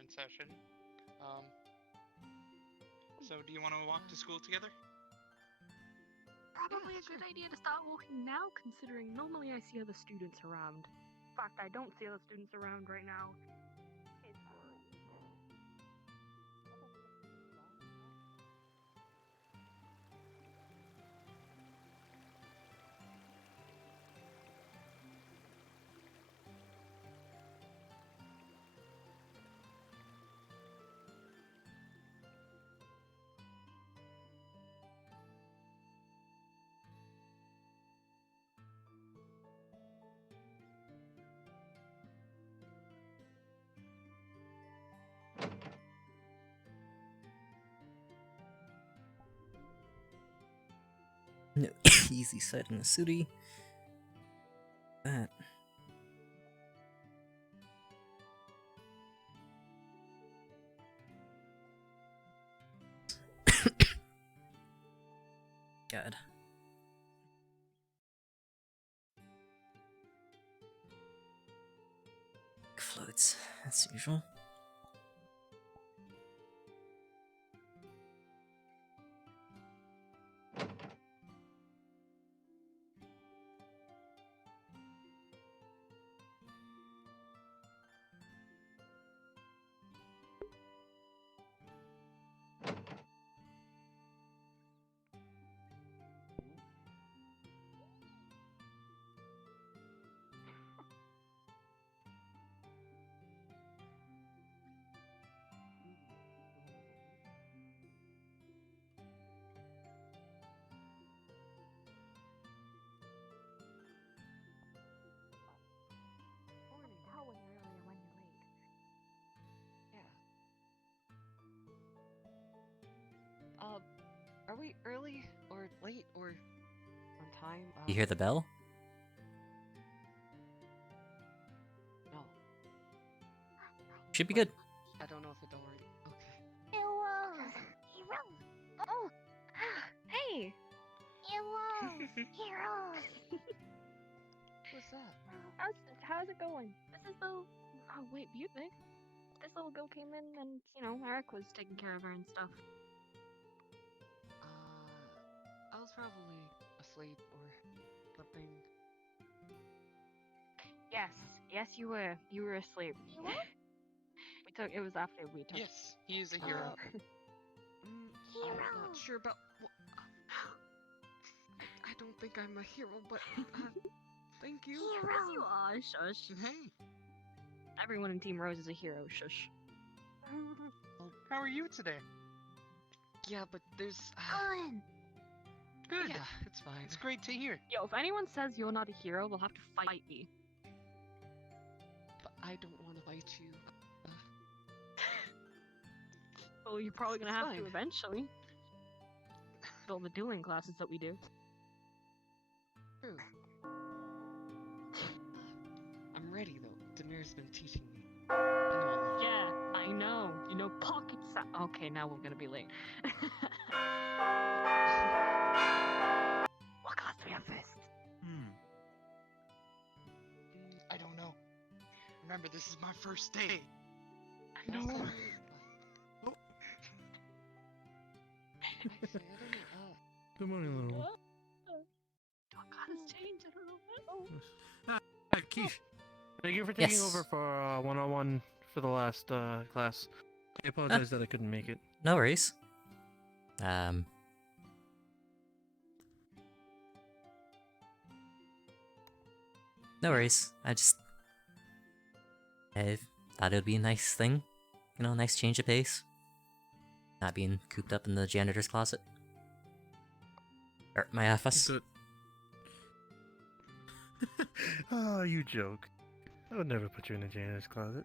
in session. So do you want to walk to school together? Probably a good idea to start walking now, considering normally I see other students around. In fact, I don't see other students around right now. No easy sight in the city. That. God. Floats, as usual. Are we early or late or on time? You hear the bell? No. Should be good. I don't know if the door. Okay. Heroes! Heroes! Oh! Hey! Heroes! Heroes! What's that? How's it going? This is the... Oh, wait, Butnik? This little girl came in and, Eric was taking care of her and stuff. I was probably asleep or something. Yes, you were. You were asleep. It was after we took... Yes, he is a hero. I'm not sure about... I don't think I'm a hero, but thank you. Yes, you are. Shush. Hey, Everyone in Team Rose is a hero. Shush. how are you today? Yeah, but there's... Good. Yeah, it's fine. It's great to hear. Yo, if anyone says you're not a hero, they'll have to fight me. But I don't want to fight you. Well, you're probably gonna It's have fine. to eventually. With all the dueling classes that we do. True. I'm ready though. Demir's been teaching me. I know a lot. Yeah, I know. Pocket Okay, now we're gonna be late. What class do we have first? I don't know. Remember, this is my first day. I know. Oh. Actually, I don't know. Good morning, little one. What class has changed? I don't know. Keish, thank you for taking Yes. over for one-on-one for the last class. I apologize that I couldn't make it. No worries. No worries. I thought it would be a nice thing. Nice change of pace. Not being cooped up in the janitor's closet. Or my office. Good. Oh, you joke. I would never put you in a janitor's closet.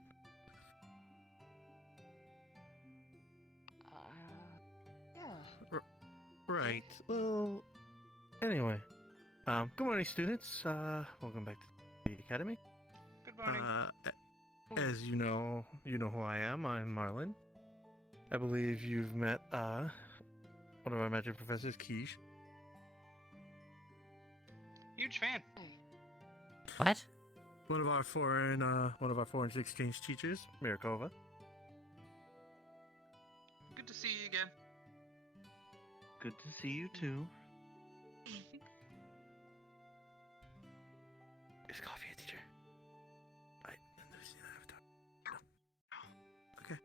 Yeah. Right. Well, anyway. Good morning, students. Welcome back to the academy. Good morning. As you know who I am. I'm Marlon. I believe you've met one of our magic professors, Keish. Huge fan. What? One of our foreign exchange teachers, Mirkova. good to see you too. Is coffee a teacher? I've never seen that avatar. Okay.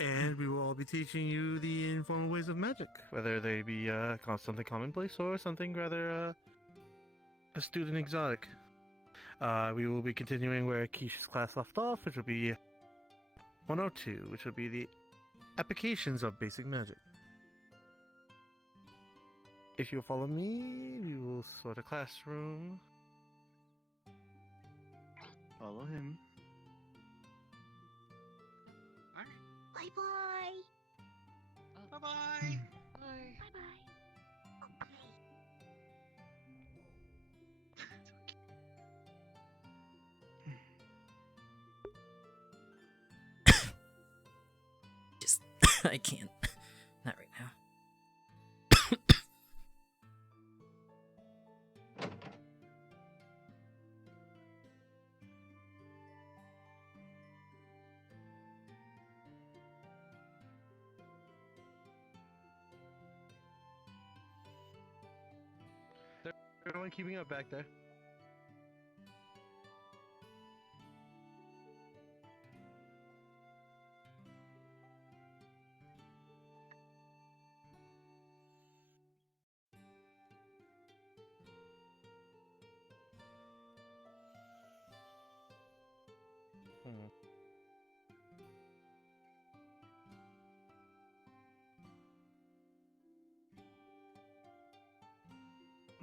And we will all be teaching you the informal ways of magic, whether they be something commonplace or something rather astute and exotic. We will be continuing where Keish's class left off, which will be 102, which will be the applications of basic magic. If you'll follow me, we will sort a classroom. Follow him. Bye bye. Bye bye. Bye. Bye bye. Okay. Just, I can't. Not right now. Everyone keeping up back there?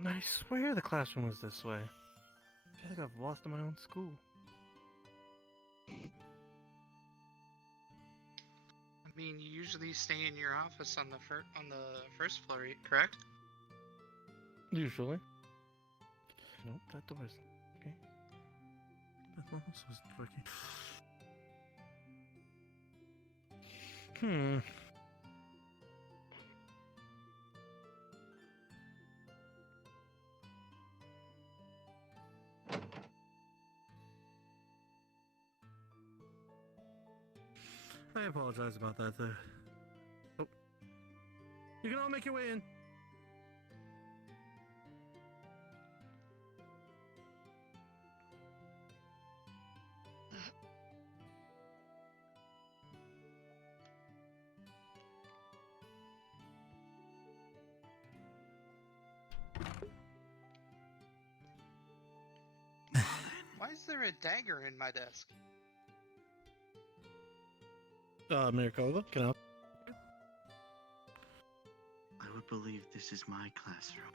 I swear the classroom was this way. I feel like I've lost in my own school. I mean, you usually stay in your office on the first floor, correct? Usually. Nope, that door's okay. That almost wasn't working. I apologize about that. Oh. You can all make your way in. Why is there a dagger in my desk? Mirkova, can I? I would believe this is my classroom.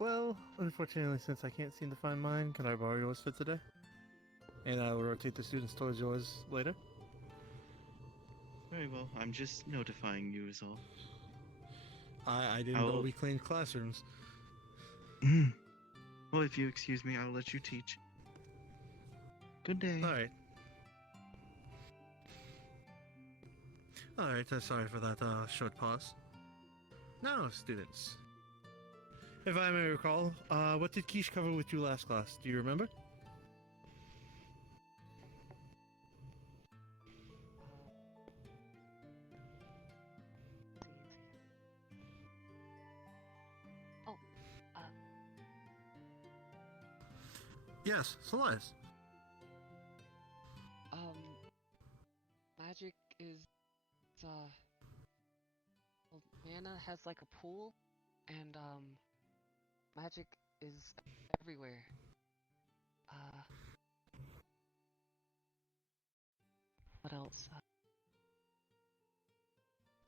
Well, unfortunately, since I can't seem to find mine, can I borrow yours for today? And I will rotate the students towards yours later. Very well, I'm just notifying you is all. I didn't know we cleaned classrooms. Well, if you excuse me, I'll let you teach. Good day. Alright. Alright, sorry for that short pause. Now, students. If I may recall, what did Keish cover with you last class? Do you remember? Yes, Celeste. Magic is, well, mana has like a pool, and, magic is everywhere. What else? That's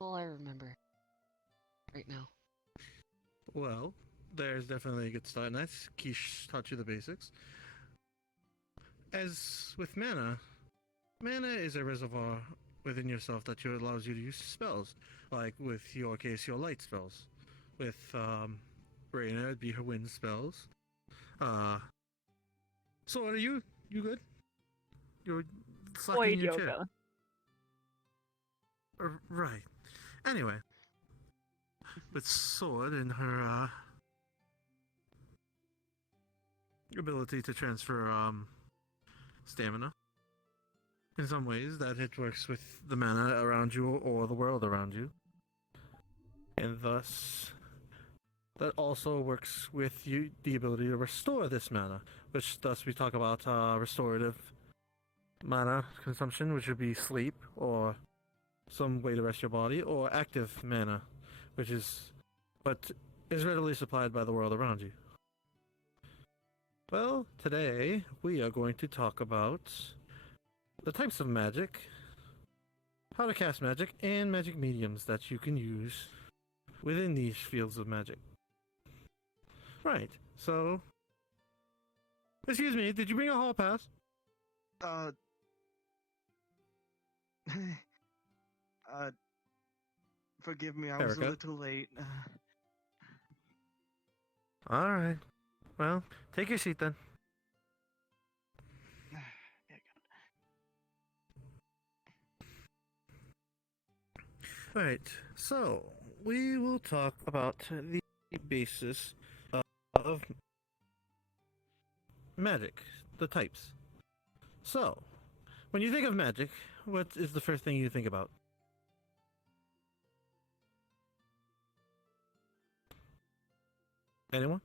all I remember right now. Well, there's definitely a good start. Nice. Keish taught you the basics. As with mana, mana is a reservoir within yourself that allows you to use spells. Like with your case, your light spells. With Raina, it'd be her wind spells. So are you good? You're slacking in your chair. Right. Anyway, with Sword and her ability to transfer stamina, in some ways that it works with the mana around you or the world around you. And thus, that also works with you the ability to restore this mana, which thus we talk about restorative mana consumption, which would be sleep or some way to rest your body, or active mana, which is what is readily supplied by the world around you. Well, today we are going to talk about the types of magic, how to cast magic, and magic mediums that you can use within these fields of magic. Right, so... Excuse me, did you bring a hall pass? Forgive me, I was a Erica? little late. Alright. Well, take your seat then. Alright, so we will talk about the basis of magic, the types. So, when you think of magic, what is the first thing you think about? Anyone?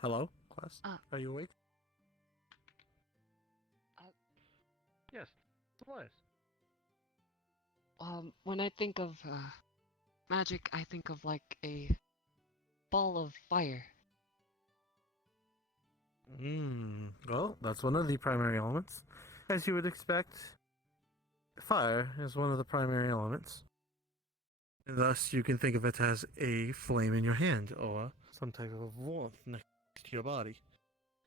Hello, class? Are you awake? Yes, Elias. When I think of magic, I think of like a ball of fire. Well, that's one of the primary elements. As you would expect, fire is one of the primary elements. And thus, you can think of it as a flame in your hand, or some type of warmth next to your body.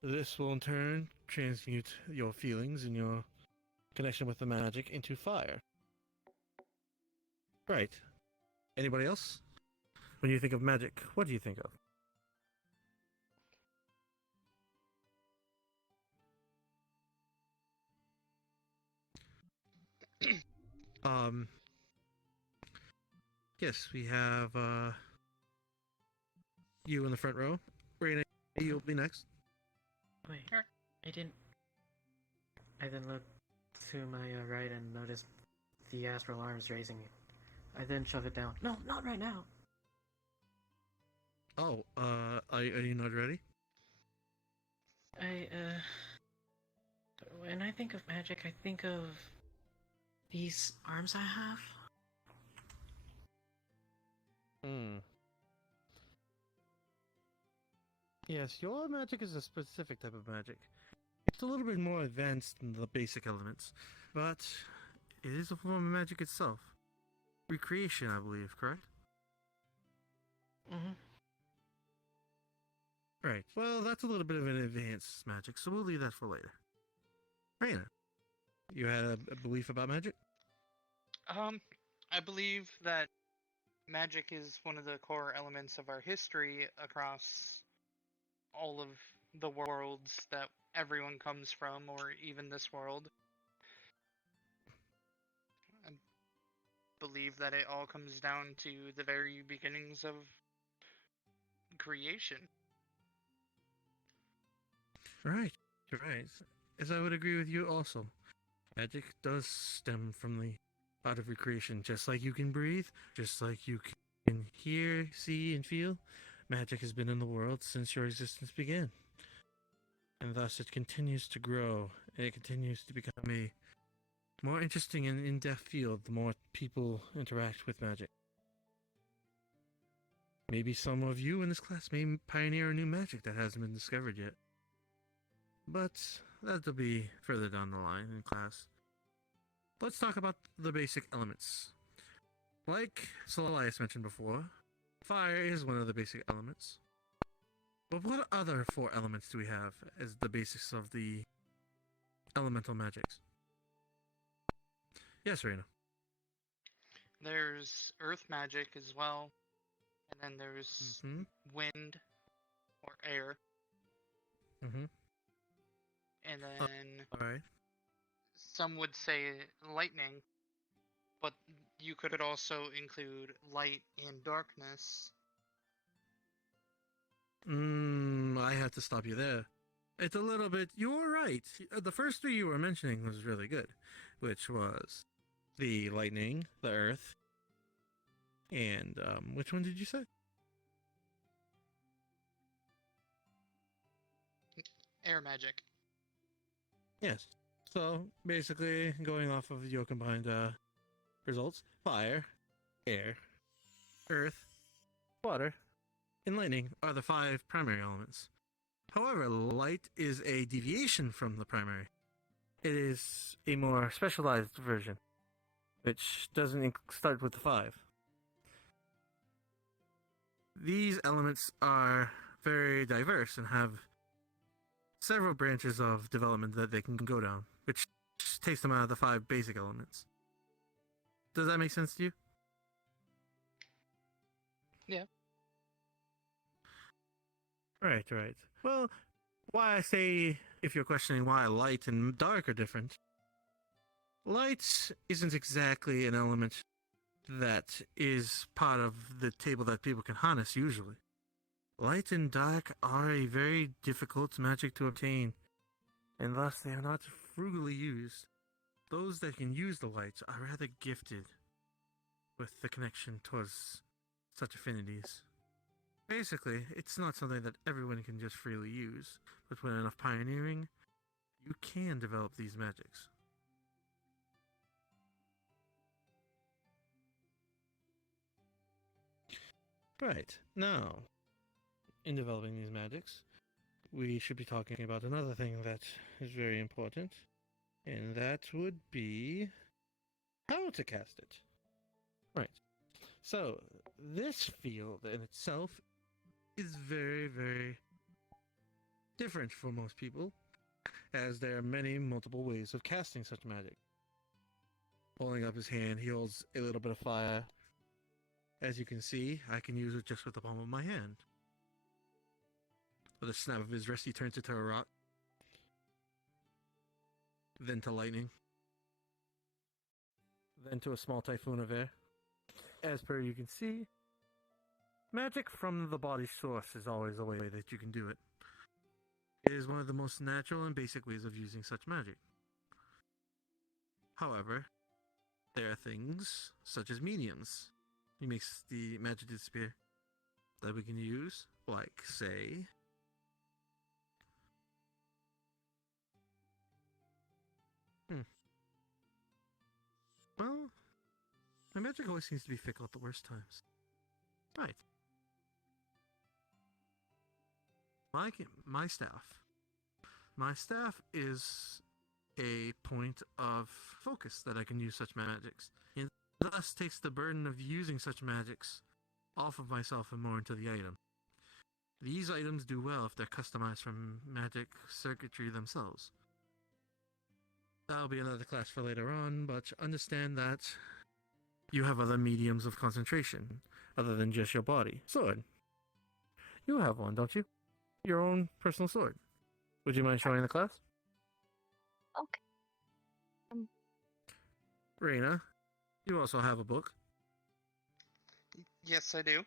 This will in turn transmute your feelings and your connection with the magic into fire. Right. Anybody else? When you think of magic, what do you think of? Yes, we have, you in the front row. Raina, you'll be next. Wait, I didn't look to my right and noticed the astral arms raising it. I then shove it down. No, not right now. Oh, are you not ready? When I think of magic, I think of these arms I have. Yes, your magic is a specific type of magic. It's a little bit more advanced than the basic elements, but it is a form of magic itself. Recreation, I believe, correct? Right, well, that's a little bit of an advanced magic, so we'll leave that for later. Raina, you had a belief about magic? I believe that magic is one of the core elements of our history across all of the worlds that everyone comes from, or even this world. I believe that it all comes down to the very beginnings of creation. Right, you're right. As I would agree with you also. Magic does stem from the out of recreation, just like you can breathe, just like you can hear, see, and feel. Magic has been in the world since your existence began. And thus it continues to grow, and it continues to become a more interesting and in-depth field the more people interact with magic. Maybe some of you in this class may pioneer a new magic that hasn't been discovered yet. But that'll be further down the line in class. Let's talk about the basic elements. Like Elias mentioned before, fire is one of the basic elements. But what other 4 elements do we have as the basis of the elemental magics? Yes, Reina. There's earth magic as well, and then there's wind or air. And then Alright. some would say lightning, but you could also include light and darkness. I had to stop you there. It's a little bit. You were right. The first three you were mentioning was really good, which was the lightning, the earth, and which one did you say? Air magic. Yes. So basically, going off of your combined results, fire, air, earth, water, and lightning are the 5 primary elements. However, light is a deviation from the primary. It is a more specialized version, which doesn't start with the 5. These elements are very diverse and have several branches of development that they can go down, which takes them out of the 5 basic elements. Does that make sense to you? Yeah. Right. Well, why I say, if you're questioning why light and dark are different, light isn't exactly an element that is part of the table that people can harness usually. Light and dark are a very difficult magic to obtain, and thus they are not frugally used. Those that can use the light are rather gifted with the connection towards such affinities. Basically, it's not something that everyone can just freely use, but with enough pioneering, you can develop these magics. Right, now, in developing these magics, we should be talking about another thing that is very important, and that would be how to cast it. Right. So, this field in itself is very, very different for most people, as there are many multiple ways of casting such magic. Holding up his hand, he holds a little bit of fire. As you can see, I can use it just with the palm of my hand. With a snap of his wrist, he turns it to a rock, then to lightning, then to a small typhoon of air. As per you can see, magic from the body source is always a way that you can do it. It is one of the most natural and basic ways of using such magic. However, there are things such as mediums. He makes the magic disappear that we can use, like, say, well, my magic always seems to be fickle at the worst times. Right. My staff. My staff is a point of focus that I can use such magics, and thus takes the burden of using such magics off of myself and more into the item. These items do well if they're customized from magic circuitry themselves. That'll be another class for later on, but understand that you have other mediums of concentration, other than just your body. Sword. You have one, don't you? Your own personal sword. Would you mind showing the class? Okay. Reina, you also have a book. Yes, I do.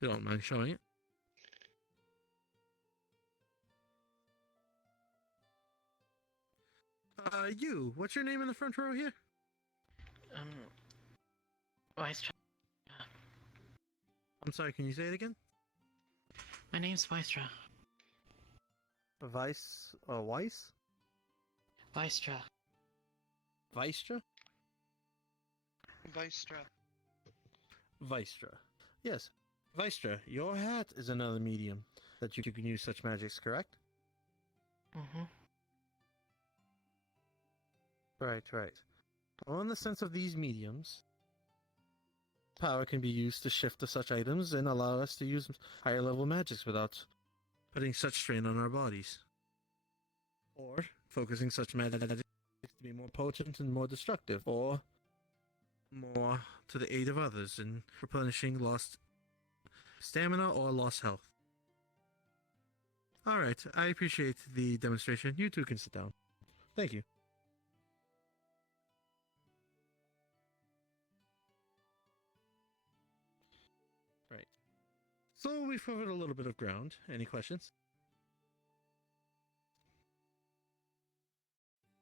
You don't mind showing it? What's your name in the front row here? VRChat. I'm sorry, can you say it again? My name's VRChat. Weiss? VRChat. Weistra? Vistra. Weistra. Yes. Weistra, your hat is another medium that you can use such magics, correct? Mm-hmm. Right. Well, in the sense of these mediums, power can be used to shift to such items and allow us to use higher level magics without putting such strain on our bodies. Or focusing such magic to be more potent and more destructive, or more to the aid of others in replenishing lost stamina or lost health. Alright, I appreciate the demonstration. You two can sit down. Thank you. So we've covered a little bit of ground. Any questions?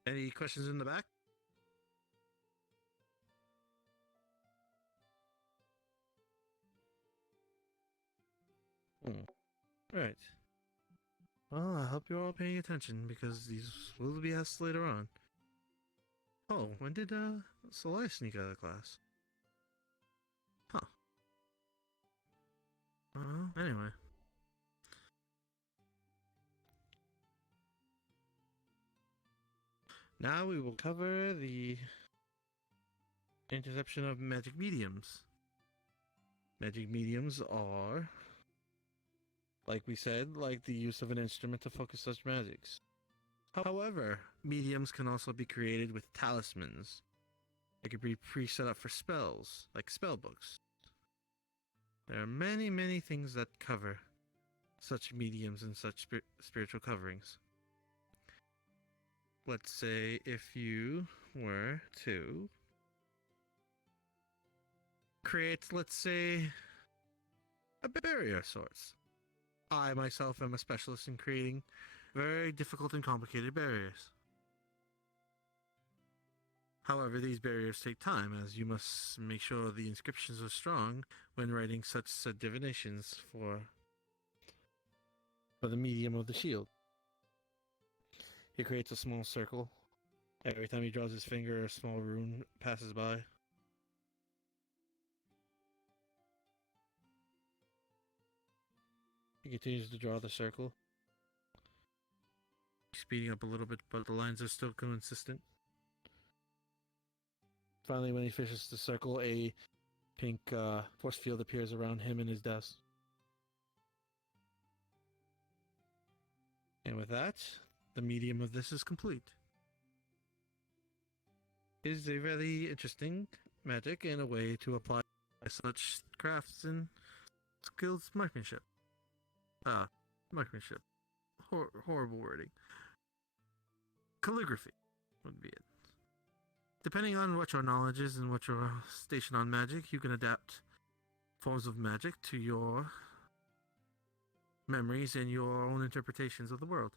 Any questions in the back? Right. Well, I hope you're all paying attention because these will be asked later on. Oh, when did Solar sneak out of class? Huh. Well, anyway. Now we will cover the interception of magic mediums. Magic mediums are, like we said, like the use of an instrument to focus such magics. However, mediums can also be created with talismans. They could be pre-set up for spells, like spell books. There are many, many things that cover such mediums and such spiritual coverings. Let's say if you were to create, let's say, a barrier of sorts. I myself am a specialist in creating very difficult and complicated barriers. However, these barriers take time, as you must make sure the inscriptions are strong when writing such divinations for the medium of the shield. He creates a small circle. Every time he draws his finger, a small rune passes by. He continues to draw the circle, speeding up a little bit, but the lines are still consistent. Finally, when he finishes the circle, a pink force field appears around him and his desk. And with that, the medium of this is complete. It is a very interesting magic and a way to apply such crafts and skills marksmanship. Marksmanship. Horrible wording. Calligraphy would be it. Depending on what your knowledge is and what your station on magic, you can adapt forms of magic to your memories and your own interpretations of the world.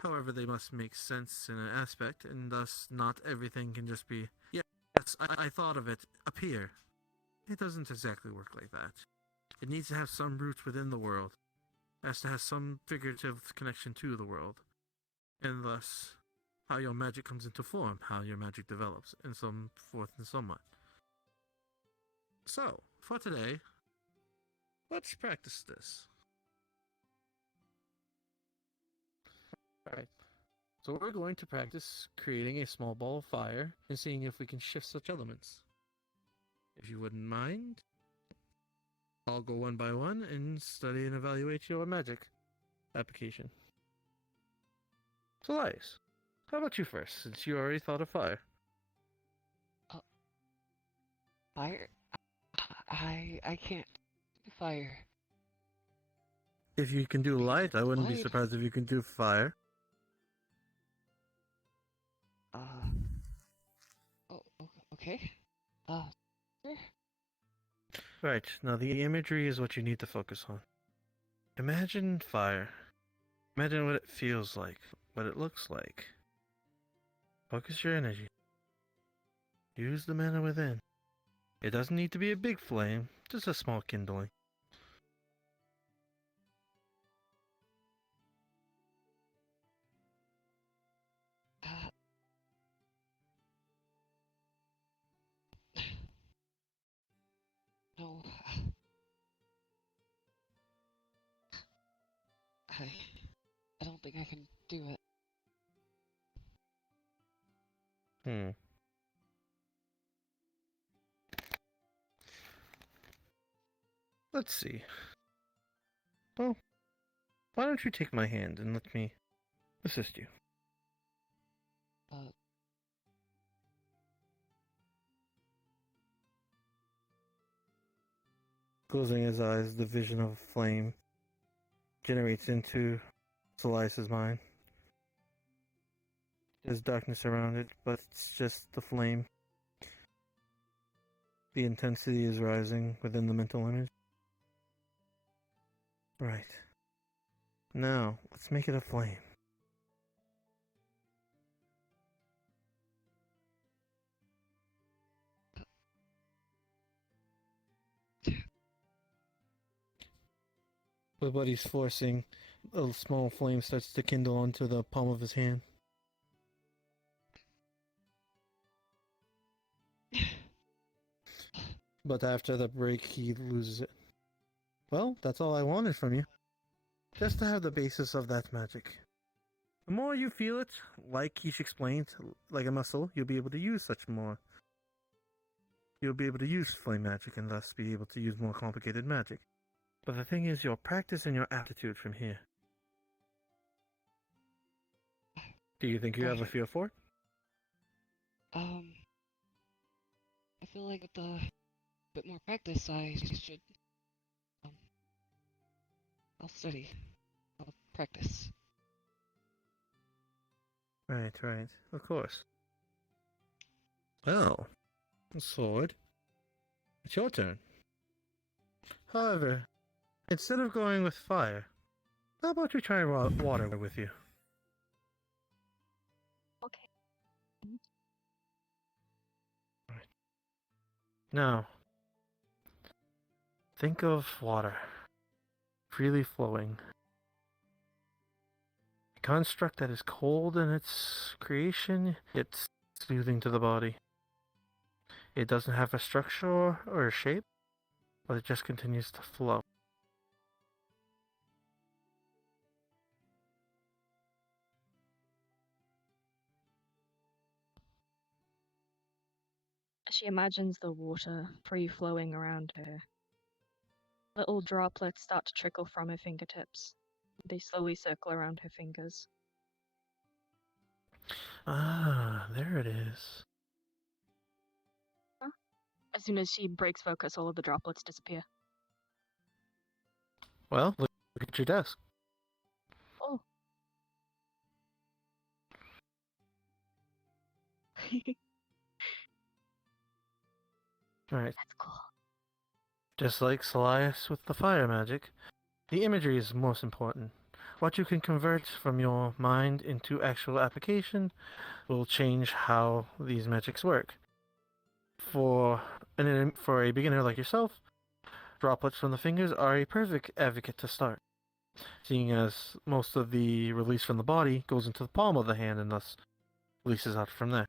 However, they must make sense in an aspect, and thus not everything can just be, yes, I thought of it, appear. It doesn't exactly work like that. It needs to have some roots within the world. It has to have some figurative connection to the world. And thus, how your magic comes into form, how your magic develops, and so forth and so on. So, for today, let's practice this. Alright, so we're going to practice creating a small ball of fire and seeing if we can shift such elements. If you wouldn't mind, I'll go one by one and study and evaluate your magic application. So, Elias, how about you first, since you already thought of fire? Fire? I can't do fire. If you can do light, I wouldn't be Light? surprised if you can do fire. Okay. Sure. Right, now the imagery is what you need to focus on. Imagine fire. Imagine what it feels like, what it looks like. Focus your energy. Use the mana within. It doesn't need to be a big flame, just a small kindling. No. I don't think I can do it. Let's see. Well, why don't you take my hand and let me assist you? Closing his eyes, the vision of a flame generates into Elias's mind. There's darkness around it, but it's just the flame. The intensity is rising within the mental image. Right. Now, let's make it a flame. But what he's forcing, a small flame starts to kindle onto the palm of his hand. But after the break, he loses it. Well, that's all I wanted from you. Just to have the basis of that magic. The more you feel it, like Keish explained, like a muscle, you'll be able to use such more. You'll be able to use flame magic and thus be able to use more complicated magic. But the thing is your practice and your aptitude from here. Do you think you have a feel for it? I feel like with a bit more practice, I should. I'll study. I'll practice. Right, of course. Well, Sword, it's your turn. However, instead of going with fire, how about we try water with you? Okay. Now, think of water, freely flowing. A construct that is cold in its creation, it's soothing to the body. It doesn't have a structure or a shape, but it just continues to flow. She imagines the water free flowing around her. Little droplets start to trickle from her fingertips. They slowly circle around her fingers. Ah, there it is. As soon as she breaks focus, all of the droplets disappear. Well, look at your desk. Oh. Alright. That's cool. Just like Salias with the fire magic, the imagery is most important. What you can convert from your mind into actual application will change how these magics work. For a beginner like yourself, droplets from the fingers are a perfect advocate to start, seeing as most of the release from the body goes into the palm of the hand and thus releases out from there.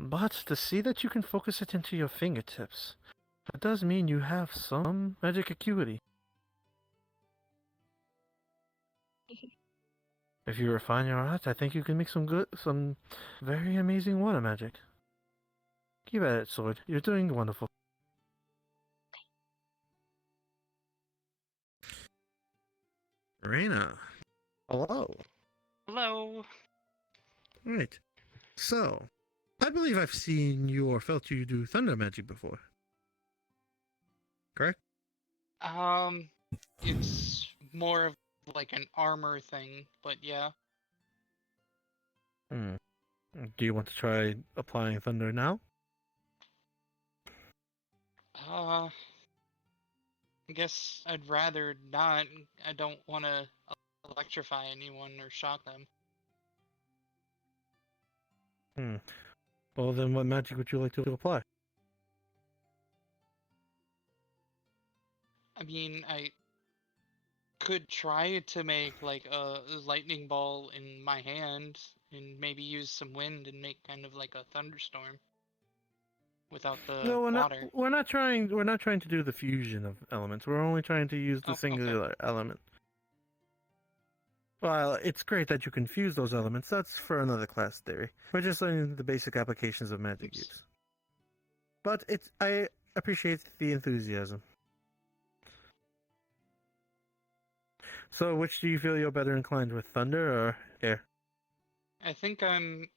But to see that you can focus it into your fingertips, that does mean you have some magic acuity. If you refine your art, I think you can make some very amazing water magic. Keep at it, Sword. You're doing wonderful. Reina. Hello. Hello. Right. So, I believe I've seen you or felt you do thunder magic before. Correct? It's more of like an armor thing, but yeah. Do you want to try applying thunder now? I guess I'd rather not. I don't want to electrify anyone or shock them. Well, then what magic would you like to apply? I mean, I could try to make like a lightning ball in my hand and maybe use some wind and make kind of like a thunderstorm without the No, water. We're not trying to do the fusion of elements. We're only trying to use the Oh, okay. singular element. Well, it's great that you can fuse those elements. That's for another class theory. We're just learning the basic applications of magic use. But I appreciate the enthusiasm. So, which do you feel you're better inclined with, thunder or air? I think I'm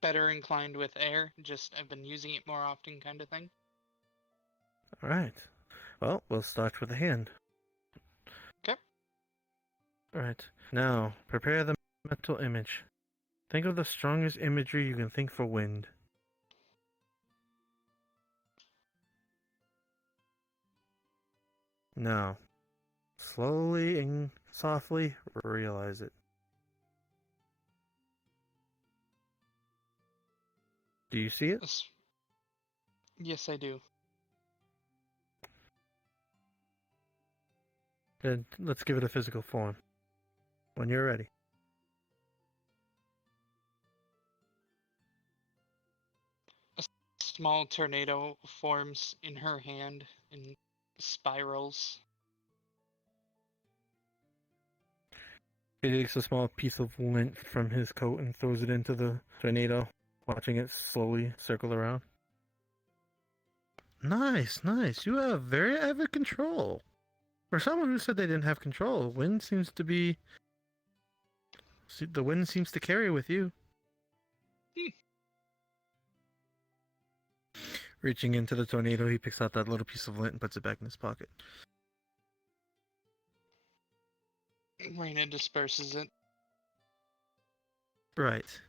better inclined with air, just I've been using it more often kind of thing. Alright. Well, we'll start with the hand. Okay. Alright. Now, prepare the mental image. Think of the strongest imagery you can think for wind. Now, slowly and softly realize it. Do you see it? Yes, I do. Then let's give it a physical form. When you're ready. A small tornado forms in her hand and spirals. He takes a small piece of lint from his coat and throws it into the tornado, watching it slowly circle around. Nice, nice. You have very avid control. For someone who said they didn't have control, the wind seems to carry with you. Reaching into the tornado, he picks out that little piece of lint and puts it back in his pocket. Raina disperses it. Right.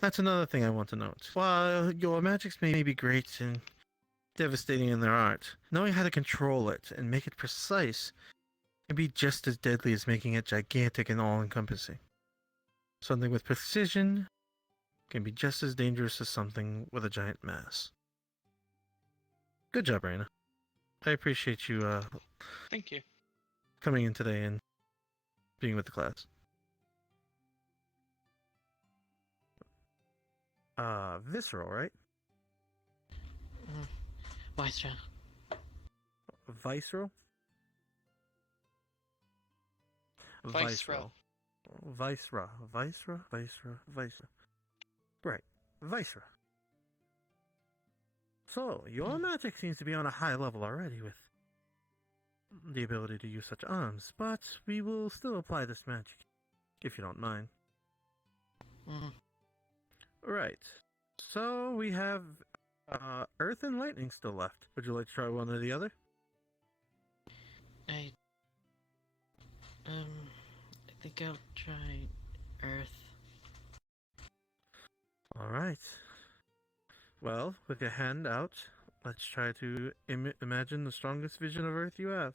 That's another thing I want to note. While your magics may be great and devastating in their art, knowing how to control it and make it precise can be just as deadly as making it gigantic and all-encompassing. Something with precision can be just as dangerous as something with a giant mass. Good job, Raina. I appreciate you Thank you. coming in today and being with the class. Visceral, right? VRChat. Visceral? Viceroy. Viceroy. Right. Viceroy. So, your magic seems to be on a high level already with the ability to use such arms, but we will still apply this magic, if you don't mind. Right. So, we have Earth and Lightning still left. Would you like to try one or the other? I think I'll try Earth. Alright. Well, with your hand out, let's try to imagine the strongest vision of Earth you have.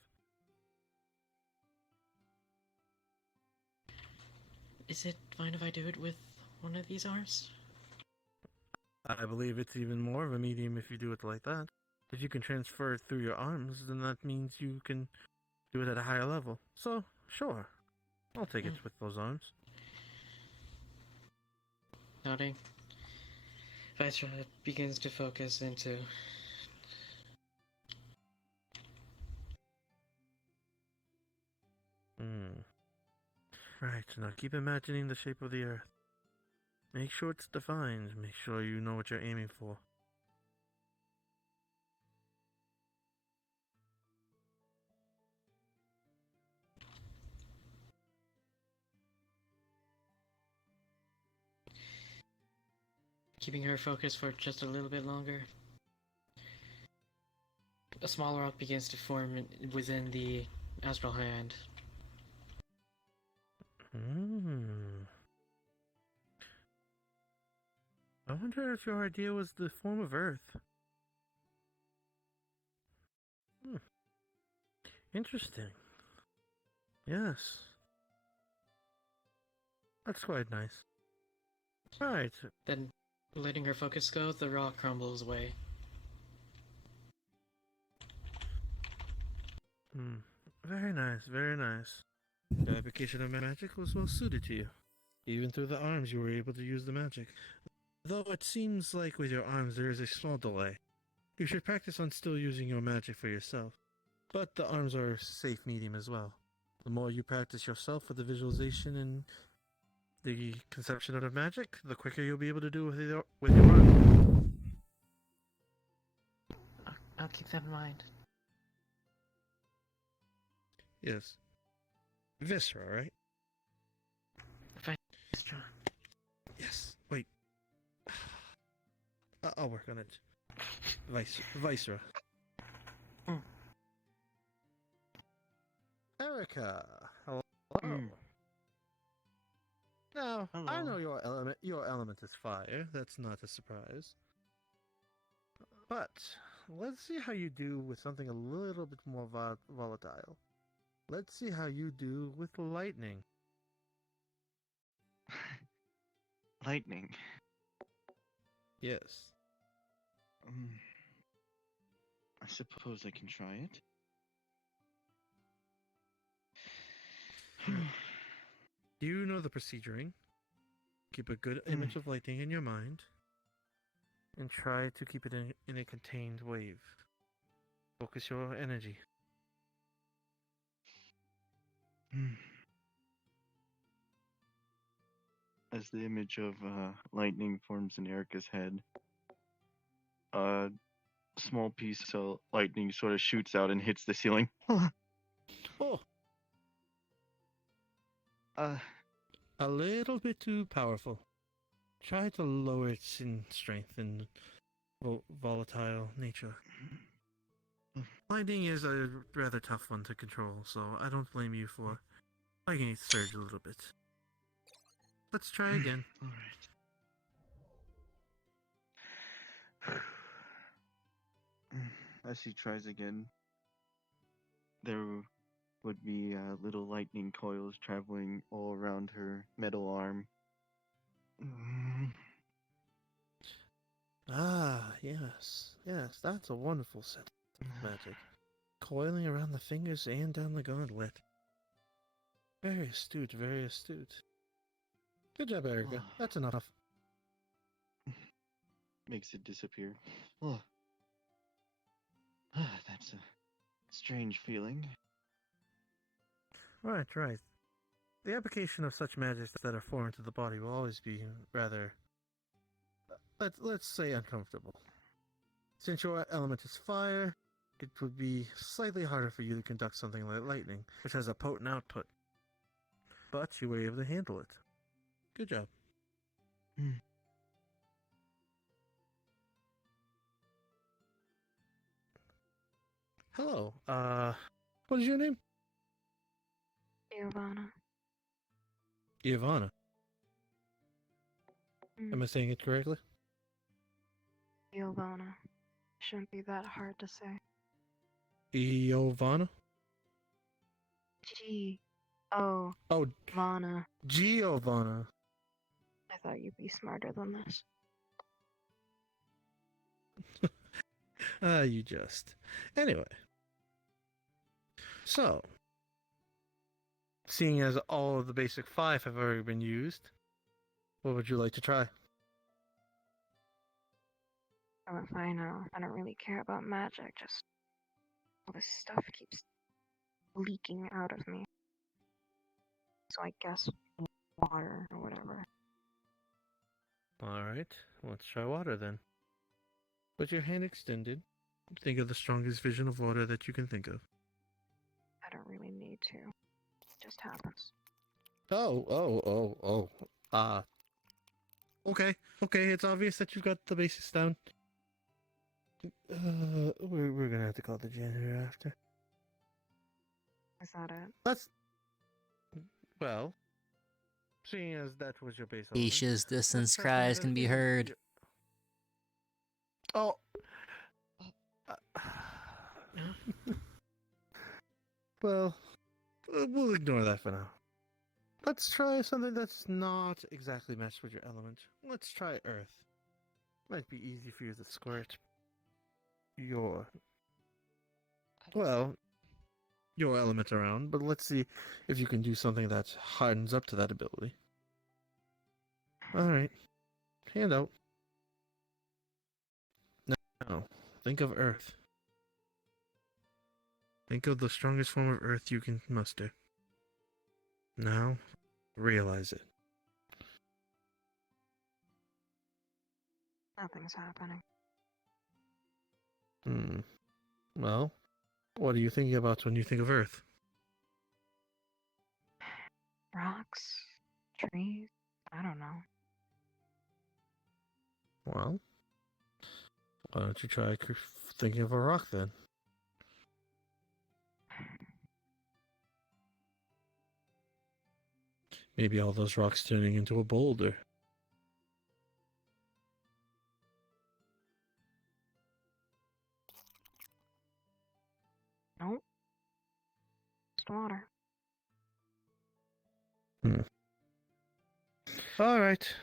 Is it fine if I do it with one of these arms? I believe it's even more of a medium if you do it like that. If you can transfer it through your arms, then that means you can do it at a higher level. So, sure. I'll take it with those arms. Nodding. VRChat begins to focus into... Right, now keep imagining the shape of the Earth. Make sure it's defined. Make sure you know what you're aiming for. Keeping her focused for just a little bit longer. A small rock begins to form within the astral hand. I wonder if your idea was the form of Earth. Interesting. Yes. That's quite nice. Alright. Then, letting her focus go, the rock crumbles away. Very nice, very nice. The application of magic was well suited to you. Even through the arms you were able to use the magic. Though it seems like with your arms there is a small delay. You should practice on still using your magic for yourself. But the arms are a safe medium as well. The more you practice yourself with the visualization and the conception of the magic, the quicker you'll be able to do it with your arms. I'll keep that in mind. Yes. Viscera, right? VRChat. Yes. Wait. I'll work on it. Viceroy. Erica. Hello. Now, Hello. I know your element is fire. That's not a surprise. But let's see how you do with something a little bit more volatile. Let's see how you do with lightning. Lightning. Yes. I suppose I can try it. You know the proceduring. Keep a good image of lightning in your mind. And try to keep it in a contained wave. Focus your energy. As the image of lightning forms in Erica's head, a small piece of lightning sort of shoots out and hits the ceiling. Oh, Uh, a little bit too powerful. Try to lower its in strength and volatile nature. Lightning is a rather tough one to control, so I don't blame you for liking it surge a little bit. Let's try again. All right. As she tries again, there would be little lightning coils traveling all around her metal arm. Ah, yes. Yes, that's a wonderful set of magic. Coiling around the fingers and down the gauntlet. Very astute, very astute. Good job, Erica. That's enough. Makes it disappear. That's a strange feeling. Right, right. The application of such magics that are foreign to the body will always be rather, let's say, uncomfortable. Since your element is fire, it would be slightly harder for you to conduct something like lightning, which has a potent output. But you were able to handle it. Good job. Hello, what is your name? Giovanna. Ivana. Am I saying it correctly? Giovanna. Shouldn't be that hard to say. Iovana? Oh, Vana. Giovanna. I thought you'd be smarter than this. You just. Anyway. So, seeing as all of the basic 5 have already been used, what would you like to try? Oh, if I know. I don't really care about magic, just all this stuff keeps leaking out of me. So I guess water or whatever. Alright, let's try water then. Put your hand extended. Think of the strongest vision of water that you can think of. I don't really need to. It just happens. Okay, it's obvious that you've got the basics down. We're gonna have to call the janitor after. Is that it? Well, seeing as that was your base element, Aisha's distance try cries something can be that's heard. Oh. Well, we'll ignore that for now. Let's try something that's not exactly matched with your element. Let's try Earth. Might be easy for you to squirt your element around, but let's see if you can do something that hardens up to that ability. Alright. Hand out. Now, think of Earth. Think of the strongest form of Earth you can muster. Now, realize it. Nothing's happening. Well, what are you thinking about when you think of Earth? Rocks? Trees? I don't know. Well, why don't you try thinking of a rock then? Maybe all those rocks turning into a boulder. Nope. just water. All right.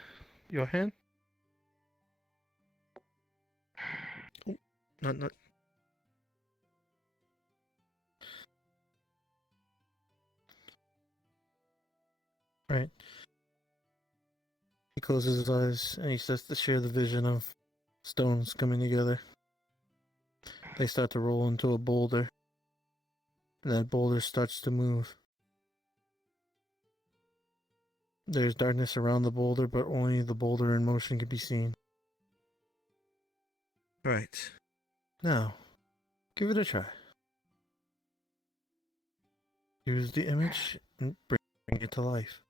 Your hand? Oh, not. Right. He closes his eyes and he starts to share the vision of stones coming together. They start to roll into a boulder. And that boulder starts to move. There's darkness around the boulder, but only the boulder in motion can be seen. Right. Now, give it a try. Use the image and bring it to life.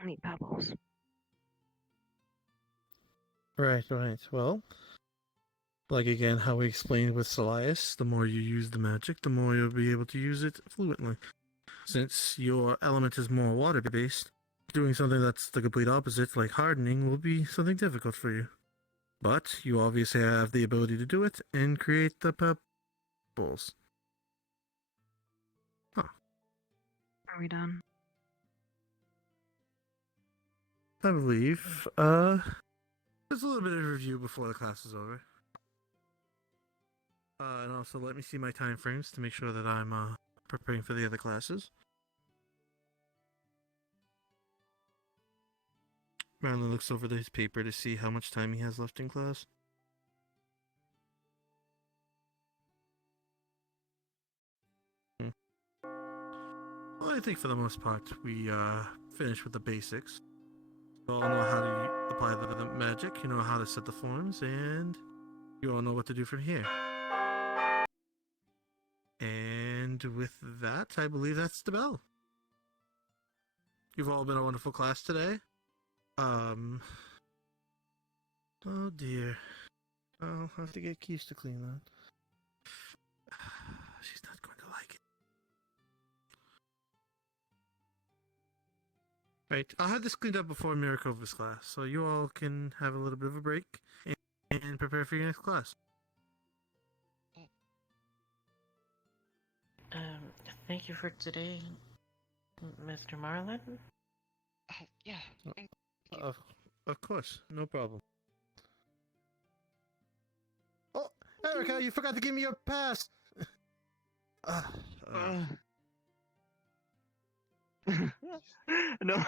Only pebbles. Right. Well, like again, how we explained with Salias, the more you use the magic, the more you'll be able to use it fluently. Since your element is more water-based, doing something that's the complete opposite, like hardening, will be something difficult for you. But you obviously have the ability to do it and create the pebbles. Huh. Are we done? I believe, there's a little bit of review before the class is over. And also let me see my time frames to make sure that I'm, preparing for the other classes. Marlon looks over his paper to see how much time he has left in class. Well, I think for the most part, we, finished with the basics. You all know how to apply the magic, you know how to set the forms, and you all know what to do from here. And with that, I believe that's the bell. You've all been a wonderful class today. Oh dear. I'll have to get Keys to clean that. She's not going to like it. Right, I'll have this cleaned up before Miracova's class, so you all can have a little bit of a break and prepare for your next class. Thank you for today, Mr. Marlin. Yeah. Thank you. Of course, no problem. Oh, Erica, you forgot to give me your pass! No.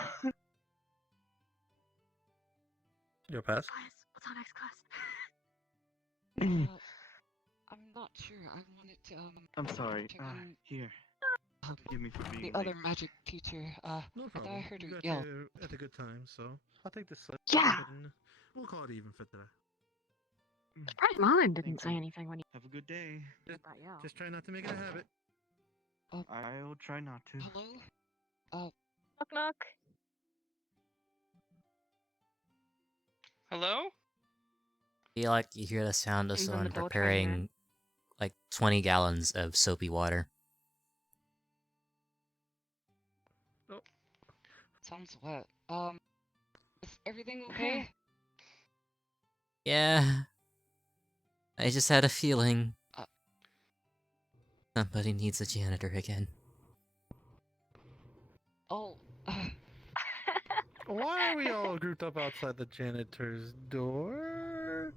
Your pass? What's our next class? I'm not sure. I wanted to I'm sorry. check on Here. Forgive me for being the late. other magic teacher. No I thought problem. I heard You her got yell. here at a good time, so I'll take this slip. Yeah! And we'll call it even for today. Surprised Marlon didn't Thank say you. anything when he Have a good day. did that yell. Just try not to make it a habit. I'll try not to. Hello? Knock knock. Hello? You hear the sound of He's on someone the boat right preparing like 20 gallons of soapy water. Sounds wet. Is everything okay? Yeah. I just had a feeling. Uh. Somebody needs a janitor again. Oh, Why are we all grouped up outside the janitor's door?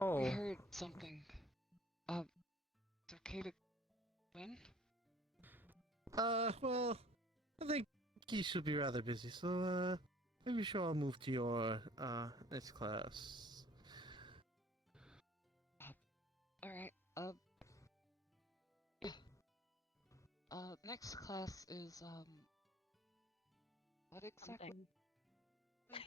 I Oh, heard something. It's okay to win? well, I think you should be rather busy, so, maybe we should all move to your, next class. Alright, next class is, what exactly?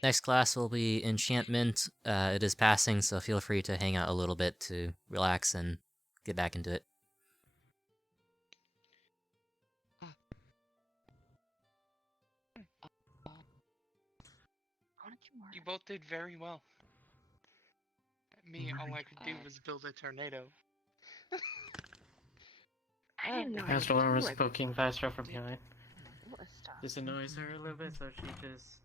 Next class will be Enchantment. It is passing, so feel free to hang out a little bit to relax and get back into it. You both did very well. Me, all I could do was build a tornado. I didn't know. The astral arm was like, poking Vistra from behind. what stuff. This annoys her a little bit, so she just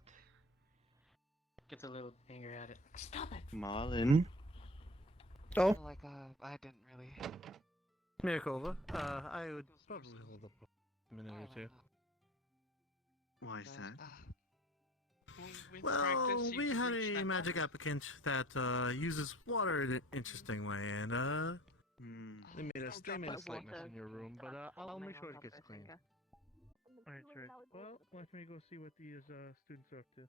gets a little angry at it. Stop it! Marlin. Oh, Like, I didn't really. Mirkova. I would probably hold up a minute or two. Why is that? With Well, practice, you we can had reach a that magic level. applicant that uses water in an interesting way, and they made a Don't drop slight that mess water. in your room, but I'll make sure it gets Top cleaned. Jessica. Alright, sure. Well, let me go see what these students are up to.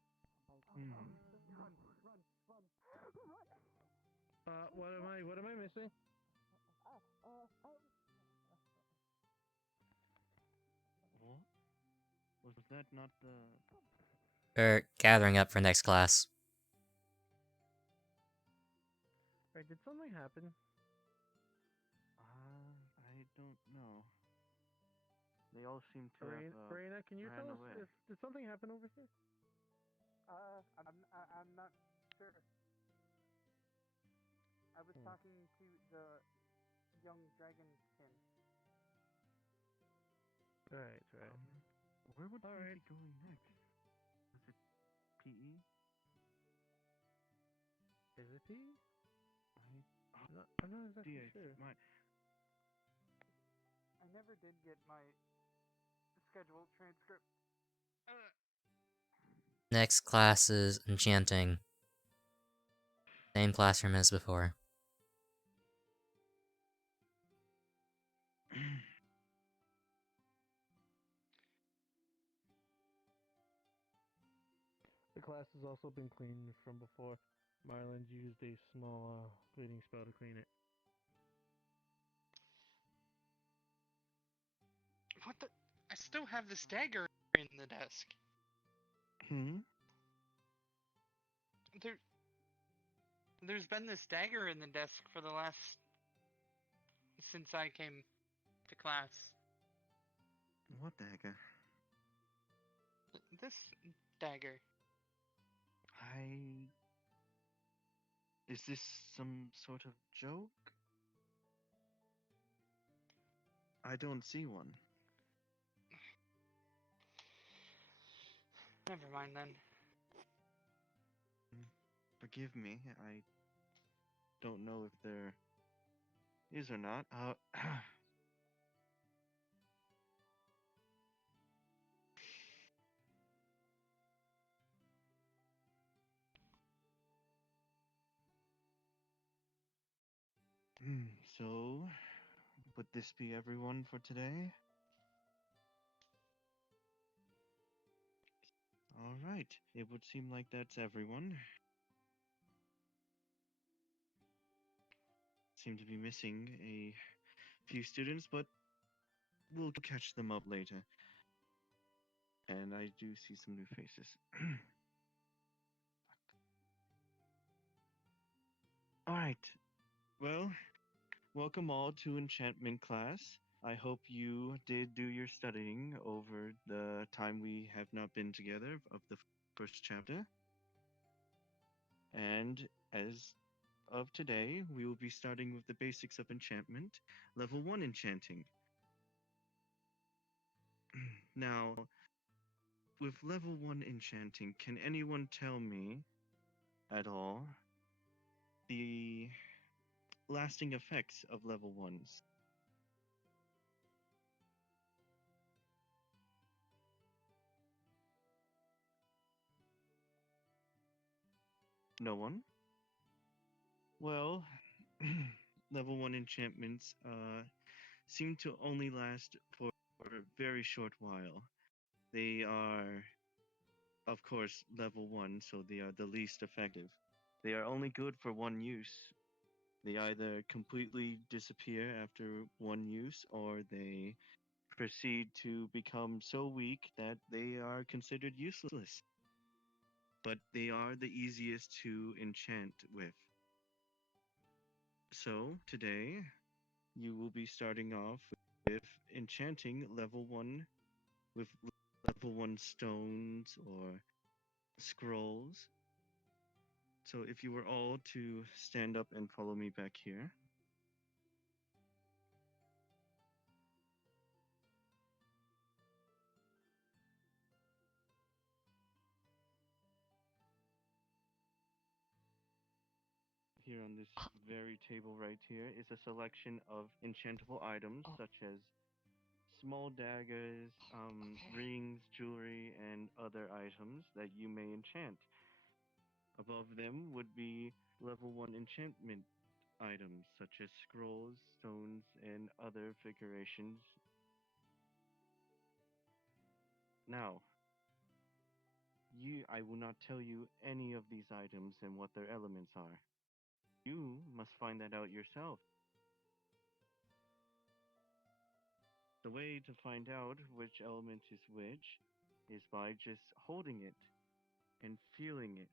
What am I missing? What? Was that not the... We're gathering up for next class. Right, did something happen? I don't know. They all seem to have Raina, can you ran tell us away. if did something happen over here? I'm not sure. I was talking to the young dragonkin. Right. Where would we Alright. be going next? Was it PE? Is it P? Oh, I'm not exactly dear, sure. I never did get my scheduled transcript. Next class is Enchanting. Same classroom as before. The class has also been cleaned from before. Marlin used a small cleaning spell to clean it. What the? I still have this dagger in the desk. There's been this dagger in the desk for the last... since I came to class. What dagger? This dagger. Is this some sort of joke? I don't see one. Never mind then. Forgive me, I don't know if there is or not. So, would this be everyone for today? Alright, it would seem like that's everyone. Seem to be missing a few students, but we'll catch them up later. And I do see some new faces. Alright, well, welcome all to Enchantment class. I hope you did do your studying over the time we have not been together of the first chapter. And as of today, we will be starting with the basics of enchantment, level 1 enchanting. Now, with level 1 enchanting, can anyone tell me at all the lasting effects of level 1s? No one? Well, level 1 enchantments seem to only last for a very short while. They are, of course, level 1, so they are the least effective. They are only good for one use. They either completely disappear after one use, or they proceed to become so weak that they are considered useless. But they are the easiest to enchant with. So, today, you will be starting off with enchanting level 1 with level 1 stones or scrolls. So if you were all to stand up and follow me back here. here on this very table right here is a selection of enchantable items Oh. such as small daggers, Okay. rings, jewelry, and other items that you may enchant. Above them would be level 1 enchantment items such as scrolls, stones, and other figurations. Now, I will not tell you any of these items and what their elements are. You must find that out yourself. The way to find out which element is which is by just holding it and feeling it.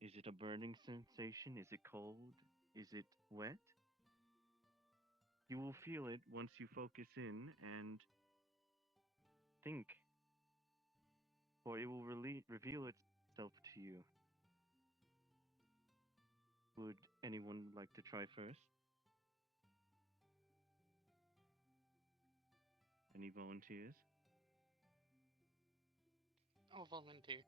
Is it a burning sensation? Is it cold? Is it wet? You will feel it once you focus in and think, for it will reveal itself to you. Would anyone like to try first? Any volunteers? I'll volunteer.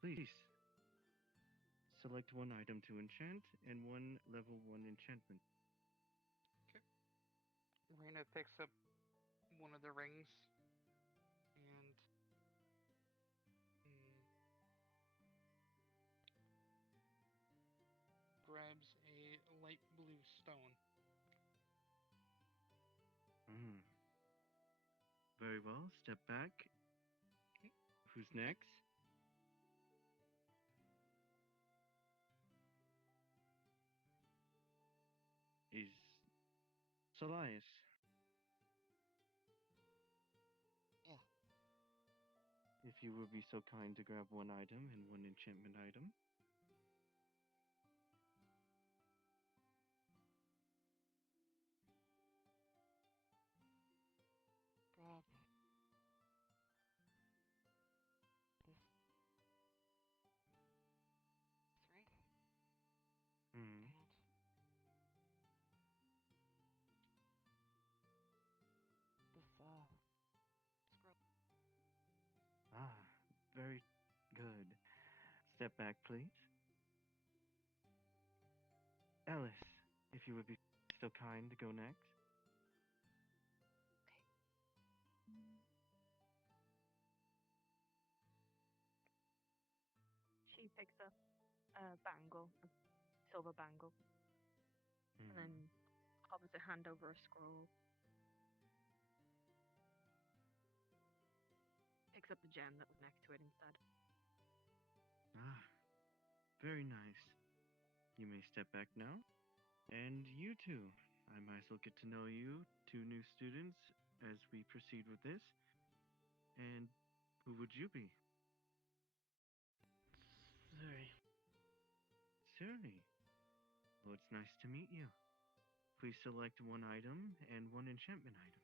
Please. Select one item to enchant and one level 1 enchantment. Rena picks up one of the rings and grabs a light blue stone. Very well. Step back. Who's next? Is Solias. Yeah. If you would be so kind to grab one item and one enchantment item. Grab this ring Hmm. and this scroll. Ah, very good. Step back, please. Ellis, if you would be so kind to go next. She picks up a bangle, a silver bangle, and then hovers a hand over a scroll. Picks up the gem that was next to it instead. Ah, very nice. You may step back now. And you two, I might as well get to know you, two new students, as we proceed with this. And who would you be? Sorry. Suri. Well, it's nice to meet you. Please select one item and one enchantment item.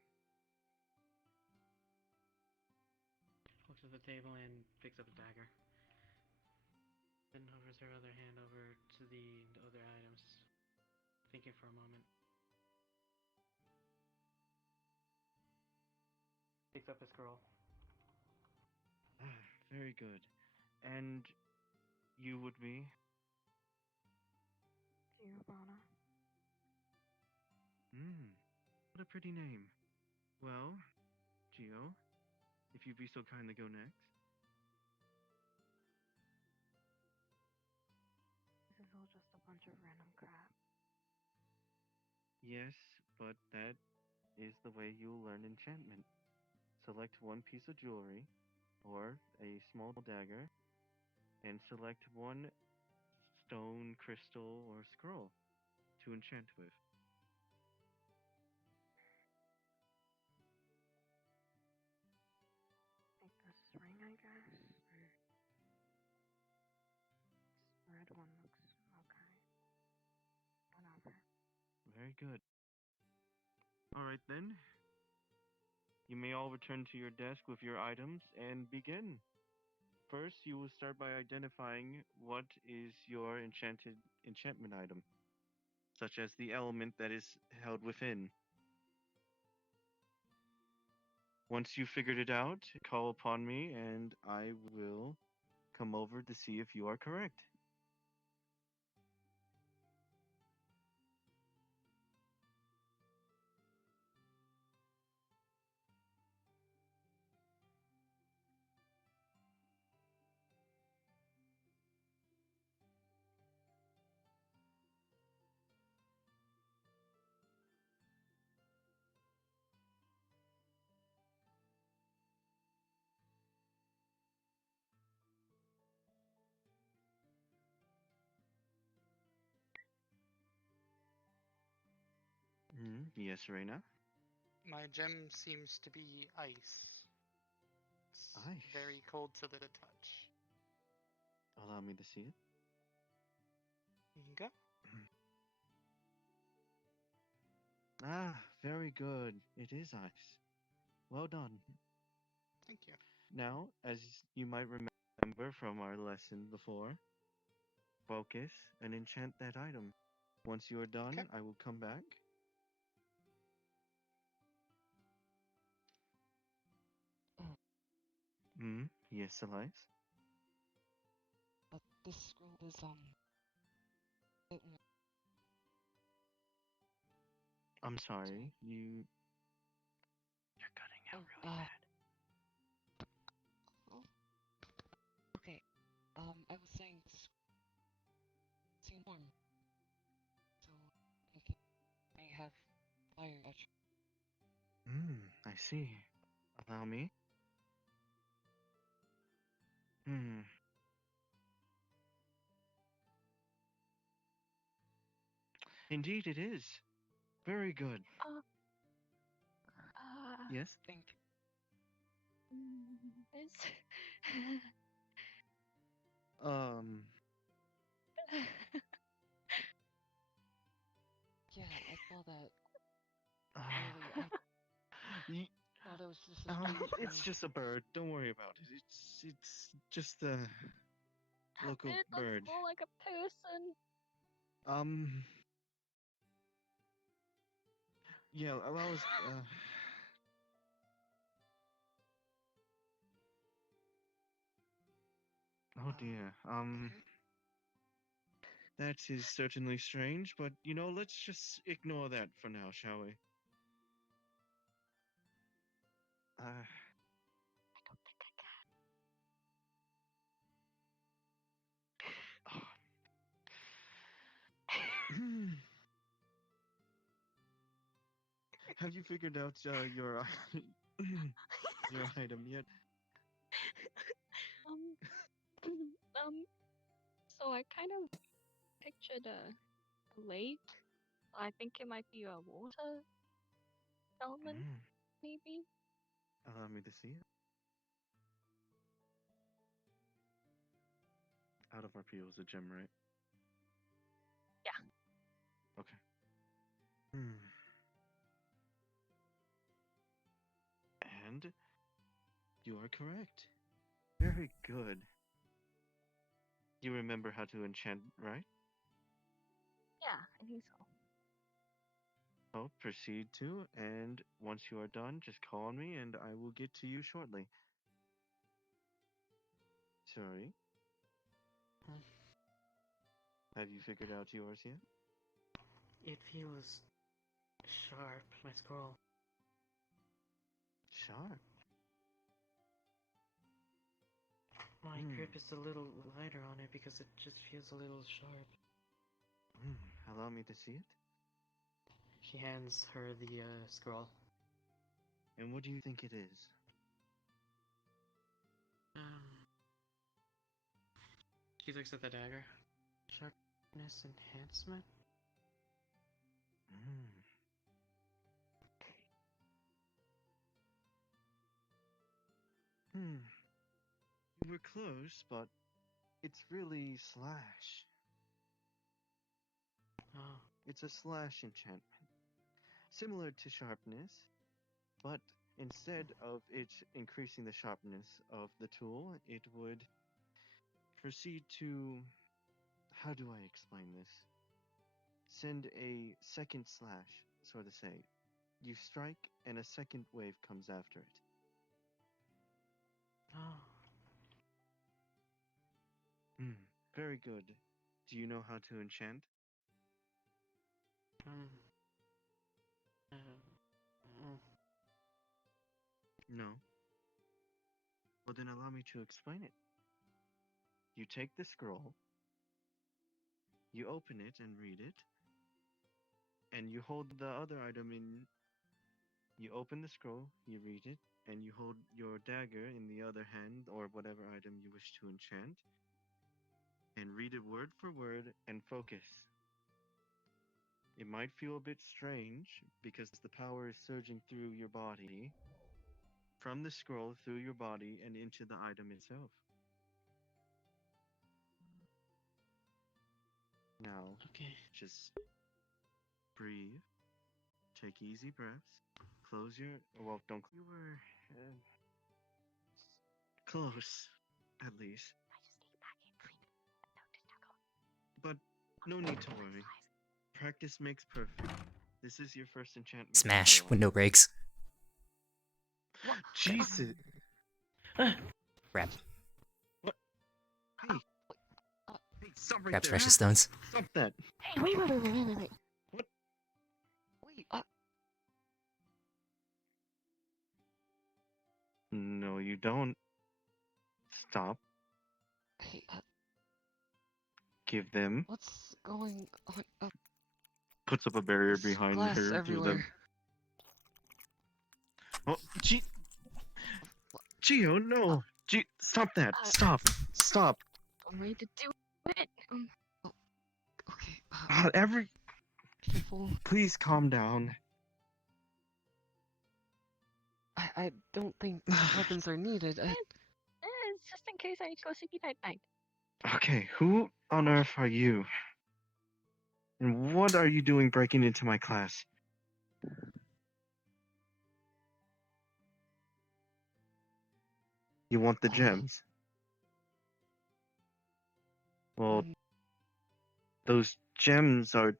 Looks at the table and picks up a dagger. Then hovers her other hand over to the other items, thinking for a moment. Picks up a scroll. Ah, very good. And you would be? Giovanna. What a pretty name. Well, Gio, if you'd be so kind to go next. This is all just a bunch of random crap. Yes, but that is the way you'll learn enchantment. Select one piece of jewelry, or a small dagger, and select one stone, crystal, or scroll to enchant with. Take this ring, I guess. This red one looks okay. Whatever. Very good. Alright then. You may all return to your desk with your items and begin. First, you will start by identifying what is your enchantment item, such as the element that is held within. Once you've figured it out, call upon me and I will come over to see if you are correct. Yes, Reina. My gem seems to be ice. It's Ice. very cold to the touch. Allow me to see it. Here you go. Ah, very good. It is ice. Well done. Thank you. Now, as you might remember from our lesson before, focus and enchant that item. Once you are done, Okay. I will come back. Yes, Elias? But this scroll is bit more. I'm sorry, you're cutting out Oh, really bad. oh, okay. I was saying this seems warm, so I have fire attribute. I see. Allow me. Hmm. Indeed it is. Very good. Uh, Yes? Think. this. Um. Yeah, I saw that Uh, early. I Ye- thought it was just a strange it's bird. just a bird. Don't worry about it. It's just a local It looks bird. more like a person. Um. Yeah. Allow us. Oh dear. Okay. That is certainly strange, but let's just ignore that for now, shall we? Uh. I don't think I oh. can. Have you figured out your your item yet? um, so I kind of pictured a lake. I think it might be a water element, Mm. maybe. Allow me to see it. Out of our is a gem, right? Yeah. Okay. Hmm. And you are correct. Very good. You remember how to enchant, right? Yeah, I think so. Oh, proceed to, and once you are done, just call on me and I will get to you shortly. Sorry. Hmm. Have you figured out yours yet? It feels sharp, my scroll. Sharp. My grip is a little lighter on it because it just feels a little sharp. Allow me to see it. She hands her the scroll. And what do you think it is? Um, she looks at the dagger. Sharpness enhancement? Mm. You were close, but it's really slash. Oh, It's a slash enchantment. Similar to sharpness, but instead of it increasing the sharpness of the tool, it would proceed to. How do I explain this? Send a second slash, so to say. You strike, and a second wave comes after it. oh. Very good. Do you know how to enchant? Um, uh, mm, No. Well, then allow me to explain it. You take the scroll, you open it and read it, and you hold the other item in. You open the scroll, you read it, and you hold your dagger in the other hand, or whatever item you wish to enchant, and read it word for word and focus. It might feel a bit strange because the power is surging through your body, from the scroll through your body and into the item itself. Now, Okay. just breathe, take easy breaths, close your. Well, don't. You were close, at least. But no need to worry. Practice makes perfect. This is your first enchantment. Smash. after all. Window breaks. Jesus! Grab. Hey! Hey, stop right Grabs there! precious stones. Stop that! Hey, wait. What? Wait, No, you don't. Stop. hey, Give them. what's going on? Puts up a barrier There's behind glass her. To everywhere. them. Oh, Gio, no! Stop that! Stop! Stop! I'm ready to do it. Okay, Every. careful. Please calm down. I don't think weapons are needed. It's just in case I need to go sleepy night. Okay, who on earth are you? And what are you doing breaking into my class? You want the gems? Well, Um, those gems are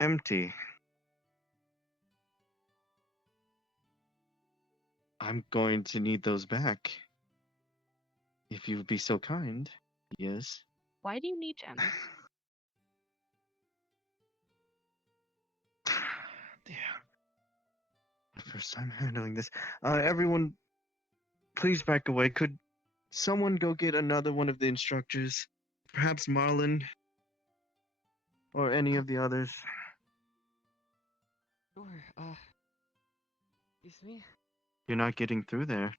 empty. I'm going to need those back. If you would be so kind. Yes. Why do you need gems? Dear. The first time handling this. Everyone, please back away. Could someone go get another one of the instructors? Perhaps Marlon? Or any of the others? sure, excuse me? You're not getting through there.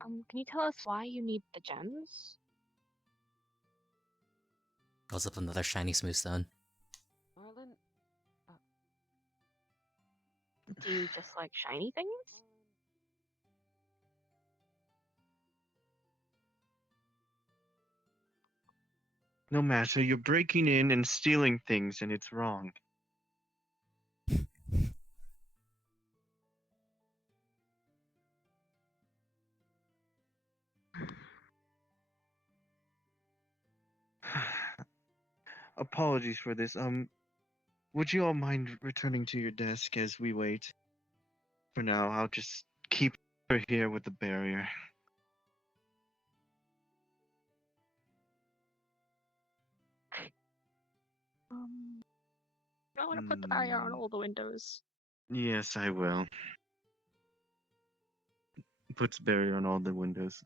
Can you tell us why you need the gems? Pulls up another shiny smooth stone. Marlon? Do you just like shiny things? No matter, you're breaking in and stealing things, and it's wrong. Apologies for this. Would you all mind returning to your desk as we wait? For now, I'll just keep her here with the barrier. I want to put the barrier on all the windows. Yes, I will. Puts barrier on all the windows.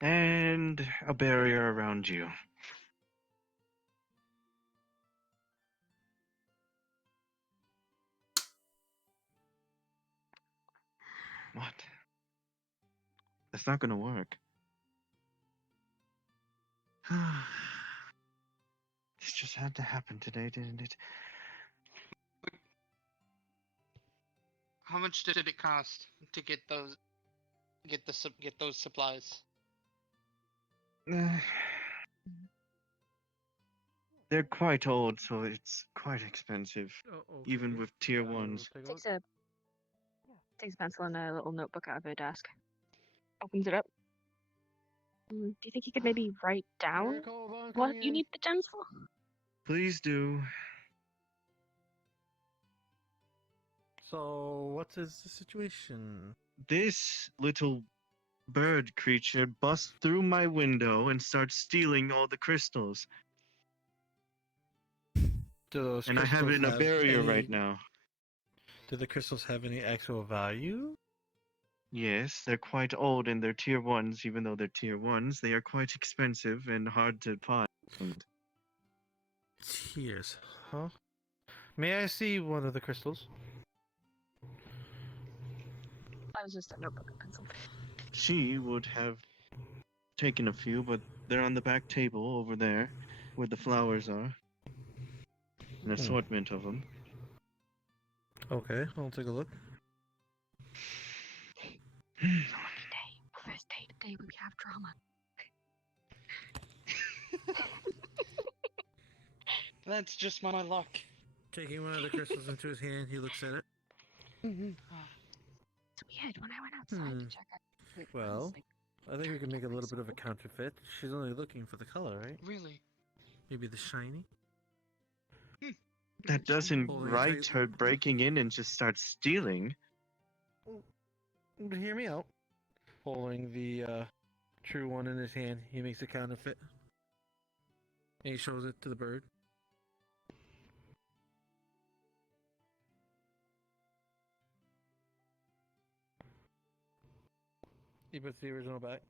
And a barrier around you. What? That's not gonna work. This just had to happen today, didn't it? How much did it cost to get those supplies? They're quite old, so it's quite expensive, even with tier ones. Takes a pencil and a little notebook out of her desk. Opens it up. Do you think you could maybe write down what you need the gems for? Please do. So, what is the situation? This little bird creature busts through my window and starts stealing all the crystals. Do those And I have it in a crystals barrier any- right now. Do the crystals have any actual value? Yes, they're quite old and they're tier ones. Even though they're tier ones, they are quite expensive and hard to find. Tears, huh? May I see one of the crystals? That was just a notebook and pencil. She would have taken a few, but they're on the back table over there, where the flowers are. An assortment of them. Okay, I'll take a look. First date, the day we have drama. That's just my luck. Taking one of the crystals into his hand, he looks at it. It's weird when I went outside to check out. Well, I think we can make a little bit of a counterfeit. She's only looking for the color, right? Really? Maybe the shiny? That doesn't Holding right her breaking in and just start stealing. But hear me out. Holding the true one in his hand, he makes a counterfeit. And he shows it to the bird. He puts the original back.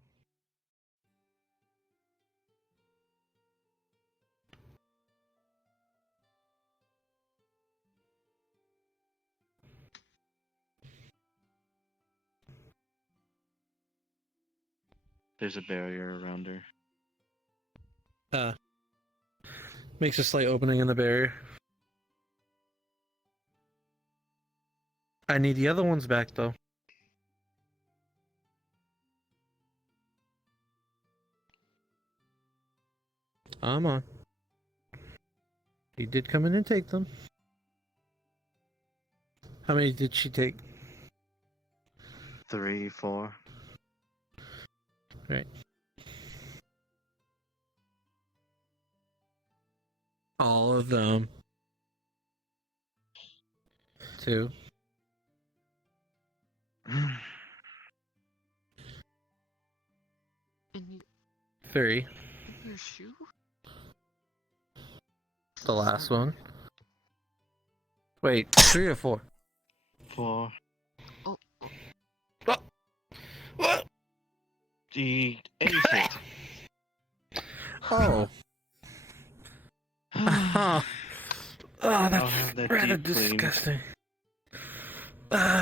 There's a barrier around her. Makes a slight opening in the barrier. I need the other ones back, though. I'm on. He did come in and take them. How many did she take? 3, 4. Right. All of them. 2. And 3. your shoe? The last one. Wait, 3 or 4? 4. Oh. What? The ancient. Oh. Oh, I'll that's have that rather deep cleaned. disgusting.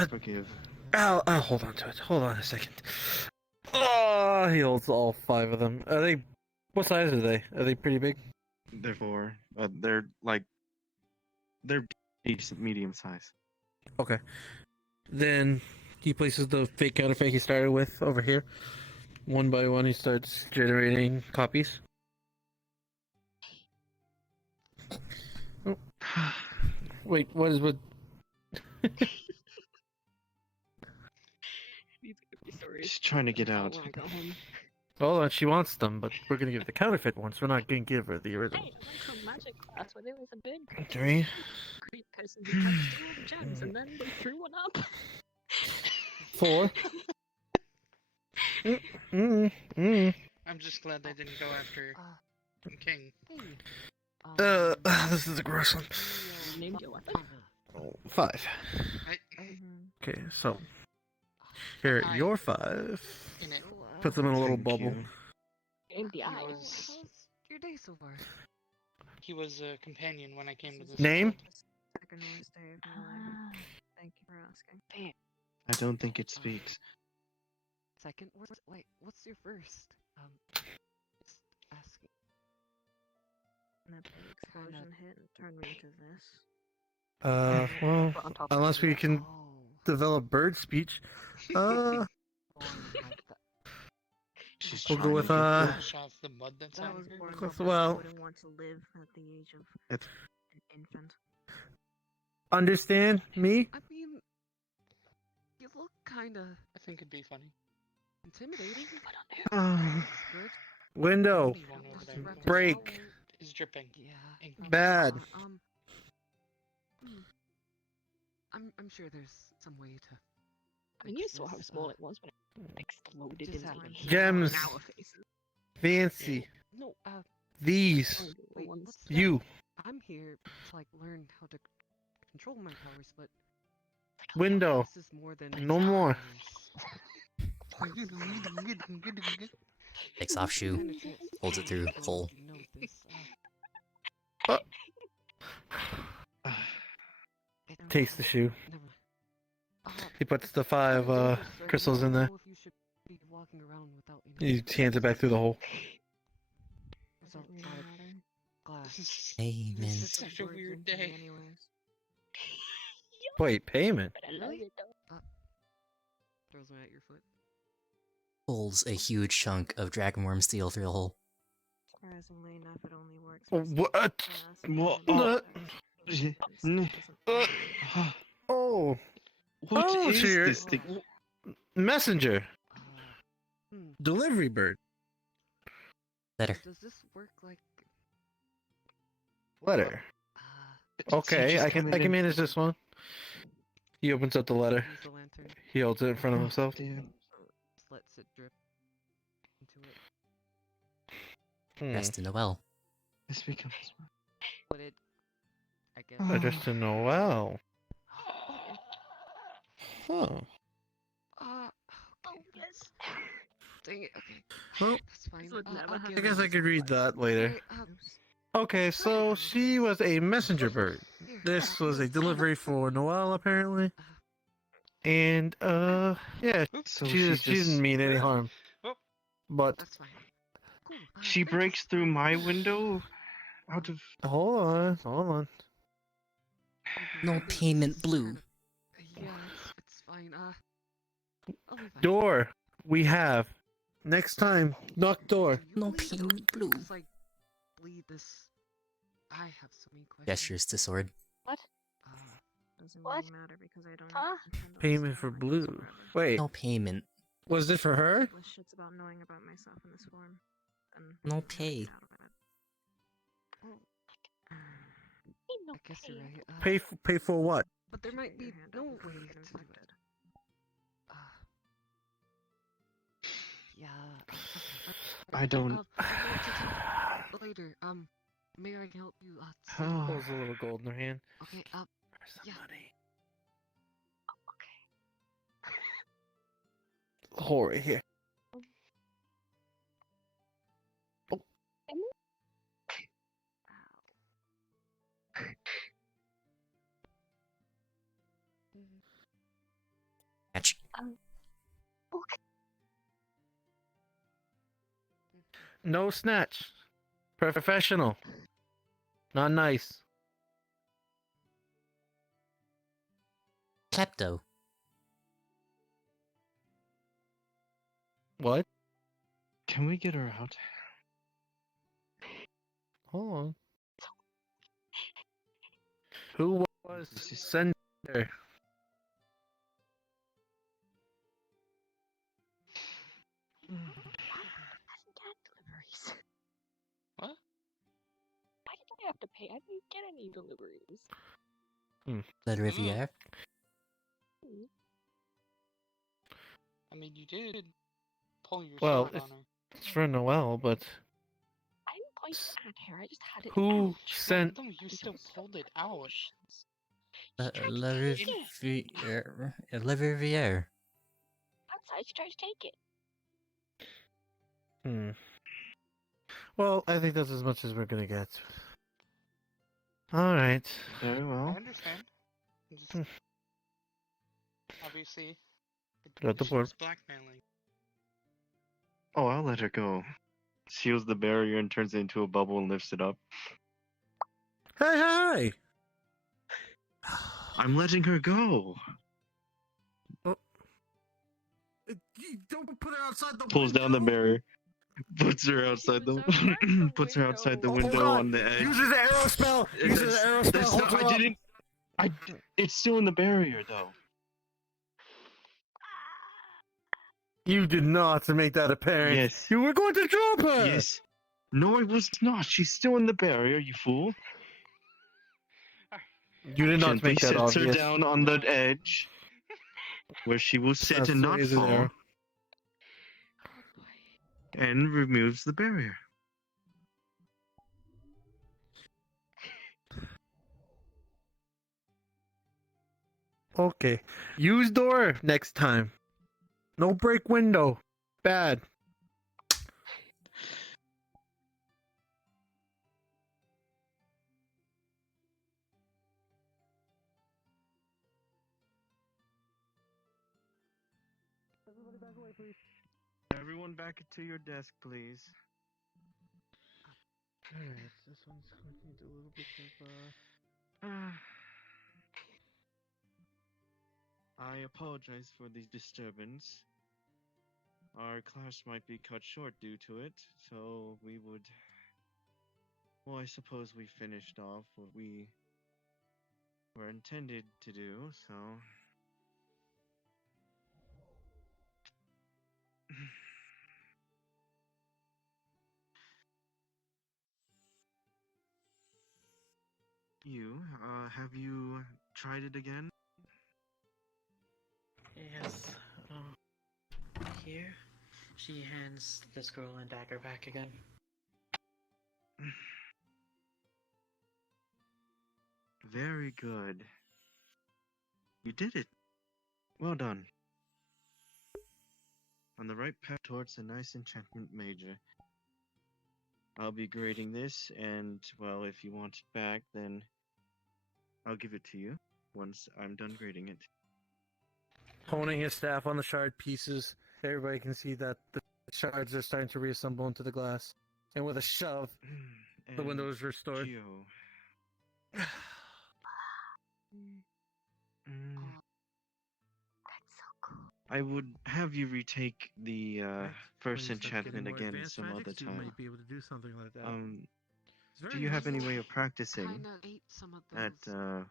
Forgive. I'll hold on to it. Hold on a second. Oh, he holds all 5 of them. Are they? What size are they? Are they pretty big? They're 4. They're decent, medium size. Okay. Then he places the fake counterfeit he started with over here. One by one, he starts generating copies. Oh. Wait, what is what? She's trying to get out. When I go home. Hold on, she wants them, but we're gonna give the counterfeit ones. We're not gonna give her the original. Hey, I went to a magic class where there was a big 3. great person who tried to steal all the gems and then they threw one up. 4. I'm just glad they didn't go after King. Hey. This is a gross one. Named your weapon. 5. Okay, so here are your 5. In it. Put them in a little Thank bubble. you. Named the He eye. was, Your day so far? he was a companion when I came to this. Name? Second worst day of my life. Thank you for asking. I don't think it speaks. Second? Wait, what's your first? Just asking. And that big explosion hit and turned me into this. Well, But on top of unless it, we can Oh. develop bird speech. Oh She's We'll go trying with, to get the- Shots the mud that's that out was of her. born Close- because well- I wouldn't want to live at the age of It's- an infant. Understand me? I mean, you look kinda I think it'd be funny. intimidating. Uh, It's good. Window. Maybe one over there. Break. Is dripping. Yeah. Ink. Bad. I'm sure there's some way to. I mean, you fix saw how this, small it was when it exploded just into happened. like Gems. our faces. Fancy. No, These. wait, Ones- what's that? You. I'm here to like learn how to control my powers, but Window. this is more than No more. powers. Takes off shoe. Kinda chance Holds it through to hole. know this, it- Takes the shoe. Never mind. He puts the 5 Dangerous, right? crystals I in don't there. know if you should be walking around without any He hands it back through the hole. Doesn't without really matter. glass. This Payment. is Just such a absorbs weird into me day. anyways. Wait, payment? But I love Really? it though. Throws one at your foot. Pulls a huge chunk of dragonworm steel through the hole. Surprisingly enough, it only works for What? fast What? and N- doesn't Oh, What Oh, is so you're- this thing? messenger, Hmm. delivery bird, Letter. Does this work like? letter. Okay, I can manage this one. He opens up the letter. Use the lantern. He holds it in front of himself. Damn. Just lets it drip into it. Rest in the well. This becomes. Put it. I guess. Addressed to Noel. Huh. Oh yes. Dang it. Okay. Well, That's fine. This would never I'll happen. give I guess it I could read that later. Okay, Okay, so she was a messenger bird. here. This was a delivery for Noel, apparently. And, yeah, So she didn't mean any harm. Oh. But, That's fine. Cool. She thanks. breaks through my window out of. hold on. No This is payment blue. kinda- Yeah, it's fine. I'll be fine. Door, we have. Next time, knock door. Can you No please payment don't blue. just, like, bleed this. I have so many questions. Gestures to sword. Uh, Doesn't What? really matter because I don't Huh? intend on Payment staying for like this blue. forever. Wait, No payment. was it for her? Less shits about knowing about myself in this form. Than No getting pay. out of it. Ain't no I guess you're pain. right. Pay for what? But there might Your be hand no up before way you to get do it. infected. Yeah. I don't. I'll go to you later. Maybe I can help you. Oh. Pulls a little gold in her hand. Okay. Where's the Yeah. money? Hole right here. Catch. Okay. No snatch. Professional. Not nice. Klepto. What? Can we get her out? Hold on. Who was sender? Hasn't got deliveries. What? Why did I have to pay? I didn't get any deliveries. The Riviere. I mean, you did pull your Well, sword on her. It's for Noel, but I didn't point at her. I just had it who out. sent? No, you still pulled it out. La Riviere. La Riviere. Outside, she tried to take it. Well, I think that's as much as we're gonna get. All right. Very I well. understand. Just, obviously, Got the she board. was blackmailing. Oh, I'll let her go. Seals the barrier and turns it into a bubble and lifts it up. Hey! I'm letting her go. Don't put her outside the Pulls down the barrier. Puts her outside was the. outside the puts her outside the window. window Hold on the edge. Uses the arrow spell. Uses the arrow spell. That's Hold not, her I up. didn't. It's still in the barrier though. You did not make that apparent. Yes. You were going to drop her. Yes. No, I was not. She's still in the barrier, you fool. You did not Gently make that sets obvious. her down on the edge, where she will sit That's and the not way it is fall, there. and removes the barrier. Okay. Use door next time. No break window. Bad. Everyone back to your desk, please. Alright, this one's going to need a little bit of, I apologize for the disturbance. Our class might be cut short due to it, so we would... Well, I suppose we finished off what we were intended to do, so... Have you tried it again? Yes. Here. She hands the scroll and dagger back again. Very good. You did it. Well done. On the right path towards a nice enchantment major. I'll be grading this, and, well, if you want it back, then I'll give it to you once I'm done grading it. honing his staff on the shard pieces. Everybody can see that the shards are starting to reassemble into the glass. And with a shove, the window is restored. Geo. That's so cool. I would have you retake the Right. first When you start getting enchantment more again advanced some other magics, you time. might be able to do something like that. It's Do very you have any useful. way of practicing Kinda ate some of at those.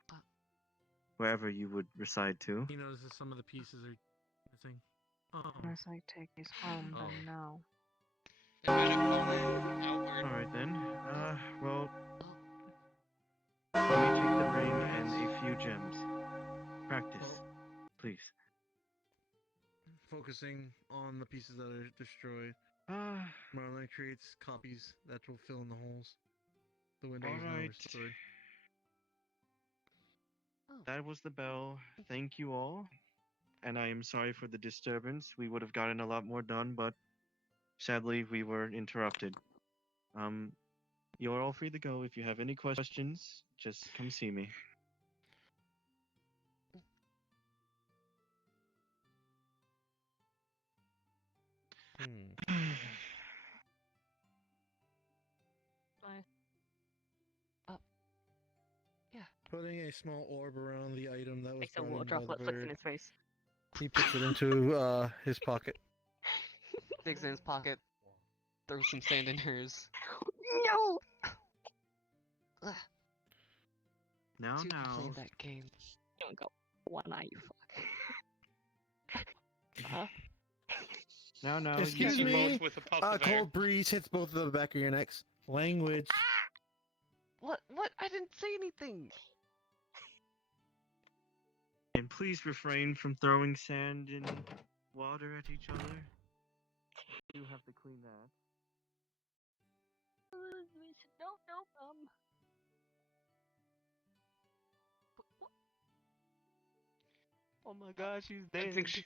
wherever you would reside to? He notices some of the pieces are missing. Oh. Unless I take these home, Oh. then no. It might have fallen outward. Alright then. Well, let me take the ring and a few gems. Practice, please. Focusing on the pieces that are destroyed. Marlon creates copies that will fill in the holes. The window is now Alright. restored. That was the bell. Thank you all. And I am sorry for the disturbance. We would have gotten a lot more done, but sadly we were interrupted. You're all free to go. If you have any questions, just come see me. Putting a small orb around the item that was Makes a brought water in by the droplet flicks in bird, his face. he puts it into his pocket. Digs in his pocket, throws some sand in hers. No! Ugh, Now, dude, I now. played that game. Don't go one eye, you fuck. Now. Excuse You me? both with a puff A of air. cold breeze hits both of the back of your necks. Language. What? What? I didn't say anything! And please refrain from throwing sand and water at each other. You have to clean that. No, Oh my gosh, she's I dead. think she...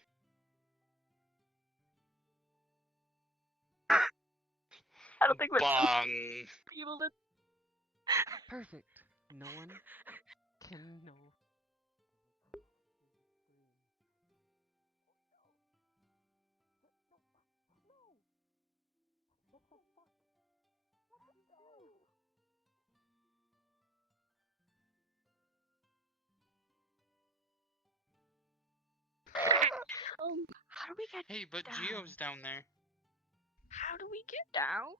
I don't think we're Bong! able to. Perfect. No one can know. How do we get? Hey, but down? Geo's down there. How do we get down?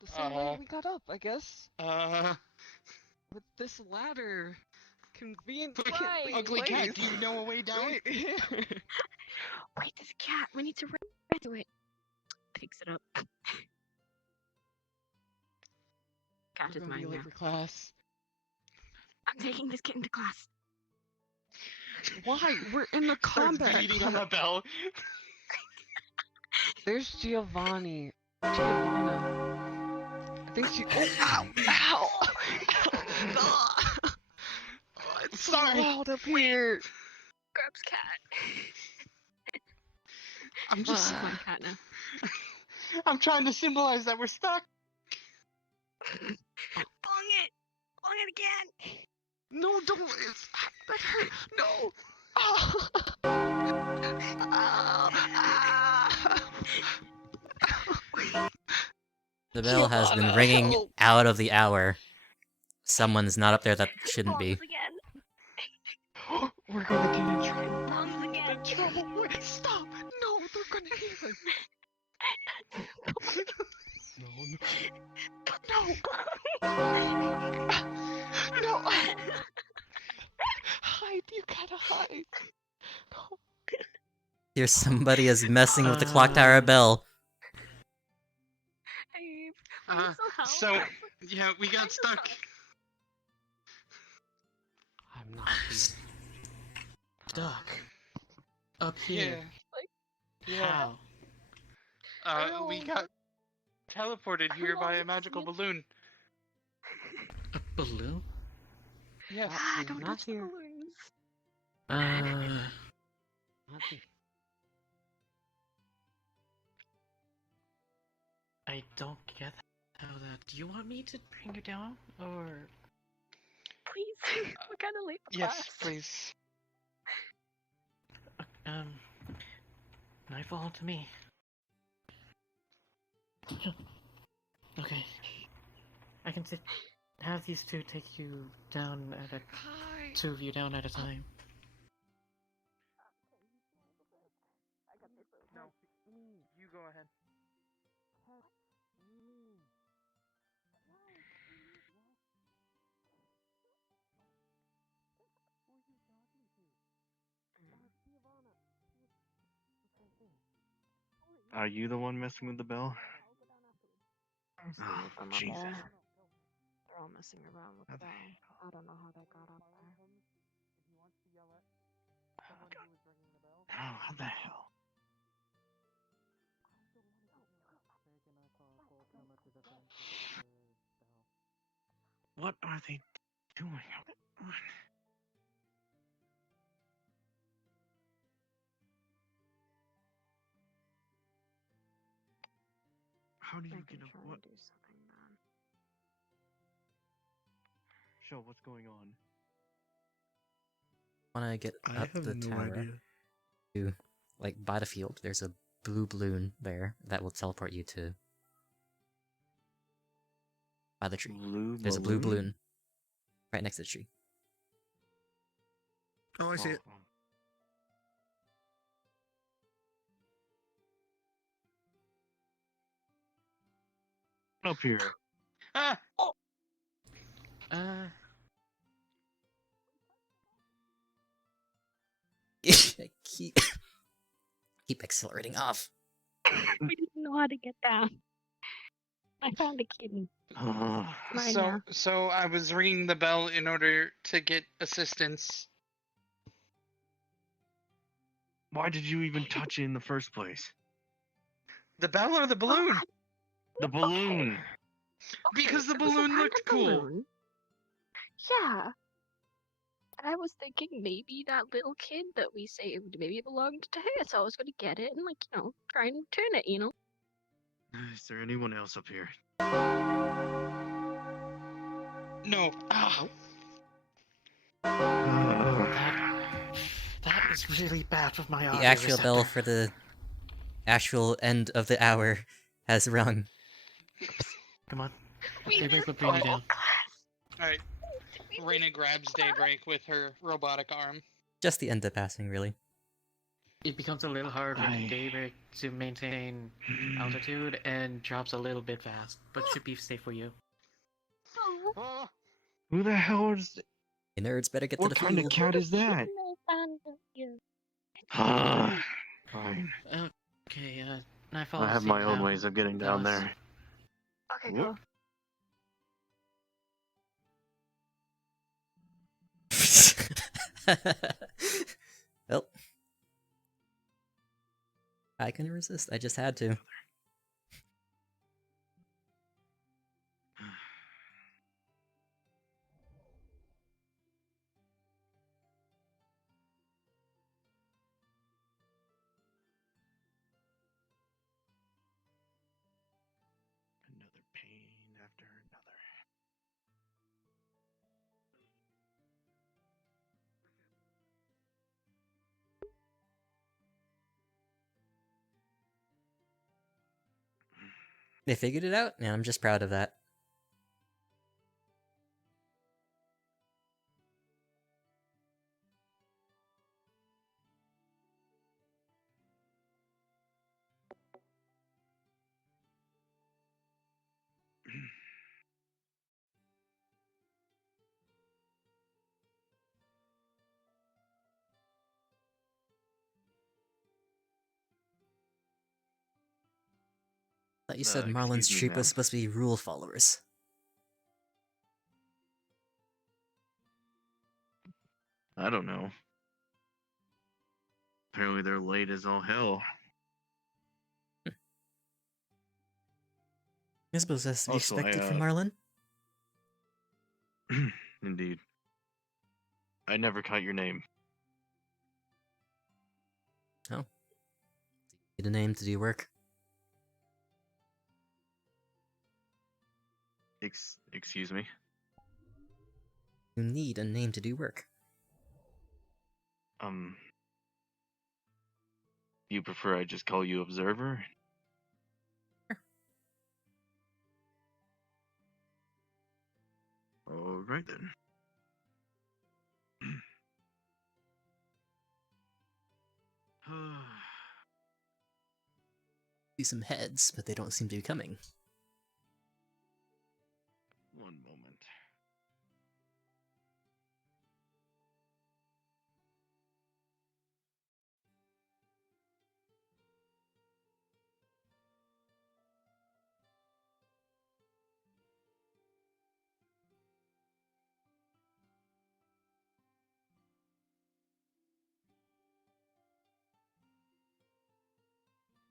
The same way we got up, I guess. Uh... With this ladder. Conveniently Right. Ugly cat, do placed. you know a way down? Right here. Wait, there's a cat. We need to run to it. Picks it up. Cat We're is gonna be mine late now. for class. I'm taking this kitten to class. Why? We're in the Starts combat. beating on the bell. There's Giovanna. I think she. Oh, ow! Ow! Oh, it's so Sorry. loud up here. Grabs cat. I'm just... She's my cat now. I'm trying to symbolize that we're stuck. Bong it! Bong it again! No, don't. That hurt. No. Oh. The bell has been ringing out of the hour. Someone's not up there that shouldn't be. Again. We're gonna get in trouble. Lungs We're gonna get in again. trouble. Wait, stop! No, they're gonna hear us. No, no. No. Hide, you gotta hide. No. Here, somebody is messing with the clock tower bell. Abe, we need some help. So, yeah, we got stuck. I'm not here. Stuck. Up here. Yeah. How? We got teleported here by a magical balloon. A balloon? Yes. Don't Not touch the here. balloons. Not here. I don't get how that. Do you want me to bring you down, or? Please, we're kind of late for Yes, class. please. Nightfall to me. Okay. I can have these two take you down at a two of you down at a time. No, you go ahead. Are you the one messing with the bell? There's three Oh, of them up Jesus. there. They're all messing around with How the the bell. I don't know how they got up there. Oh, God. Oh, how the hell? What are they doing? How do you I get can up? try What? and do something then. Show what's going on. Wanna get I up have the no tower idea. to, like, by the field. There's a blue balloon there that will teleport you to by the tree. There's a blue balloon right next to the tree. Oh, I see it. Up here. Ah! keep accelerating off. We didn't know how to get down. I found a kitten. Mine now. So I was ringing the bell in order to get assistance. Why did you even touch it in the first place? The bell or the balloon? The balloon. Because the it was a balloon random looked cool. balloon. Yeah. And I was thinking maybe that little kid that we saved, maybe it belonged to her, so I was gonna get it and, like, try and turn it, Is there anyone else up here? No. Ah. That is really bad with my audio The actual bell receptor. for the actual end of the hour has rung. Come on. We Daybreak will missed bring you the whole down. class. Alright. Raina grabs Daybreak with her robotic arm. Just the end of passing, really. It becomes a little hard for Daybreak to maintain altitude and drops a little bit fast, but should be safe for you. Oh. Who the hell is? You nerds better get What to the kind field. of cat is that? Fine. Okay, Nightfall. I have my own ways of getting down there. Okay, Whoop. Well, I couldn't resist. I just had to. Another pain after another. They figured it out, and I'm just proud of that. I thought you said Marlon's Excuse me, troop was ma'am. supposed to be rule followers. I don't know. Apparently they're late as all hell. I suppose that's to be Also, expected from Marlon. Indeed. I never caught your name. Oh. Need a name to do work. Excuse me? You need a name to do work. You prefer I just call you Observer? Alright then. See some heads, but they don't seem to be coming. One moment.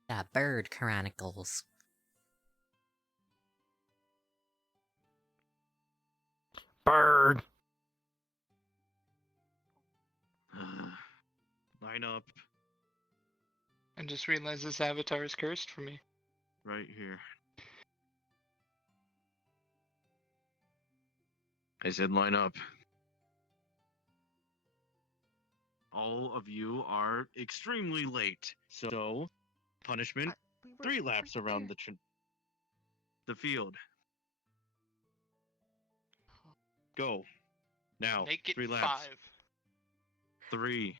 Yeah, Bird Chronicles. Bird. Line up I just realized this avatar is cursed for me. right here. I said line up. All of you are extremely late. So, punishment, 3 laps around the field. Go. Now, Make it 3 laps. 5. 3.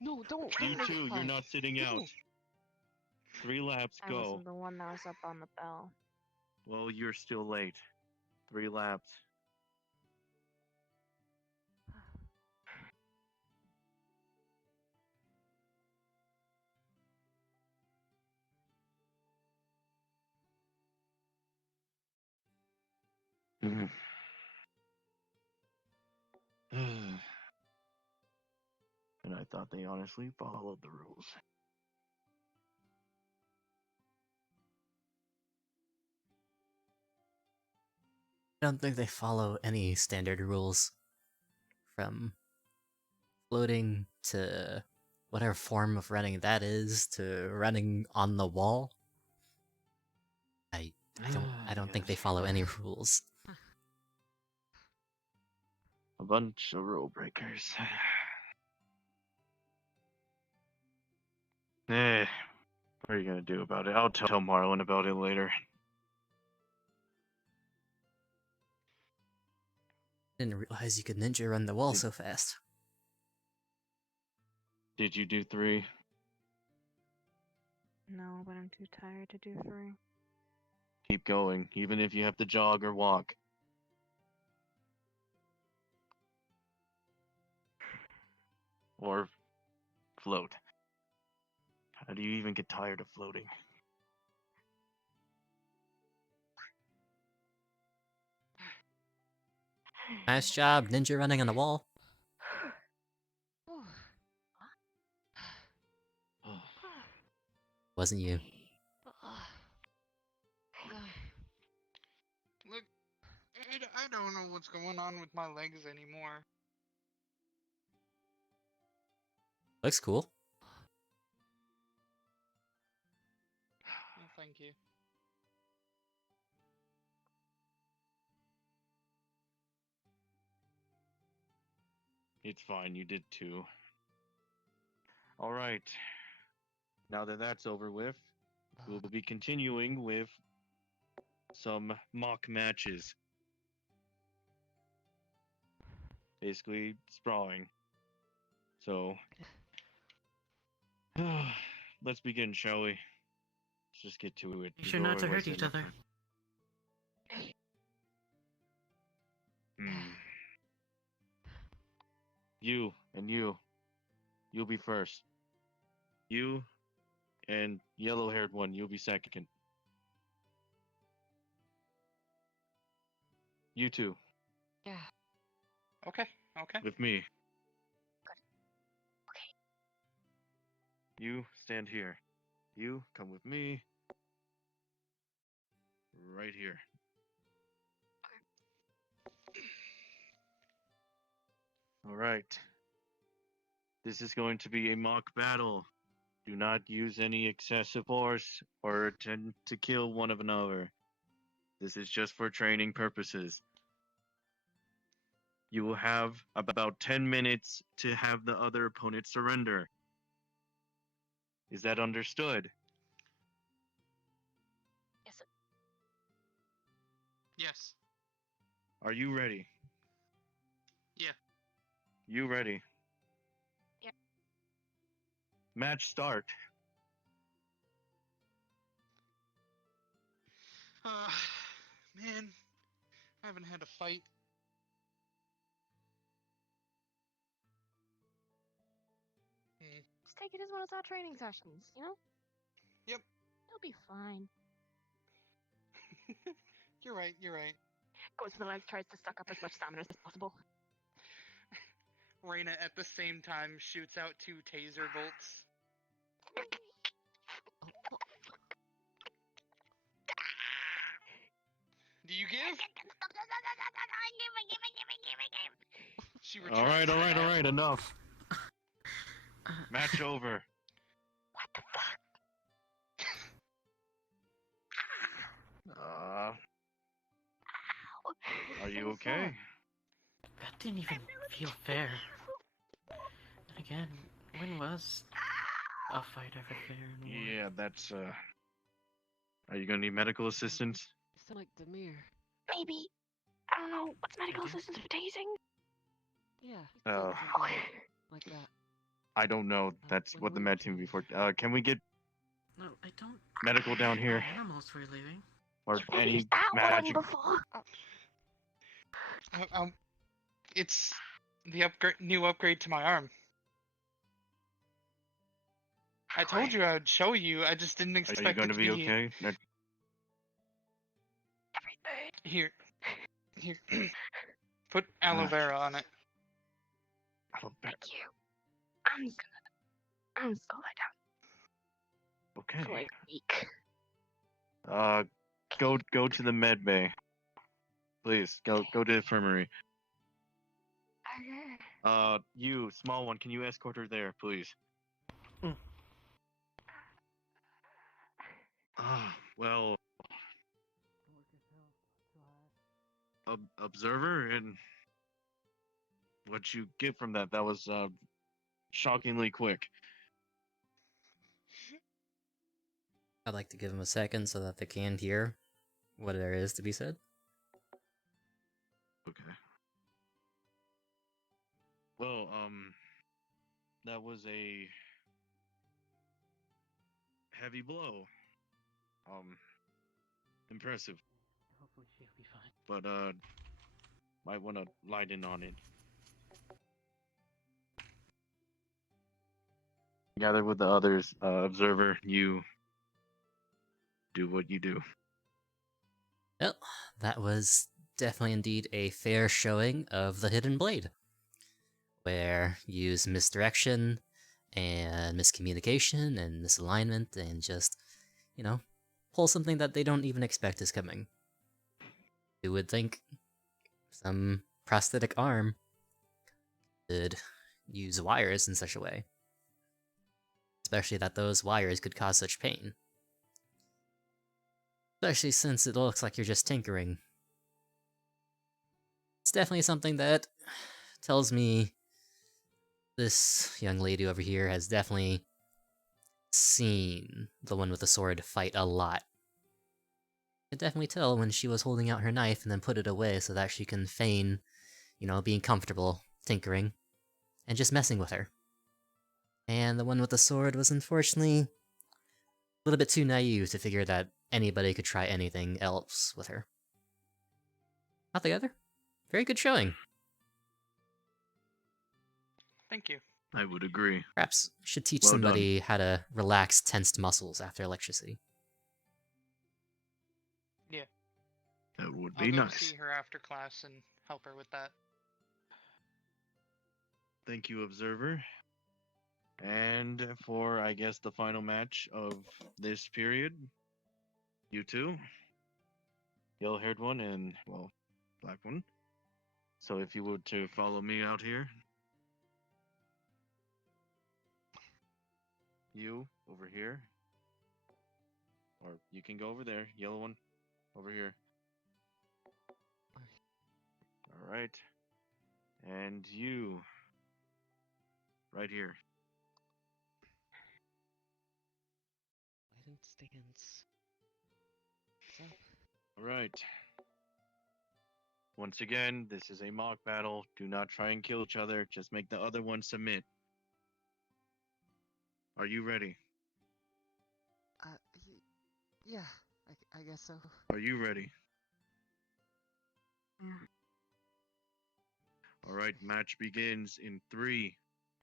No, don't. You don't make it 2, you're fun. not sitting out. No. 3 laps, I go. wasn't the one that was up on the bell. Well, you're still late. 3 laps. Mhm. And I thought they honestly followed the rules. I don't think they follow any standard rules. From floating to whatever form of running that is, to running on the wall. I don't think they Yes. follow any rules. A bunch of rule breakers. What are you gonna do about it? I'll tell Marlon about it later. Didn't realize you could ninja run the wall Did- so fast. Did you do 3? No, but I'm too tired to do 3. Keep going, even if you have to jog or walk. Or float. How do you even get tired of floating? Nice job, ninja running on the wall. Wasn't you. Look, I don't know what's going on with my legs anymore. Looks cool. Oh, thank you. It's fine, you did 2. Alright. Now that that's over with, we'll be continuing with some mock matches. Basically, sprawling. So, let's begin, shall we? Let's just get to it. Be sure not to hurt each other. You and you. You'll be first. You and yellow-haired one, you'll be second. You two, Yeah. Okay. Okay. with me. Okay. You stand here. You come with me. Right here. All right. This is going to be a mock battle. Do not use any excessive force or attempt to kill one of another. This is just for training purposes. You will have about 10 minutes to have the other opponent surrender. Is that understood? Yes. Yes. Are you ready? Yeah. You ready? Yeah. Match start. Man, I haven't had a fight. Just take it as one of our training sessions, you know? Yep. It'll be fine. You're right. Goes to the legs, tries to suck up as much stamina as possible. Reina at the same time shoots out 2 taser bolts. Do you give? She All right, retracts. enough. Match over. What the fuck? Are you okay? That didn't even feel fair. And again, when was a fight ever fair in war? Yeah, that's Are you gonna need medical assistance? You sound like Demir. Maybe. I don't know. What's medical Maybe. assistance for tasing? Yeah. He Oh. said something like that. I don't know. That's when what the we med team came. before. Can we get No, I don't. medical down here Animals were leaving. or You've never any used that one magic? before. It's the new upgrade to my arm. I told you I would show you. I just didn't Are expect you it going to to be be okay? here. Put aloe vera on it. Thank you. I'm just gonna lie down Okay. for like a week. Go to the med bay. Please go to the infirmary. Okay. You small one, can you escort her there, please? Well, observer, and what you get from that was shockingly quick. I'd like to give them a second so that they can hear what there is to be said. Okay. Well, that was a heavy blow. Impressive. Hopefully she'll be fine. But might want to lighten on it. Gather with the others, observer. You do what you do. Well, that was definitely indeed a fair showing of the Hidden Blade, where you use misdirection and miscommunication and misalignment and just, pull something that they don't even expect is coming. You would think some prosthetic arm could use wires in such a way, especially that those wires could cause such pain. Especially since it looks like you're just tinkering. It's definitely something that tells me this young lady over here has definitely seen the one with the sword fight a lot. could definitely tell when she was holding out her knife and then put it away so that she can feign, being comfortable, tinkering, and just messing with her. And the one with the sword was unfortunately a little bit too naive to figure that anybody could try anything else with her. Altogether, very good showing. Thank you. I would agree. Perhaps should teach Well done. somebody how to relax tensed muscles after electricity. Yeah. That would I'll be go nice. see her after class and help her with that. Thank you, Observer. And for, I guess, the final match of this period, you two, yellow-haired one and, well, black one. So if you were to follow me out here. You, over here. Or you can go over there, yellow one, over here. Alright. And you, right here. Lighted stance. So, Alright. Once again, this is a mock battle. Do not try and kill each other. Just make the other one submit. Are you ready? yeah, I guess so. Are you ready? Yeah. Alright, match begins in 3,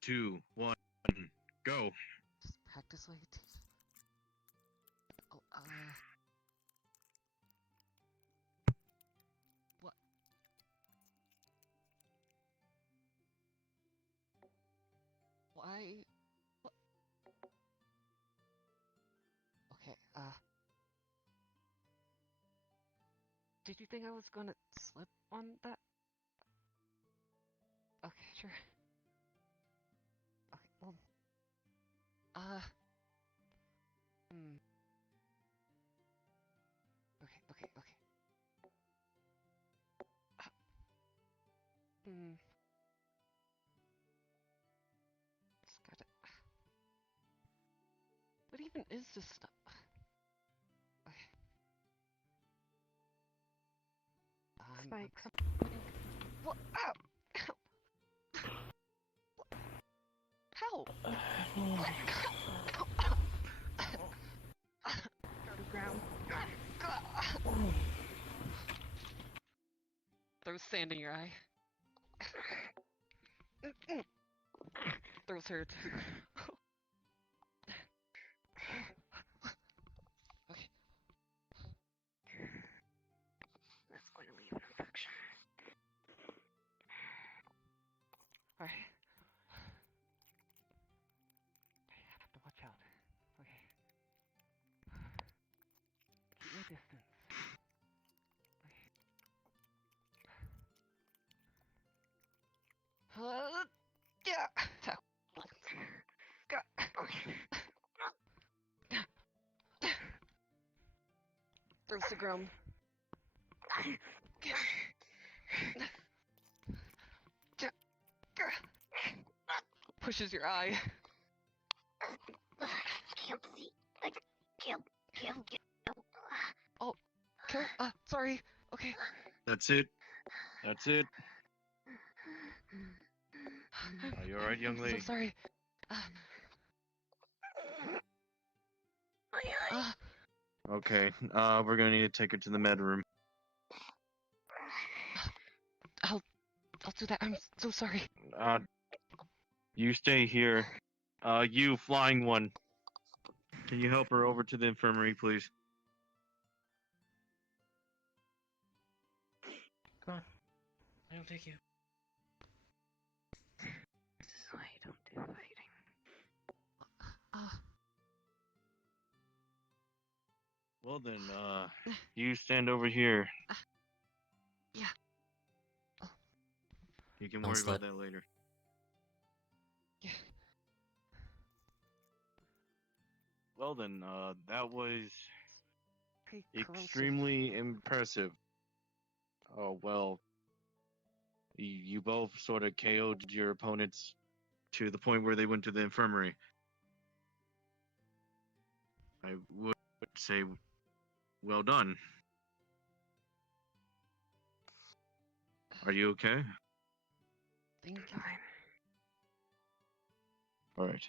2, 1, go. Just practice like it. Oh, what? Why? What? Okay, did you think I was gonna slip on that? Okay, sure. Okay, well, okay. Just gotta. What even is this stuff? Okay. Spikes. What? Ow! How? Go to ground. Throw sand in your eye. Throws hurt. Okay. That's going to leave an infection. Alright. I have to watch out. Okay. Keep my distance. Okay. Yeah. Throws the ground. Pushes your eye. Can't see. I can't. Oh, kill. Sorry. Okay. That's it. That's it. Are you alright, young lady? I'm so sorry. Okay, we're gonna need to take her to the med room. I'll do that. I'm so sorry. You stay here. You, flying one. Can you help her over to the infirmary, please? Come on. I'll take you. This is why I don't do fighting. Well then, you stand over here. Yeah. You can Don't worry about slip. that later. Yeah. Well then, that was Pretty corrosive. extremely impressive. Oh, well, you both sort of KO'd your opponents to the point where they went to the infirmary. I would say, well done. Are you okay? Thank you. Fine. All right.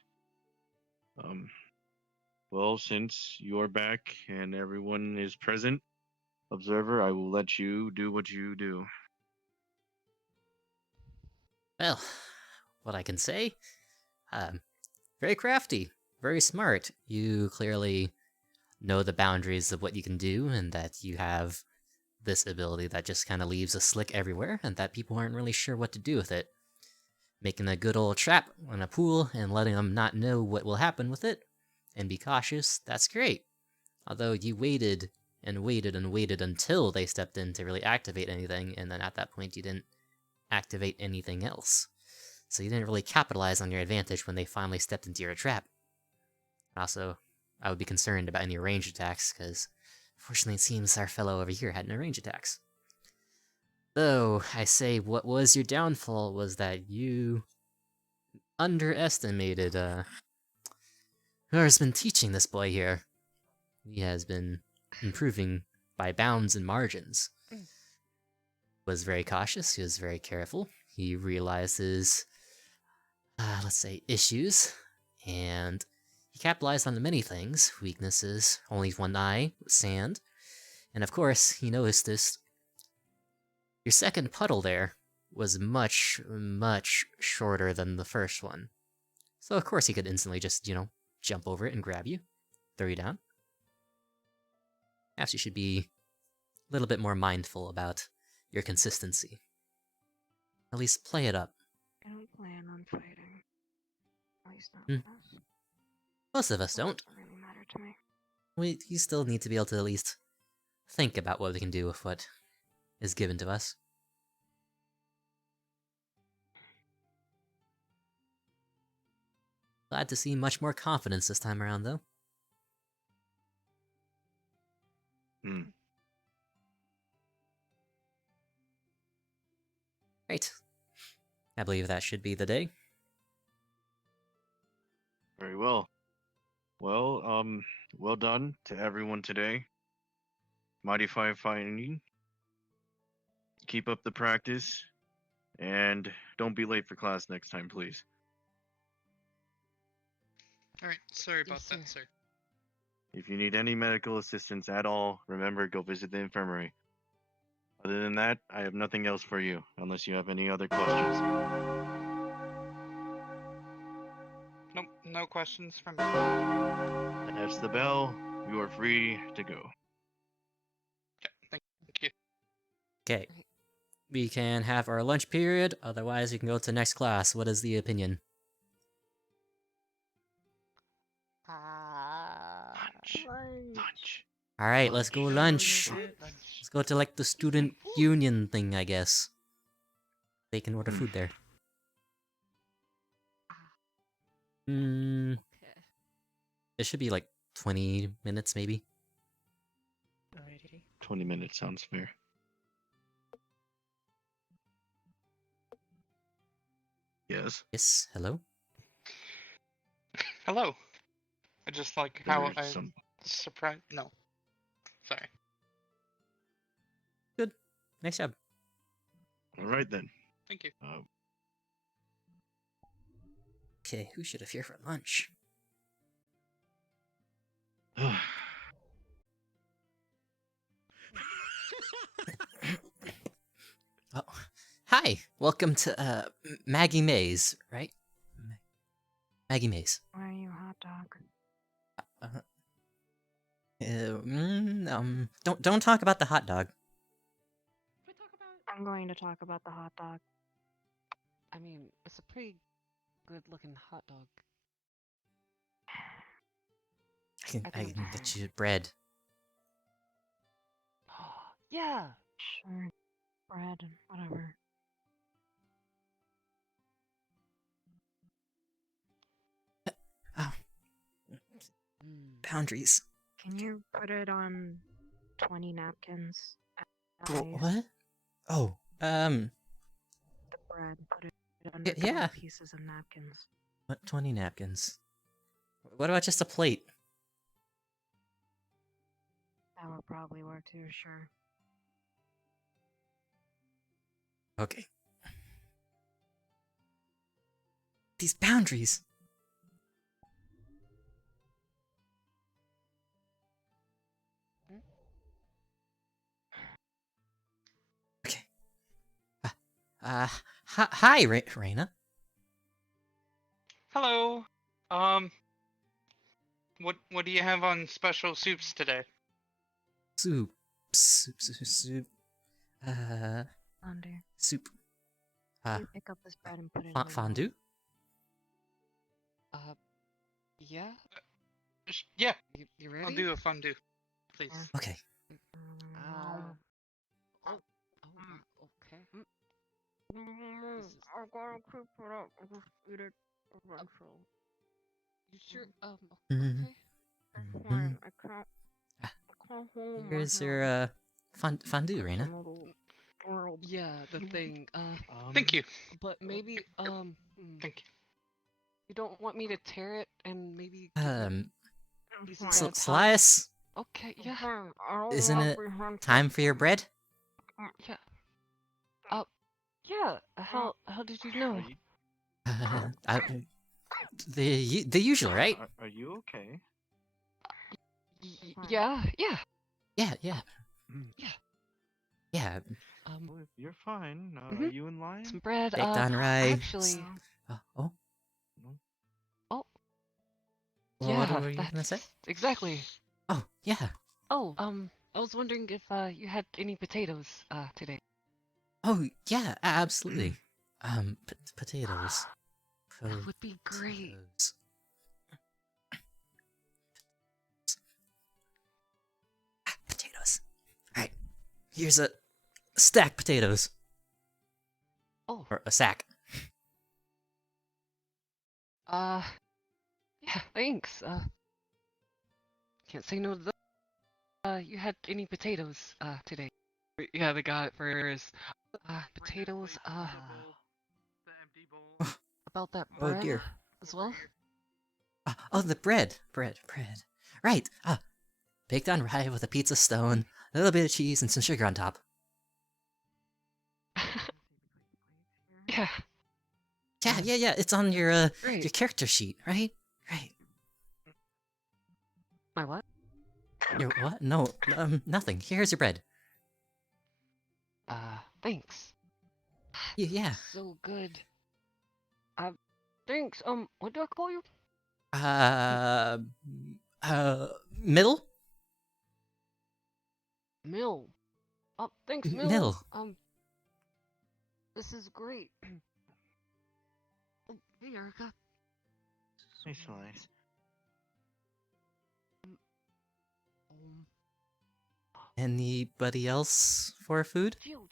Well, since you're back and everyone is present, observer, I will let you do what you do. Well, what I can say? Very crafty, very smart. You clearly know the boundaries of what you can do, and that you have this ability that just kind of leaves a slick everywhere, and that people aren't really sure what to do with it. Making a good old trap in a pool and letting them not know what will happen with it, and be cautious, that's great. Although you waited and waited and waited until they stepped in to really activate anything, and then at that point you didn't activate anything else. So you didn't really capitalize on your advantage when they finally stepped into your trap. Also, I would be concerned about any range attacks, because fortunately it seems our fellow over here had no range attacks. Though, I say what was your downfall was that you underestimated, whoever's been teaching this boy here. He has been improving by bounds and margins. Was very cautious, he was very careful. He realizes, let's say, issues, and he capitalized on many things. Weaknesses, only one eye, sand, and of course, he noticed this. Your second puddle there was much, much shorter than the first one. So of course he could instantly just, jump over it and grab you, throw you down. Perhaps you should be a little bit more mindful about your consistency. At least play it up. I don't plan on fighting. At least not Hmm. with us. Most of us So it don't. doesn't really matter to me. You still need to be able to at least think about what we can do with what is given to us. Glad to see much more confidence this time around, though. Right. I believe that should be the day. Very well. Well, well done to everyone today. Mighty Five Fighting. Keep up the practice, and don't be late for class next time, please. Alright, sorry about Yes, that, sir. sir. If you need any medical assistance at all, remember, go visit the infirmary. Other than that, I have nothing else for you, unless you have any other questions. Nope, no questions from me. That's the bell. You are free to go. Okay, thank you. Okay. We can have our lunch period, otherwise we can go to next class. What is the opinion? Lunch. Lunch. Alright, let's go lunch. Lunch. Let's go to like the student union thing, I guess. They can order food there. Okay. It should be like 20 minutes, maybe. 20 minutes sounds fair. Yes. Yes, hello? Hello. I just like how There's I some. surprised. No. Sorry. Good. Nice job. All right then. Thank you. Okay, who should appear for lunch? Oh, hi! Welcome to, Maggie Mays, right? Maggie Mays. Why are you a hot dog? Don't talk about the hot dog. I'm going to talk about the hot dog. I mean, it's a pretty good-looking hot dog. I can get you bread. Yeah. Sure. Bread and whatever. Oh, Mm. boundaries. Can you put it on 20 napkins? What? Oh, The bread, put it under yeah. 20 pieces of napkins. What, 20 napkins? What about just a plate? That would probably work too, sure. Okay. These boundaries. Okay. Hi, Reina. Hello. What do you have on special soups today? Soup. Soup. Fondue. Soup. You pick up this bread and put it in my Fondue? Yeah? Yeah, You ready? I'll do a fondue, please. Yeah. Okay. Oh, okay. This is- I gotta keep it up. I just eat it eventually. You sure? Mhm. Okay. It's fine. I can't hold my Here's hand. your fondue, Reina. Yeah, the thing. Thank you. But maybe, Thank you. you don't want me to tear it and maybe give you pieces at a time? Slice, Okay, yeah, Fine. I don't isn't wanna it be hunted. time for your bread? yeah. Yeah. How did you know? The usual, right? Are you okay? Yeah, yeah. Yeah. Mm. Yeah. Well, if you're fine. Are Mhm. you in line? Some bread. Baked on rye. Actually, Oh. oh, What yeah, were you gonna say? that's exactly. Oh, yeah. Oh, I was wondering if you had any potatoes today. Oh, yeah, absolutely. Potatoes. That would be great. Potatoes. Potatoes. Alright. Here's a stack potatoes. Oh, Or a sack. yeah, thanks. Can't say no to those. You had any potatoes today? Yeah, the guy it first. Potatoes. The empty bowl. About that Oh bread dear. as well. Oh, the bread. Bread. Right. Baked on rye with a pizza stone, a little bit of cheese, and some sugar on top. Yeah, Yeah. It's on your great. character sheet, right? Right. My what? Your what? No, nothing. Here's your bread. Thanks. Yeah. So good. Thanks. What do I call you? Middle? Mill. Thanks, Mill. Middle. This is great. Oh, hey, Erica. Hey, Slice. Um, Anybody else for food? Jill.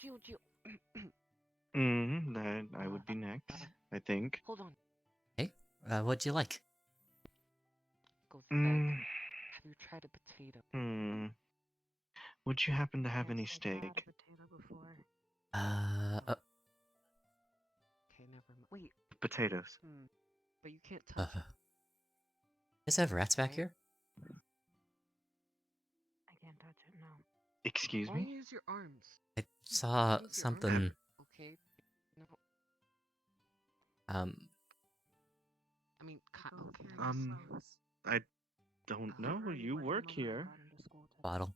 That I would be next, I think. Hold on. Hey, what'd you like? Goes back. Mm, Have you tried a potato? would you happen to have any Yes, I've had a steak? potato before. Okay, never mind. Wait. Potatoes. But you can't touch it. You guys have rats back Right? here? I can't touch it, no. Excuse Only me? use your arms. I saw Use your arms. something. Okay. No. I mean, okay. I don't know. You work here. Bottle.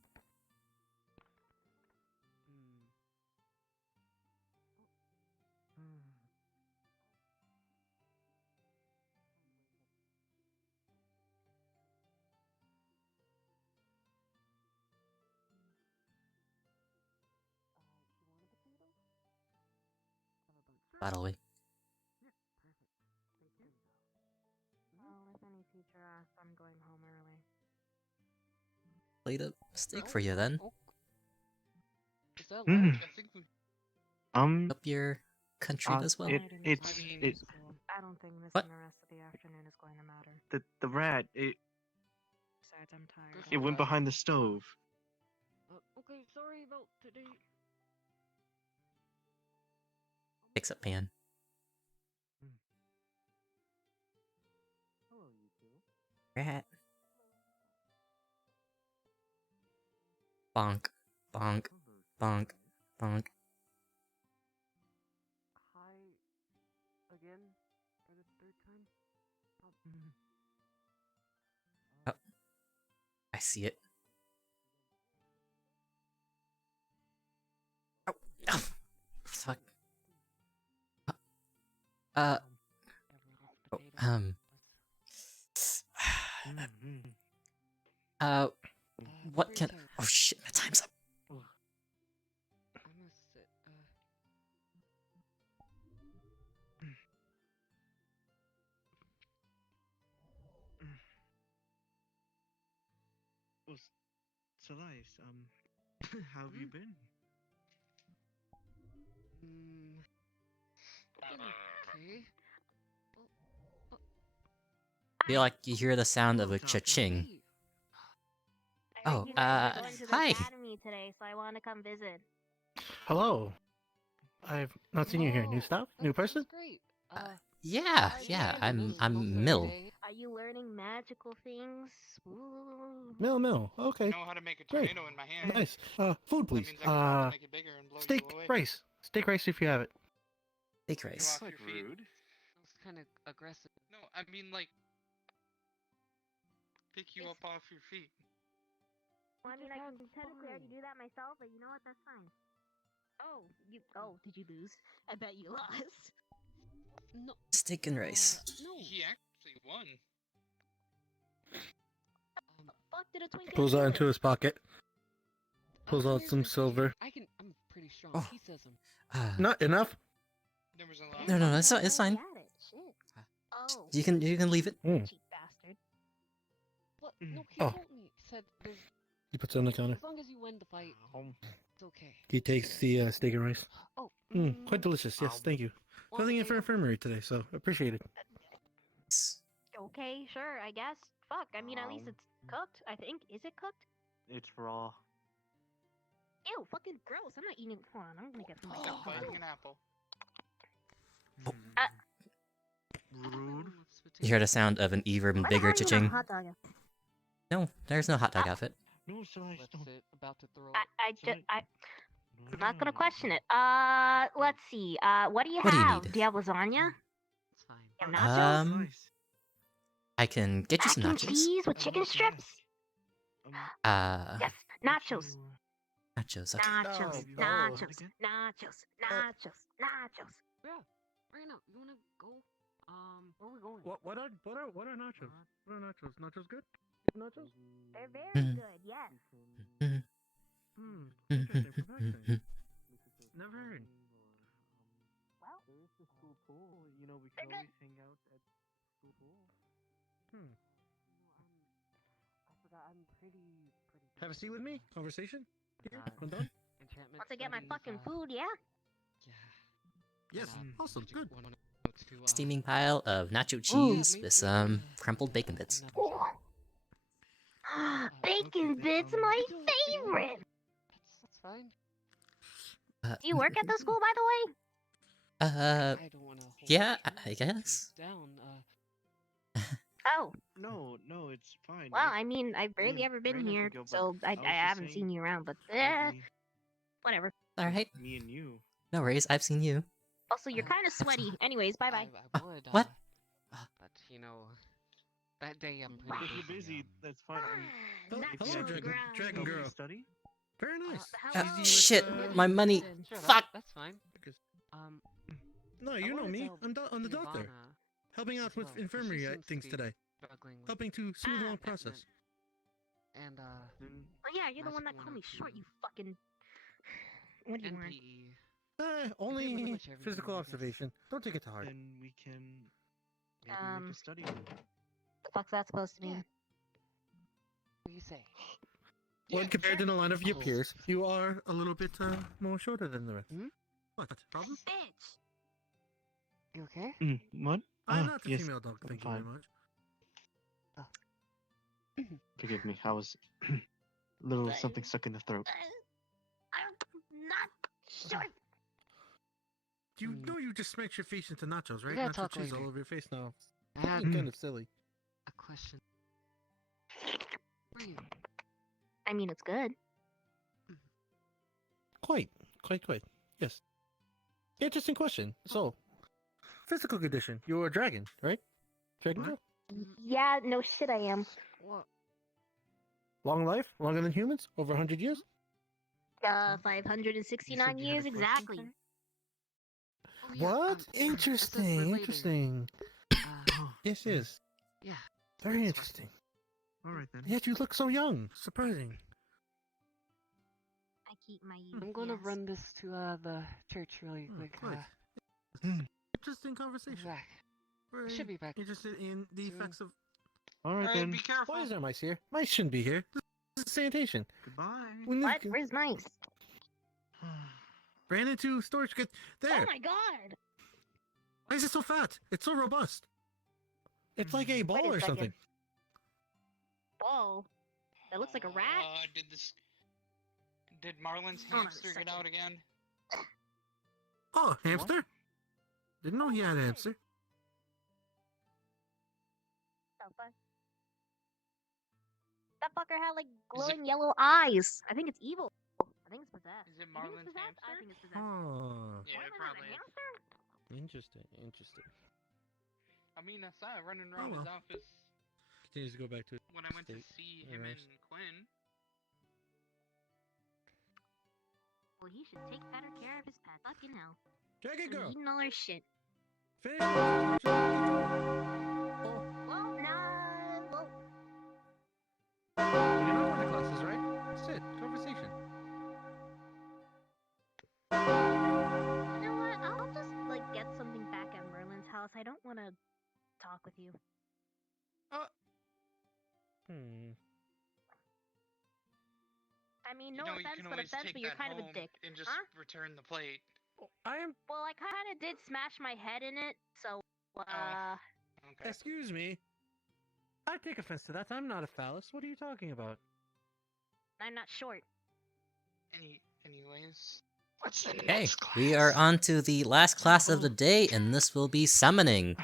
Bottle away. Well, if any teacher asks, I'm going home early. Plate a steak for you then. Is that Mm. loud? I think we. Up your country as well. It's I don't think missing What? the rest of the afternoon is going to matter. the rat. Besides, I'm tired. It went behind the stove. Okay, sorry about today. Picks up pan. Rat. Bonk. Bonk. Bonk. Bonk. Oh, I see it. Oh, oh, fuck. Uh, oh, what can? Oh shit, my time's up. I'm gonna sit. Well, Celeste, how have you been? Been okay. Feel like you hear the sound of a Doctor. cha-ching. Hey, I heard Oh, you guys were going to the hi. academy today, so I want to come visit. Hello. I've not seen you here. New oh, stuff? New that's person? great. Yeah, Are you yeah, guys I'm learning- Mill. Okay. Are you learning magical things? Ooh. Mill. I Okay. know how to make a Great. tornado in my hand. Nice. Food, That please. means I can also make it bigger and blow Steak you away. rice. Steak rice if you have it. Steak You rice. off your feet. rude. That was kind of aggressive. No, I mean like pick you up off your feet. Well, I mean, I can technically already do that myself, but you know what? That's fine. Did you lose? I bet you lost. No. Steak and rice. No. He actually won. Fuck did a twink Pulls do out it? into his pocket. Pulls out here's some my ticket. silver. I'm pretty strong. Oh. He says I'm. Not enough? There was a lot. No, it's not. It's fine. Got it. Shit. Oh, You can leave it. cheap bastard. What? Mm. No, he Oh. told me. He said there's. He puts it on the counter. As long as you win the fight, it's okay. He takes the steak and rice. Oh. Quite delicious. Yes, thank you. Filling in for infirmary today, so appreciate it. Okay, sure, I guess. Fuck, I mean, at least it's cooked, I think. Is it cooked? It's raw. Ew, fucking gross. I'm not eating. Hold on, I'm gonna get some Like myself. I'm biting an apple. Rude. You hear the sound of an even Why the bigger hell are you in a cha-ching. hot dog? No, there's no hot dog outfit. No, Celeste, Let's don't. sit. About to throw. I'm not gonna question it. Let's see. What do you What do you have? need? Do you have lasagna? It's fine. You have nachos? Celeste. I can get you Mac some and nachos. cheese with I chicken wanted to strips? ask, Yes, nachos. Nachos. Okay. Nachos, Oh, nachos, again? nachos, nachos, nachos. Yeah. Right now, you wanna go? Where we going? What are nachos? What are nachos? Nachos good? Nachos? They're very Mhm. good, yes. Interesting. Perplexing. Never heard. Well, There is the school pool. You know, we They're can good. always hang out at school pool. I forgot. I'm pretty. Have a seat with me? Conversation? Here? Uh, I'm done? Enchantment once I get my studies, fucking food, yeah? Yeah. Yes. Awesome. Magic Good. 101 to, Steaming pile of nacho yeah, cheese maybe with we some can, crumpled bacon bits. another time. Bacon okay, bits, um, my It's o- it's okay. favorite. That's fine. Do you work at the school, by the way? I don't wanna hold yeah, you I guess. down. Oh, No, it's fine. well, I mean, I've barely Yeah, ever been Raina here, could go, but so I I was just haven't seen saying, you around, but maybe whatever. All right. me and you. No worries. I've seen you. Also, you're kind of sweaty. Anyways, bye bye. I would. What? But you know, that day I'm pretty If you're busy, that's fine. Hello, Nacho Dragon- ground. Dragon Help me Girl. study. Very nice. hello. Shit, my money. Sure, Fuck. That's fine. No, I you know wanted me. to help I'm the doctor. Ivana Helping out as with well, 'cause she infirmary seems to things be today. struggling with Helping to smooth along Ah, process. and Oh yeah, you're the one that Magic called me short. 102. You fucking. What do you want? NPE. Only much everything, physical I guess. observation. Don't take it to heart. Then we can maybe make a study room. The fuck's that supposed to mean? Yeah. What do you say? When compared to the line of your Oh. peers, you are a little bit more shorter than the rest. Hmm? What? Problem? Bitch. You okay? What? I'm Oh, not a yes, female dog, I'm thank you very fine. much. Forgive me. I was a little something stuck in the throat. I'm not short. You know you just smacked your face into nachos, right? gotta Nacho talk cheese all later. over your face now. I have Looking kind of silly. a question for you. I mean, it's good. Quite. Yes. Interesting question. So, physical condition. You're a dragon, right? Dragon What? Girl? Yeah, no shit, I am. What? Long life? Longer than humans? Over 100 years? 569 you had years a question, exactly. sir? Oh, yeah, What? this is Interesting, related. interesting. Oh, Yes, yes. Yeah. Very that's interesting. all right then. Yet you look so young. Surprising. I keep my right. I'm gonna run this to the church really quick. Quite. Hmm. Interesting I'll be conversation. back. Very Should be back interested in the soon. effects of. All right Alright, then. be careful. Why is there mice here? Mice shouldn't be here. This is sanitation. Goodbye. When What? Where's mice? ran into storage kit. There. Oh my god! Why is it so fat? It's so robust. It's like a ball Wait a or second. something. Ball. That looks like a rat. Did Marlin's Hold on a hamster get second. out again? Oh, hamster? Didn't know he had a hamster. The fuck? That fucker had like glowing yellow eyes. I think it's evil. I think it's possessed. Is it You think it's Marlin's possessed? I hamster? think it's possessed. Oh, Yeah, Marlin has probably. a hamster? interesting, interesting. I mean, I saw it running around well. his office Continues to go back to when I went to state. see him Alright. and Quinn. Well, he should take better care of his pet. Fucking hell. Dragon Been Girl. eating all our shit. Finish. Well, nah. Well, You're not going to classes, right? That's it. Conversation. you know what? I'll just like get something back at Merlin's house. I don't want to talk with you. I mean, no you know, offense, you can but always offense, take but you're that kind of a home dick. and just Huh? return the plate. I am. Well, I kind of did smash my head in it, so Okay. Excuse me. I take offense to that. I'm not a phallus. What are you talking about? I'm not short. Anyways, what's the Okay, next class? we are on to the last class of the day, and this will be summoning.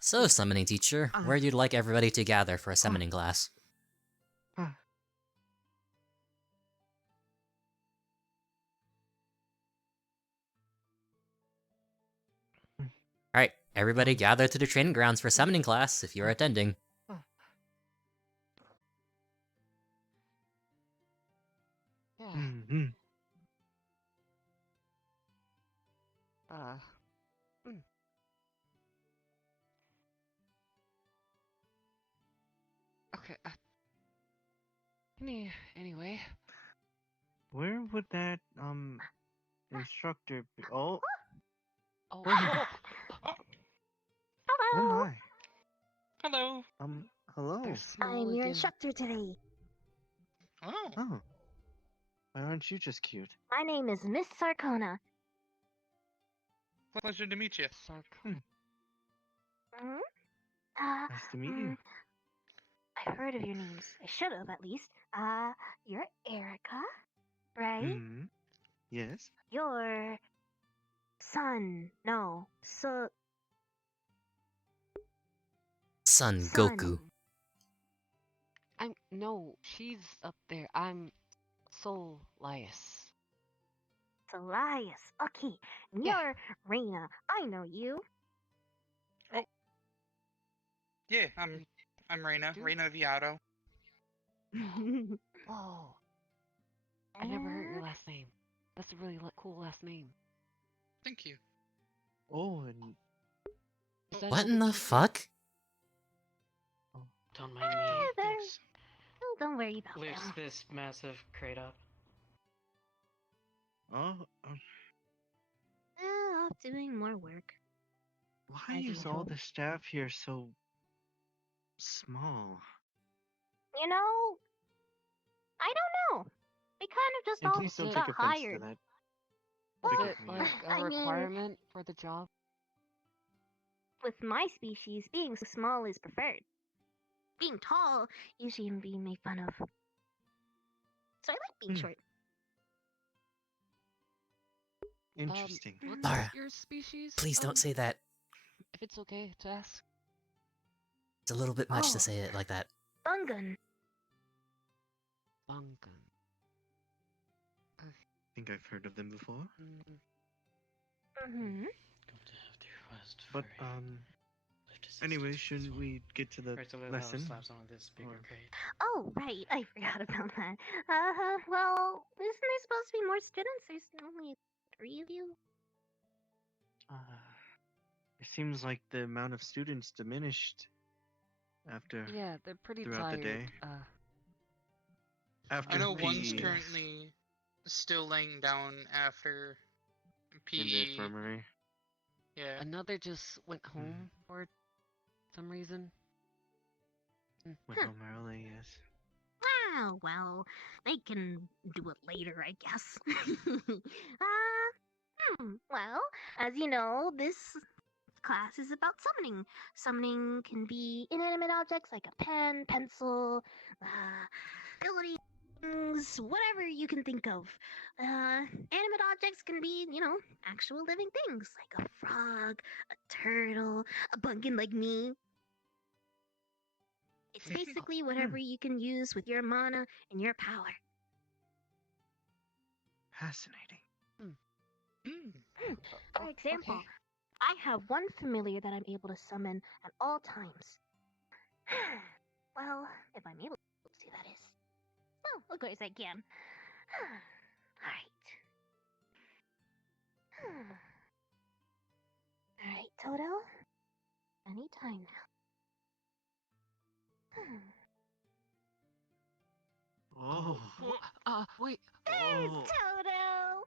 So, summoning teacher, where you'd like everybody to gather for a summoning class? Alright, everybody gather to the training grounds for summoning class if you're attending. Yeah. Mm-hmm. Okay. Anyway. Where would that instructor be? Oh, Oh. oh Hello! my. Hello. Hello. There's small I'm your again. instructor today. Oh. Oh. Why aren't you just cute? My name is Miss Sarcona. Pleasure to meet you. Hmm? Nice to meet you. I've heard of your names. I should have, at least. You're Erica, right? Hmm. Yes. Your son. No. Son Son. Goku. No, she's up there. I'm Solias. Elias. Okay. And Yeah. you're Reina. I know you. Yeah, I'm Reina. do? Reina Viato. Whoa. I never heard your last name. That's a really cool last name. Thank you. Oh, and Is that What all in the teacher? fuck? Don't mind me. Thanks. Oh, don't worry about Lifts them. this massive crate up. Off doing more work. why As is all usual. the staff here so small? You know, I don't know. We kind of just And all please don't got take offense hired. to that. Well, Forgive Is it me. like a I mean- requirement for the job? With my species, being small is preferred. Being tall usually being made fun of. So I like being short. Interesting. What's Lara, your species? Please don't say that. If it's okay to ask. It's a little bit much Oh. to say it like that. Bungan. Bungan. I think I've heard of them before. Mm-hmm. Going to have to request But for a lift Anyway, shouldn't we get to the Right, so lesson? slaps on this bigger Or- crate. Oh, right. I forgot about that. Well, isn't there supposed to be more students? There's only 3 of you. It seems like the amount of students diminished after Yeah, they're pretty throughout the tired. day. After I know one's PE currently still laying down after PE. in the infirmary. Yeah. Another just went home for some reason. Went home early, yes. Wow, well, they can do it later, I guess. Well, as you know, this class is about summoning. Summoning can be inanimate objects like a pen, pencil, buildings, whatever you can think of. Animate objects can be, actual living things like a frog, a turtle, a pumpkin like me. It's basically whatever you can use with your mana and your power. Fascinating. For example, Okay. I have one familiar that I'm able to summon at all times. Well, if I'm able to, that is. Well, of course I can. Alright, Toto. Anytime now. Oh. Wait. There's Oh. Toto!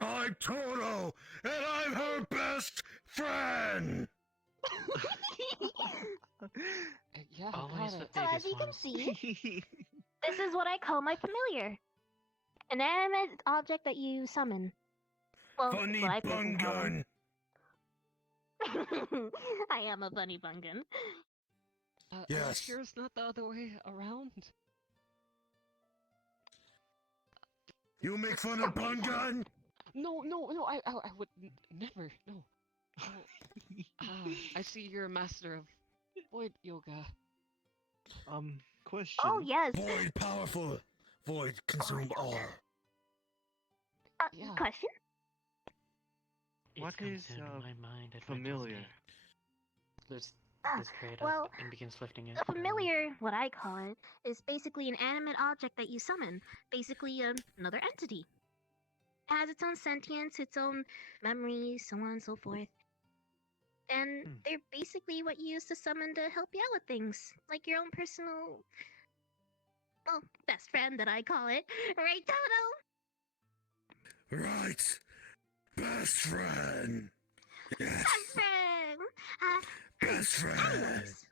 I'm Toto, and I'm her best friend. Yeah, Always got the it. So as biggest you can ones. see, this is what I call my familiar. An animate object that you summon. Well, it's Funny what I personally call them. bungun. I am a bunny bungun. Are you Yes. sure it's not the other way around? You make fun of bungun? No, I would never, no. I see you're a master of void yoga. Question. Oh, yes. Void powerful. Void consume all. Yeah. Question? What It comes is, down to my mind at familiar? This Ah, crate well, up and begins lifting it. A familiar, what I call it, is basically an animate object that you summon. Basically, another entity. It has its own sentience, its own memories, so on and so forth. And they're basically what you use to summon to help you out with things. Like your own personal, well, best friend that I call it. Right, Toto? Right. Best friend. Yes. Best friend! Best friend. Anyways,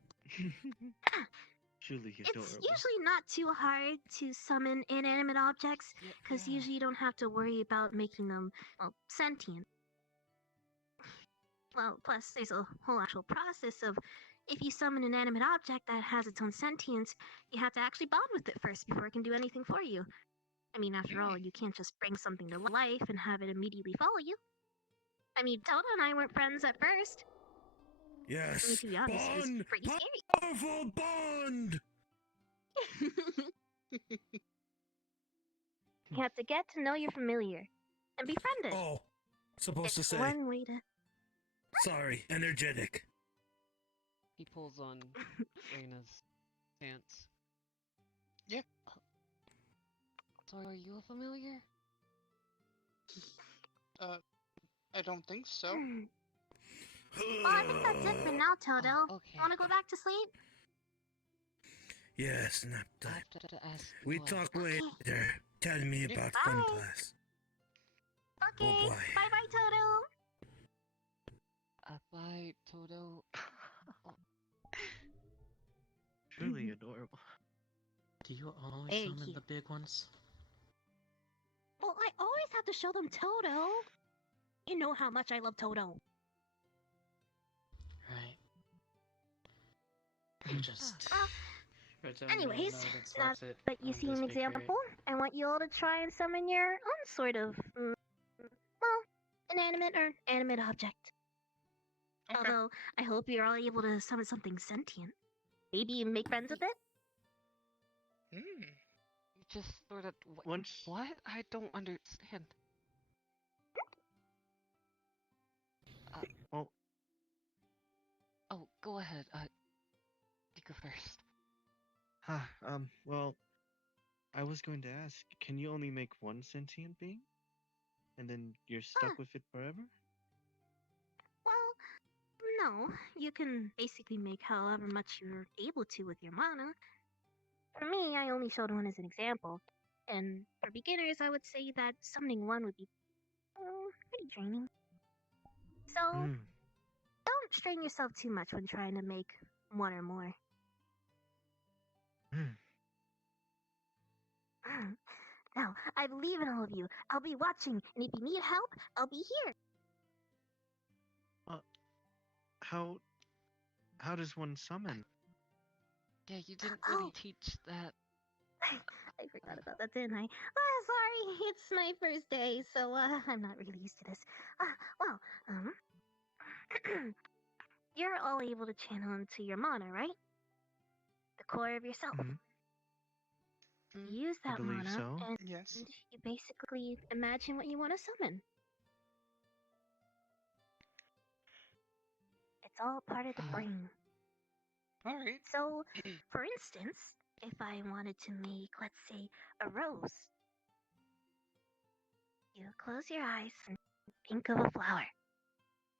Truly it's adorable. usually not too hard to summon inanimate objects, because Yeah. usually you don't have to worry about making them, well, sentient. Well, plus there's a whole actual process of, if you summon an animate object that has its own sentience, you have to actually bond with it first before it can do anything for you. I mean, after all, you can't just bring something to life and have it immediately follow you. I mean, Toto and I weren't friends at first. I mean, Yes. to be honest, it was Bond. pretty scary. Powerful bond. You have to get to know your familiar and befriend it. Oh. Supposed to It's say. one way to. Sorry. Energetic. He pulls on Reina's pants. Yeah. So are you a familiar? I don't think so. Well, I think that's it for now, Toto. Okay. Want to go back to sleep? Yes, nap I time. have to ask. We what? talk later. Tell me about fun Bye. class. Okay. bye. Bye, Toto. Bye, Toto. Truly adorable. Do you always Hey, summon kid. the big ones? Well, I always have to show them Toto. You know how much I love Toto. Right. You just. Well, Right, so anyways, no, that now slaps it that you on see this an big crate. example, I want you all to try and summon your own sort of, well, inanimate or animate object. Okay. Although, I hope you're all able to summon something sentient. Maybe make friends with it? Hmm. You just sort of. Once What? I don't understand. well, Oh, go ahead. You go first. Well, I was going to ask, can you only make one sentient being? And then you're stuck with it forever? Well, no. You can basically make however much you're able to with your mana. For me, I only showed one as an example. And for beginners, I would say that summoning one would be pretty draining. So, Hmm. don't strain yourself too much when trying to make one or more. Hmm. Now, I believe in all of you. I'll be watching, and if you need help, I'll be here. How does one summon? Yeah, you didn't Oh. really teach that. I forgot about that, didn't I? Sorry, it's my first day, so I'm not really used to this. Well, you're all able to channel into your mana, right? The core of yourself. Mhm. You use I that believe mana, so. and Yes. you basically imagine what you want to summon. It's all part of the brain. All right. So, for instance, if I wanted to make, let's say, a rose, you close your eyes and think of a flower.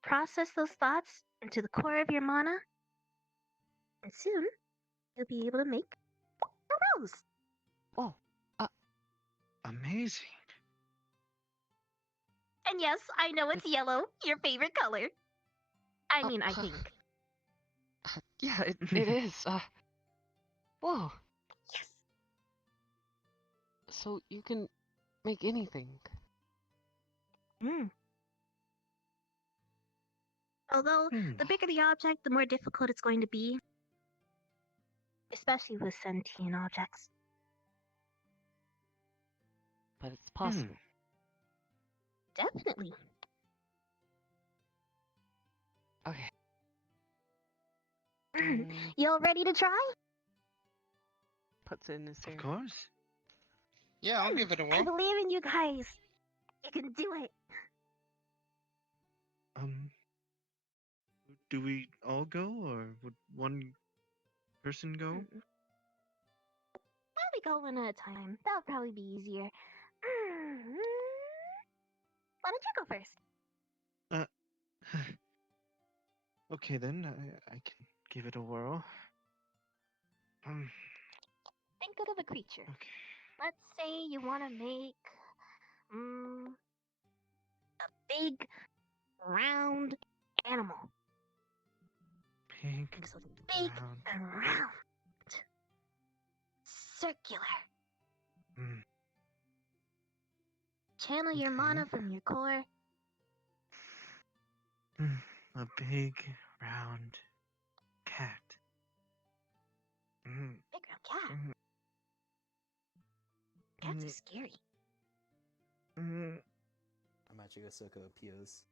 Process those thoughts into the core of your mana, and soon you'll be able to make a rose. Oh, Amazing. And yes, I know it's yellow, your favorite color. I mean, I think. yeah, it is. Whoa. Yes. So you can make anything. Although, Hmm. the bigger the object, the more difficult it's going to be. Especially with sentient objects. But it's possible. Definitely. Okay. You all ready to try? Puts it in his Of hair. course. Yeah, I'll give it a I whirl. believe in you guys. You can do it. Do we all go, or would one person go? Probably go one at a time. That'll probably be easier. Why don't you go first? Okay, then I can give it a whirl. Think of a creature. Okay. Let's say you want to make a big, round animal. Pink. So big round. and round. Circular. Channel your mana Okay. from your core. A big round cat. Big round cat. Cats are scary. Amachigo Soko appeals.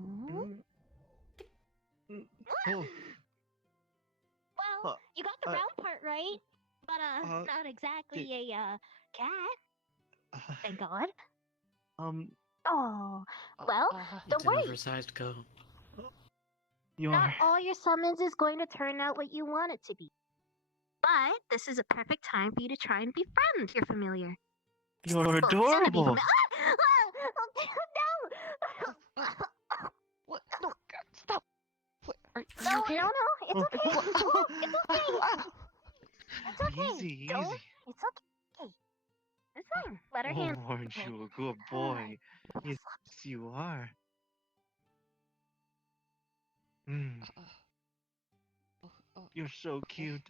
Ooh. Oh. Well, you got the round part right, but not exactly a cat. Thank God. Oh, well, don't It's an worry. oversized goat. You Not are. all your summons is going to turn out what you want it to be. But this is a perfect time for you to try and befriend your familiar. You're Well, soon to be adorable. No! What? No, God, stop. What? Are you No, okay? no, it's okay. It's okay. It's okay. Easy, Don't. easy. It's okay. It's fine. Let her Oh, handle aren't it. you a good boy? Yes, you are. You're so cute.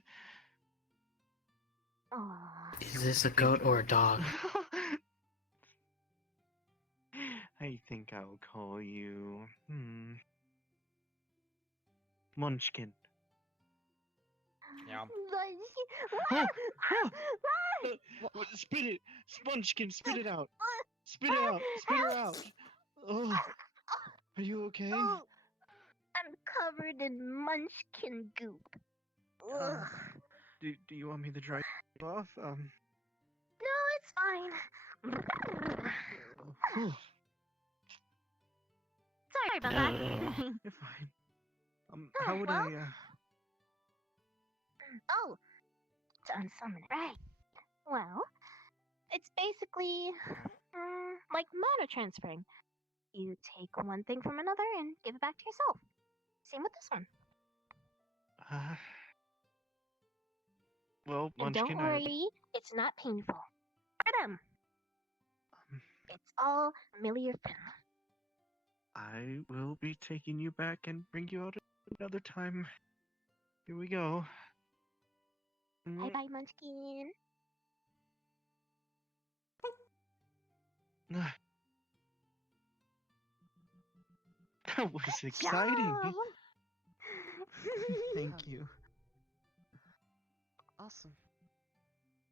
Aw. Is this a goat or a dog? I think I'll call you. Munchkin. Yeah. Spit it! Munchkin, spit it out! Spit it out! Spit her out! Oh, are you okay? Oh, I'm covered in munchkin goop. Ugh. Do you want me to dry you off? No, it's fine. Whew, Sorry about that. you're fine. How would well- I? Oh, to unsummon it. Right. Well, it's basically like mana transferring. You take one thing from another and give it back to yourself. Same with this one. Well, And don't Munchkin, worry, it's not painful. For them. It's all Millie Finn. I will be taking you back and bring you out another time. Here we go. Bye bye, Munchkin. That was exciting. Job! Thank you. Awesome.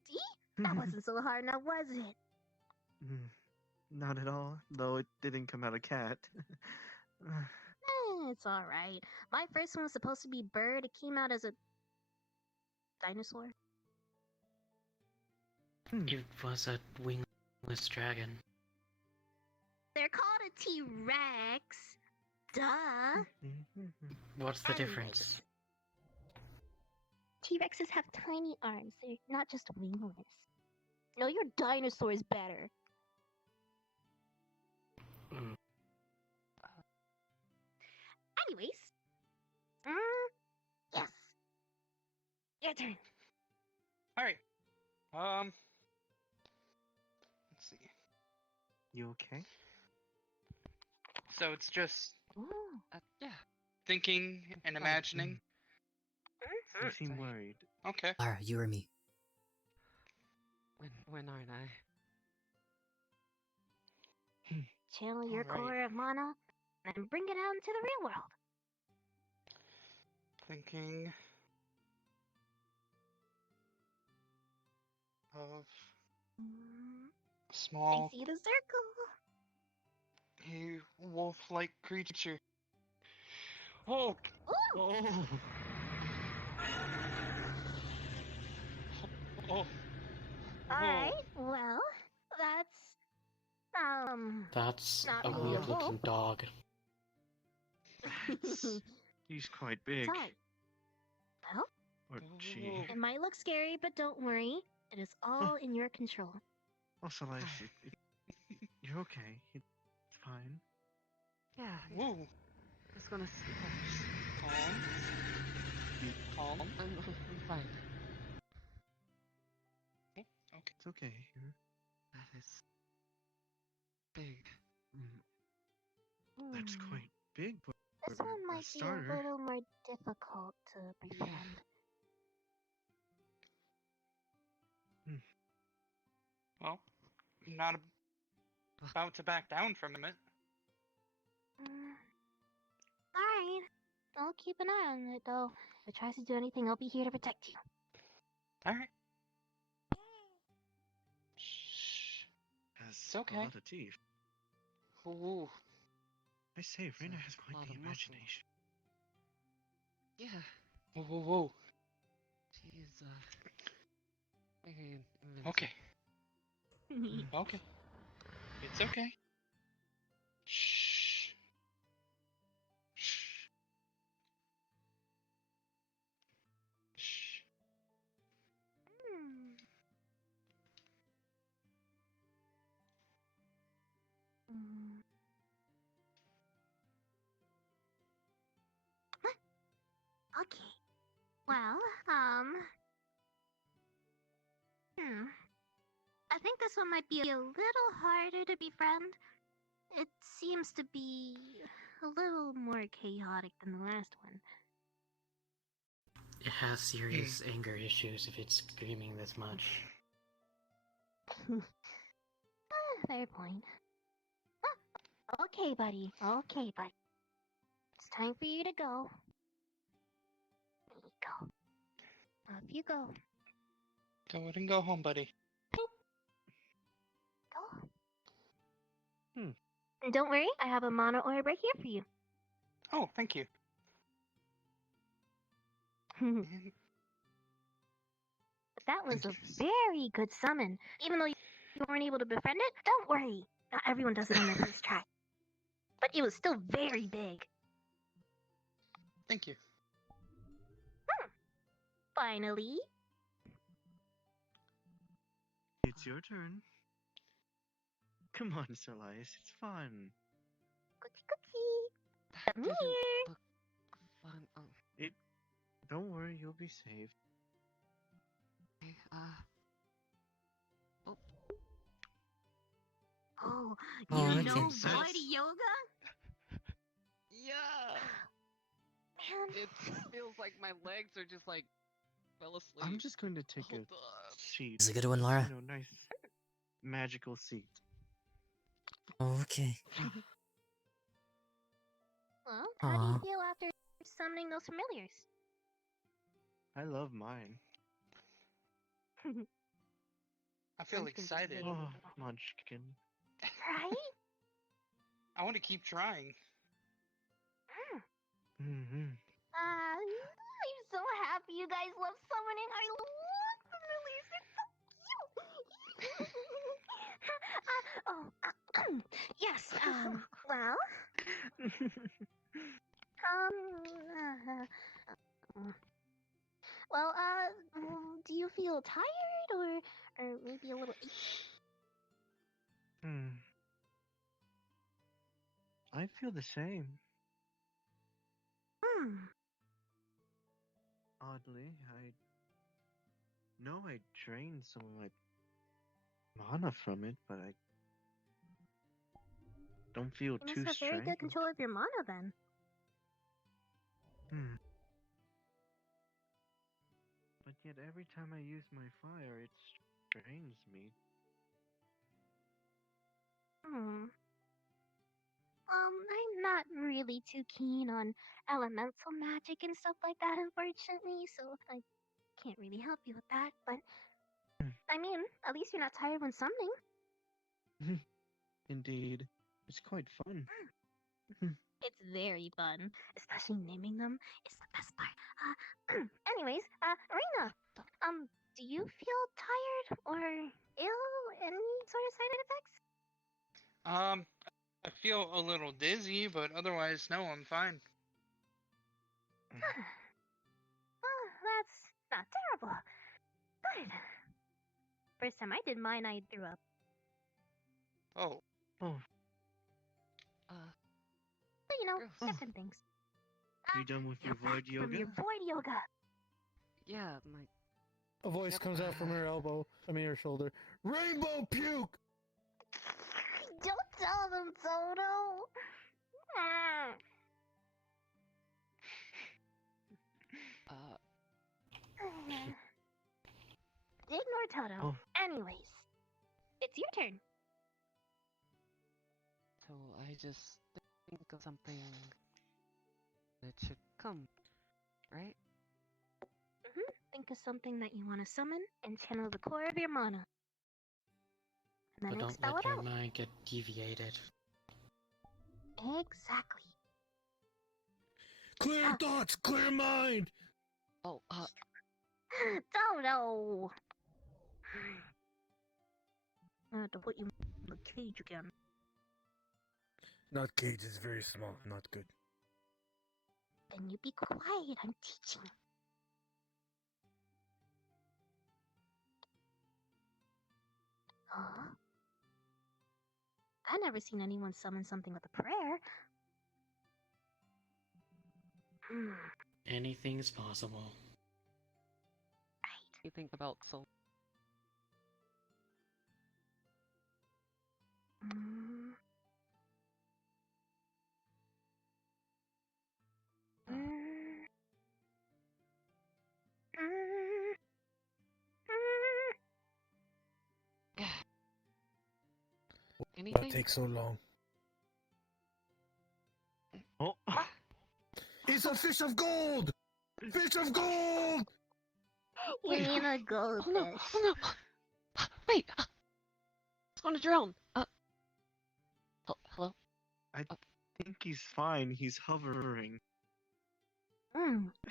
See? That wasn't so hard now, was it? Not at all, though it didn't come out a cat. It's alright. My first one was supposed to be bird. It came out as a dinosaur. It was a wingless dragon. They're called a T-Rex. Duh. What's the difference? T-Rexes have tiny arms. They're not just wingless. No, your dinosaur is better. Mm. Anyways. Yes. Your turn. Alright. Let's see. You okay? So it's just Yeah. thinking and fine. imagining. You seem worried. Okay. Lara, you or me? When aren't I? Channel your Alright. core of mana and bring it out into the real world. Thinking of a small, I see the circle. a wolf-like creature. Oh! Ooh! Oh! Oh! Alright, well, That's Not a really a weird looking wolf. dog. He's quite big. Sorry. Well, Or she. it might look scary, but don't worry. It is all in your control. Also, like, you're okay. It's fine. Yeah. Whoa! Just gonna sleep. Calm. I'm fine. Okay. It's okay. That is big. That's Hmm. quite big for This one a might be a starter. little more difficult to befriend. Well, I'm not about to back down from it. Alright. I'll keep an eye on it, though. If it tries to do anything, I'll be here to protect you. Alright. Shh. Has okay. a lot of teeth. Ooh. I say, It's Raina a has quite lot the of muscle. imagination. Yeah. Whoa, whoa, whoa. She's very inventive. Okay. Okay. It's okay. Shh. Shh. Shh. Okay. Well, I think this one might be a little harder to befriend. It seems to be a little more chaotic than the last one. It has serious anger issues if it's screaming this much. Fair point. Okay, buddy. Okay, buddy. It's time for you to go. There you go. Up you go. Go ahead and go home, buddy. Go. And don't worry, I have a mono orb right here for you. Oh, thank you. But that was a Thank you. very good summon. Even though you weren't able to befriend it, don't worry. Not everyone does it on their first try. But it was still very big. Thank you. Finally. It's your turn. Come on, Elias, it's fun. Cookie cookie. That Come didn't here. look fun. Oh, Don't worry, you'll be safe. okay, Oh, Oh, you okay. know That's- body yoga? yeah! Man. It feels like my legs are just like fell asleep. I'm just going to take Hold a up. seat. Is it a good one, Laura? You know, nice magical seat. Okay. Well, how do Aw. you feel after summoning those familiars? I love mine. I feel Munchkin's excited. very- Oh, Munchkin. Right? I want to keep trying. Mm-hmm. I'm so happy you guys love summoning. I love familiars. They're so cute. Yes. Well. Well, do you feel tired or maybe a little itchy? I feel the same. Oddly, I know I drained some of my mana from it, but I don't feel You too must have very strained. good control of your mana then. But yet every time I use my fire, it strains me. I'm not really too keen on elemental magic and stuff like that, unfortunately, so I can't really help you with that, but I mean, at least you're not tired when summoning. Indeed. It's quite fun. It's very fun, especially naming them is the best part. Anyways, Arena, do you feel tired or ill? Any sort of side effects? I feel a little dizzy, but otherwise, no, I'm fine. That's not terrible. Good. First time I did mine, I threw up. Oh. But you know, Gross. different things. You done with You're your void back from yoga? your void yoga. Yeah, my A voice Yep. comes out from her elbow, her shoulder. Rainbow puke! Don't tell them, Toto. Ignore Toto. Oh. Anyways, it's your turn. so I just think of something that should come, right? Think of something that you want to summon and channel the core of your mana. And then But don't expel let it your out. mind get deviated. Exactly. Clear thoughts, clear mind! Oh, Toto! I have to put you in the cage again. Not cage is very small, not good. Then you be quiet, I'm teaching. Huh? I've never seen anyone summon something with a prayer. Anything's possible. you think about soul. Mm. Mm. Mm. Yeah. Why Anything? take so long? Oh, It's a fish of gold! Fish of gold! You Wait, mean a Oh goldfish? no! Oh no! Wait! It's going to drown! Hello? I think he's fine. He's hovering.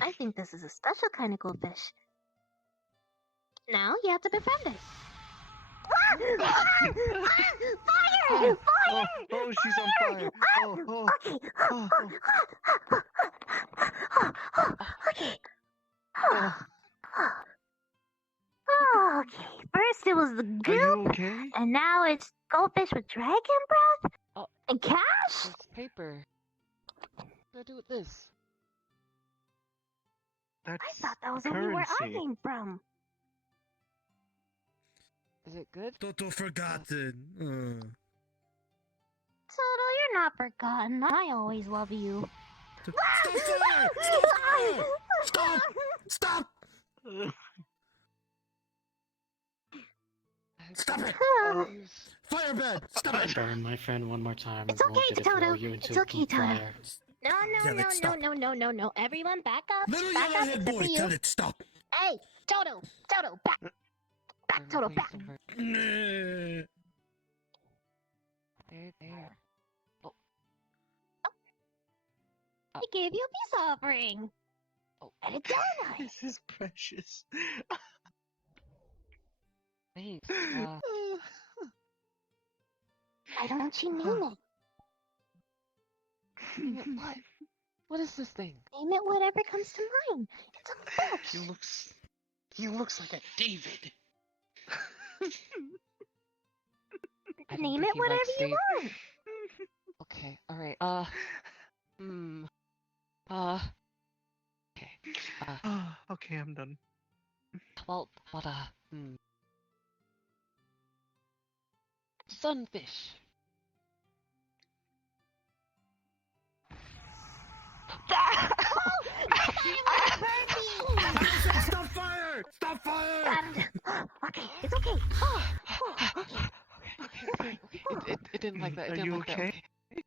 I think this is a special kind of goldfish. Now you have to befriend it. Fire! Oh, she's on fire! Oh, oh, Okay. oh, Okay. Okay. First it was the Are you goop, okay? and now it's goldfish with dragon breath Oh, and cash. this paper. What do I do with this? That's I thought that was only where I currency. came from. Is it good? Toto forgotten. Toto, you're not forgotten. I always love you. Stop fire! Stop fire! Stop! Stop! Stop it! Firebed! Stop it! Burn my friend one more time. It's and we'll okay, get it Toto. blow you into It's okay, Toto. fire. No, Tell it stop. no. Everyone back up. Little Back up, yellowhead except for boy, you. tell it stop. Hey, Toto, back. Back, Toto, back. Nah. There. I gave you a peace offering. Oh. And a donut. This is precious. Thanks. Why don't you name it? What? What is this thing? Name it whatever comes to mind. It's a fish. He looks like a David. I don't Name think it he whatever likes you Dave. want. Okay, alright, okay, Okay, I'm done. well, sunfish. Stop fire! Stop fire! Okay, it's okay. Okay. It didn't like that. It Are didn't you like okay? that.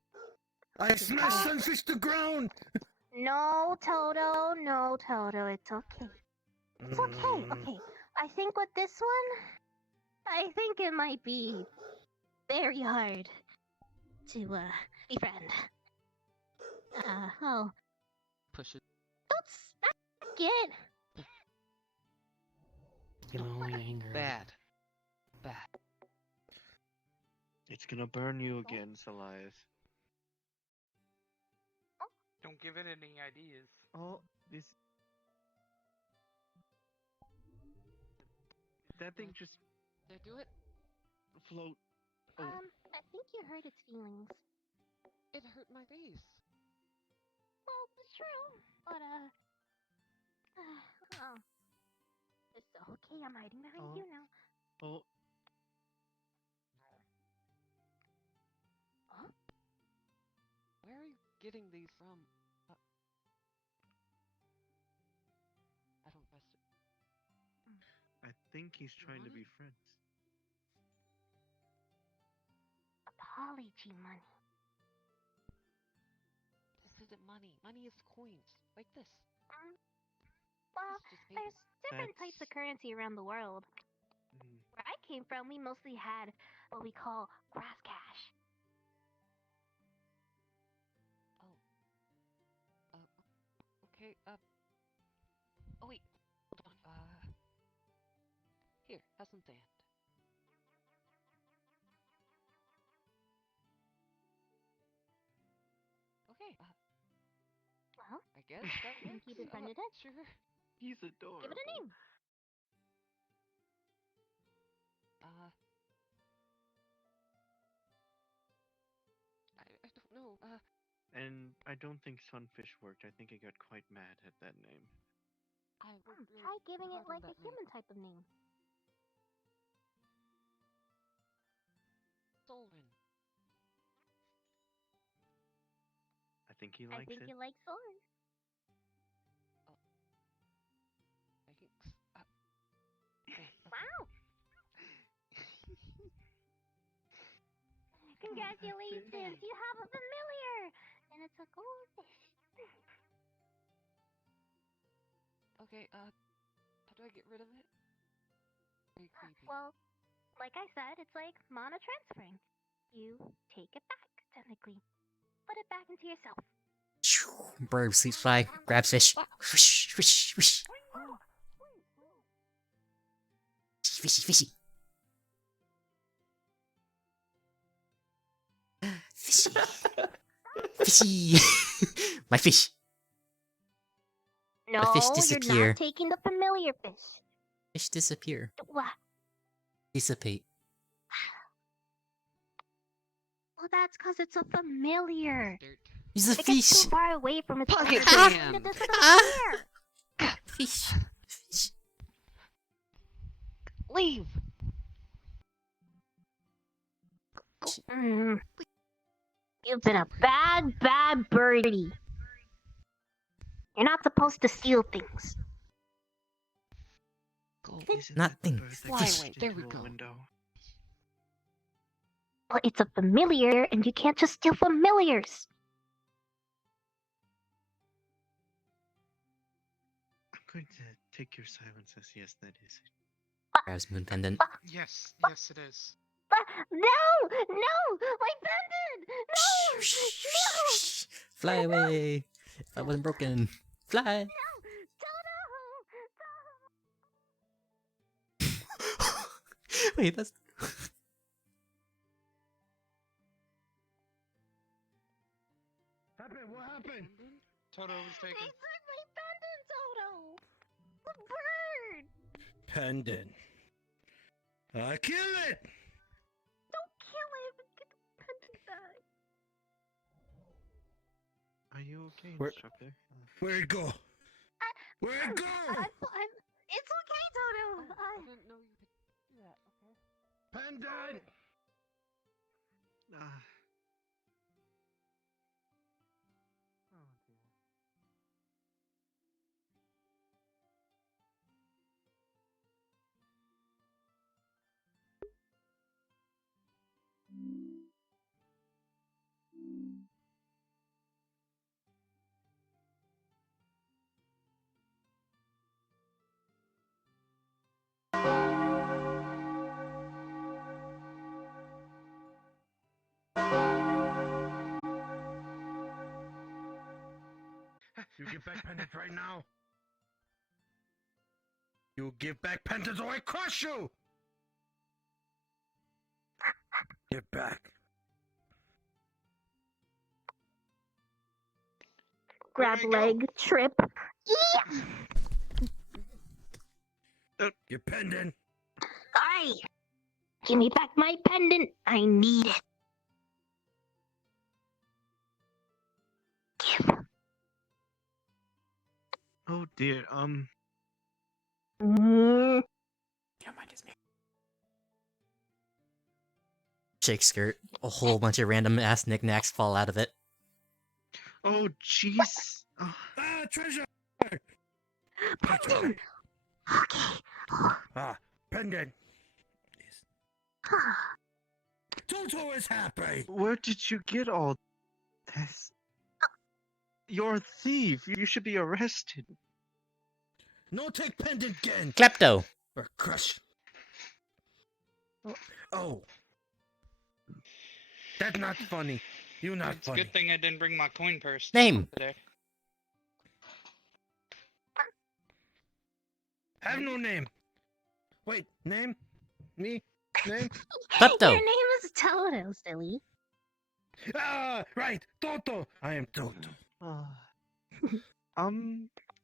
I smashed sunfish to ground! No, Toto, it's okay. It's okay, okay. I think with this one, I think it might be very hard to, befriend. Push it. Don't smack it! You'll only anger. Bad. It's gonna burn you again, Salias. Don't give it any ideas. Oh, this. That thing just Did I do it? float. Oh, I think you hurt its feelings. It hurt my face. Well, it's true, but, oh. It's okay, I'm hiding behind you now. oh. Where are you getting these from? I don't trust it. I think he's trying to be friends. Apology money. This isn't money. Money is coins. Like this. Well, This is just there's paper. different types of currency around the world. Where I came from, we mostly had what we call grass cash. Okay, oh wait, hold on, here, have some sand. Okay, Well, I guess that think works. you befriended it? Sure. He's adorable. Give it a name. I don't know, And I don't think sunfish worked. I think it got quite mad at that name. I worked really Try giving it hard on like a that name. human type of name. Solvin. I think he I likes think it. you like Soren. Thanks. Okay. Wow! Congratulations! You have a familiar! And it's a goldfish. Okay, how do I get rid of it? Very creepy. Well, like I said, it's like mana transferring. You take it back, technically. Put it back into yourself. Bird sleeps by, grabs fish. Whoosh, whoosh, whoosh. Fishy, fishy. Fishy. Fishy. My fish. No, fish you're disappear. not taking the familiar fish. Fish disappear. What? Dissipate. Well, that's because it's a familiar. Dirt. He's a If it gets fish. too far away from its Pocket owner, it's going sand. to disappear. Fish. Fish. Leave. Mm. You've been a bad, bad birdie. You're not supposed to steal things. Go. Isn't that the Nothing. bird that Fly crashed away. There we into a go. window? Well, it's a familiar, and you can't just steal familiars. I'm going to take your silence as yes, that is it. Grabs moon pendant. Yes, yes, it is. No! No! My pendant! No! No! Fly away. If I wasn't broken. Fly. Wait, that's. What happened? Toto was They taken. took my pendant, Toto! The bird! Pendant. Kill it! Don't kill him! Get the pendant back. Are you okay, Where- instructor? Where'd it go? Where'd it go? It's okay, Toto! I didn't know you could do that, okay? Pendant! Uh, Oh dear. You give back pendant right now. You give back pendant or I crush you! Get back. Grab Where'd I go? leg, trip. Your pendant. Aye! Give me back my pendant. I need it. Give. oh dear. Mm. Shake skirt. A whole bunch of random ass knickknacks fall out of it. Oh jeez. Oh, Ah, treasure! Pendant! Okay. Ah, pendant. Toto is happy! where did you get all this? You're a thief. You should be arrested. No take pendant again! Klepto. Or crush. Oh. That's not funny. You not It's a funny. good thing I didn't bring my coin purse Name. today. Have no name. Wait, name? Me? Name? Klepto. Your name is Toto, silly. Ah, right, Toto. I am Toto. Uh,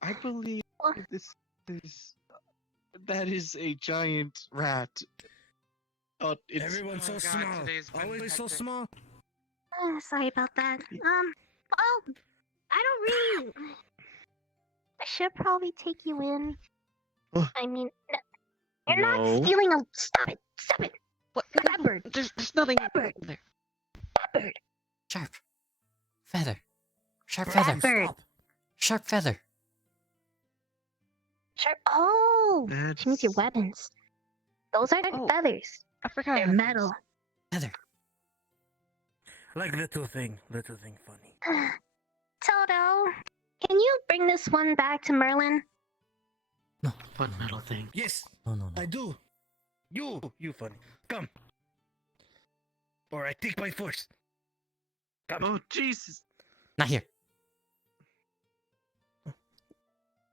I believe What? this is that is a giant rat. It's Everyone's so Oh, God, small. today's been Always so hectic. small. Sorry about that. Oh, I don't really. I should probably take you in. Oh. I mean, you're No. not stealing a. Stop it! Stop it! What? That bird! There's nothing Bird. there. That bird! Sharp. Feather. Sharp That feather. bird! Stop. Sharp feather. Sharp. Oh! That's Which means your weapons. Those aren't Oh. feathers. I forgot. They're metal. Feather. Like little thing funny. Toto, can you bring this one back to Merlin? What metal thing? Yes, No, no, no. I do. You funny. Come. Or I take my force. Come. Oh Jesus! Not here.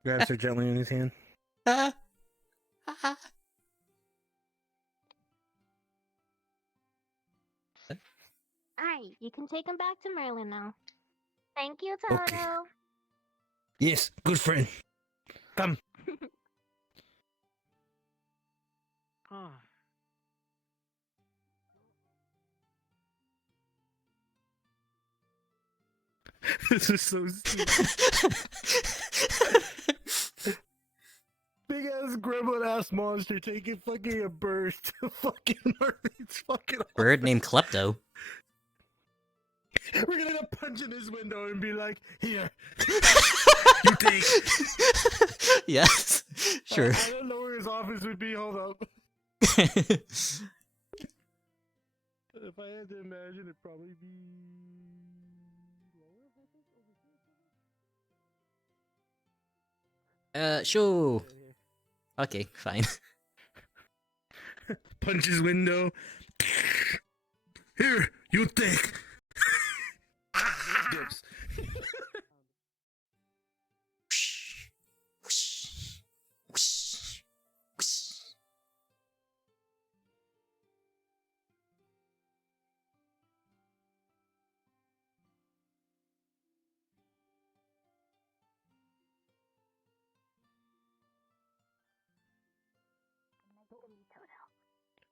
Grabs her gently in his hand. Ah. Alright, you can take him back to Merlin now. Thank you, Toto. Okay. Yes, good friend. Come. This is so stupid. Big ass gremlin ass monster taking fucking a bird to fucking Marvin's fucking Bird office. named Klepto. We're gonna go punch in his window and be like, here. You take. Yes, sure. I don't know where his office would be. Hold up. If I had to imagine, it'd probably be lower. Sure. Okay, fine. Punch his window. Here, you take. Dips.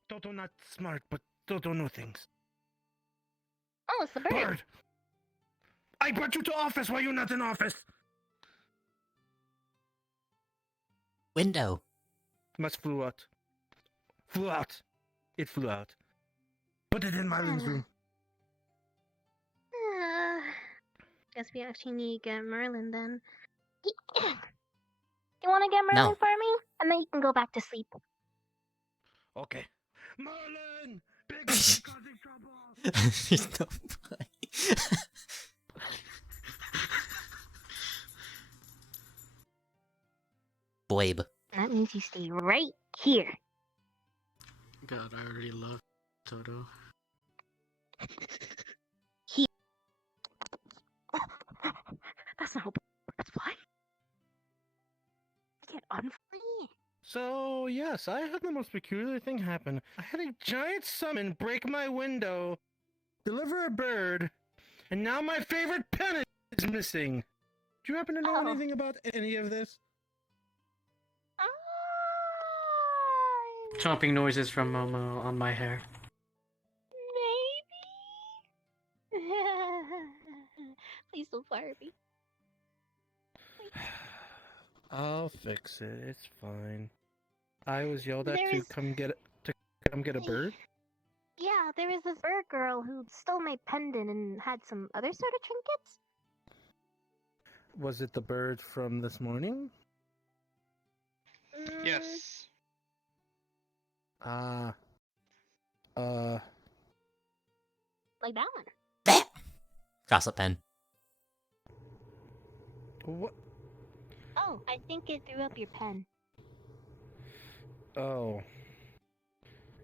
Toto not smart, but Toto know things. Oh, it's the bird. Bird! I brought you to office. Why you not in office? Window. Must flew out. Flew out. It flew out. Put it in Marlin's room. Guess we actually need to get Merlin then. You want to get Merlin No. for me? And then you can go back to sleep. Okay. Merlin! Big is causing trouble! There's no point. Blabe. That means you stay right here. God, I already love Toto. That's not how birds fly. I can't unfly. So, yes, I had the most peculiar thing happen. I had a giant summon break my window, deliver a bird, and now my favorite pen is missing. Do you happen to know Oh. anything about any of this? Chomping noises from Momo on my hair. Maybe. Please don't fire me. I'll fix it. It's fine. I was yelled at to There's- come get a bird. Yeah, there was this bird girl who stole my pendant and had some other sort of trinkets. Was it the bird from this morning? Yes. Ah. Like that one. Gossip pen. What? Oh, I think it threw up your pen. Oh.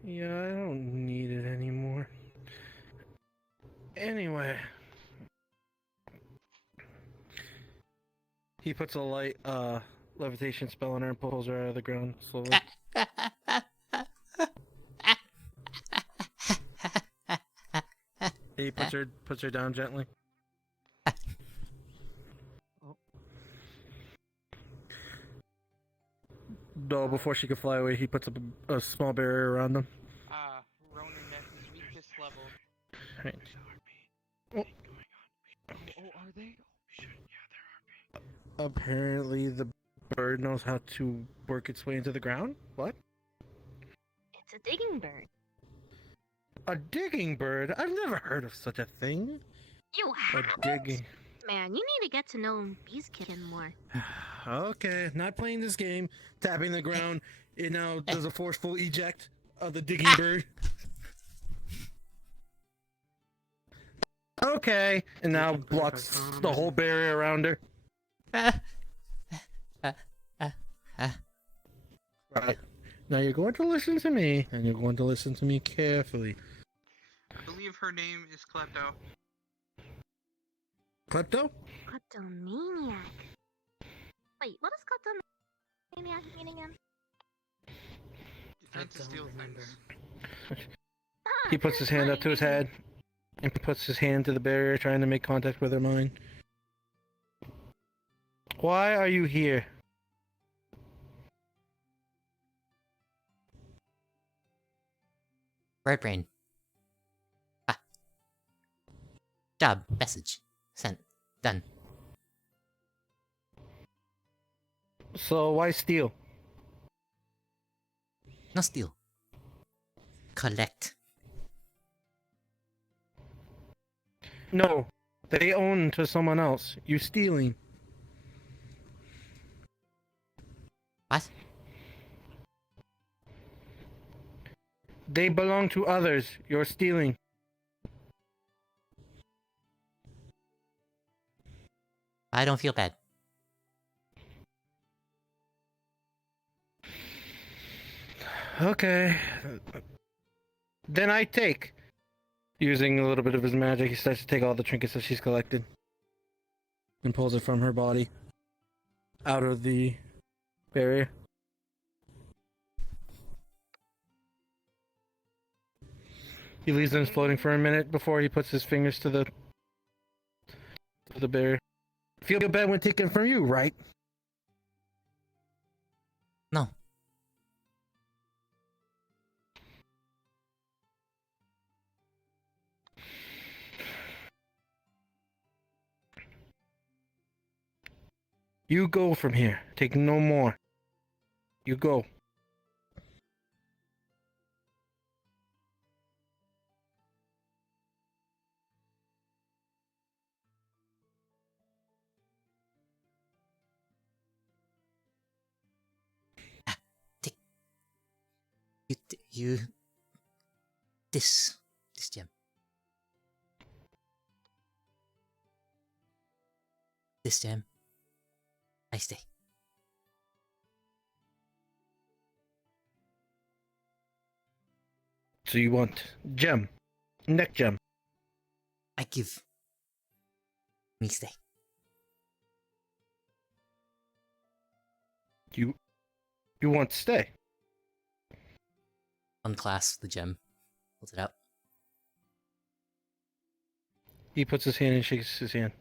Yeah, I don't need it anymore. Anyway. He puts a light, levitation spell on her and pulls her out of the ground slowly. He puts her down gently. No, before she could fly away, he puts up a small barrier around them. Ronan at his weakest level. Right. Oh, are they? Apparently, the bird knows how to work its way into the ground. What? It's a digging bird. A digging bird? I've never heard of such a thing. You A haven't? digging. Man, you need to get to know Beezkitten more. Okay, not playing this game. Tapping the ground. It now does a forceful eject of the digging bird. Okay, and now blocks the whole barrier around her. Right. Now you're going to listen to me, and you're going to listen to me carefully. I believe her name is Klepto. Klepto? Kleptomaniac. Wait, what does Kleptomaniac mean again? I Tend to don't steal remember. things. He puts his hand up to his head, and puts his hand to the barrier, trying to make contact with her mind. Why are you here? Bird brain. Ah. Job. Message. Sent. Done. So why steal? No steal. Collect. No, they own to someone else. You stealing. What? They belong to others. You're stealing. I don't feel bad. Okay. Then I take. Using a little bit of his magic, he starts to take all the trinkets that she's collected. And pulls it from her body. Out of the barrier. He leaves them floating for a minute before he puts his fingers to the barrier. Feel bad when taken from you, right? No. You go from here. Take no more. You go. You. This gem. This gem. I stay. So you want gem. Neck gem. I give. Me stay. You want to stay. Unclasp the gem. Pulls it out. He puts his hand and shakes his hand.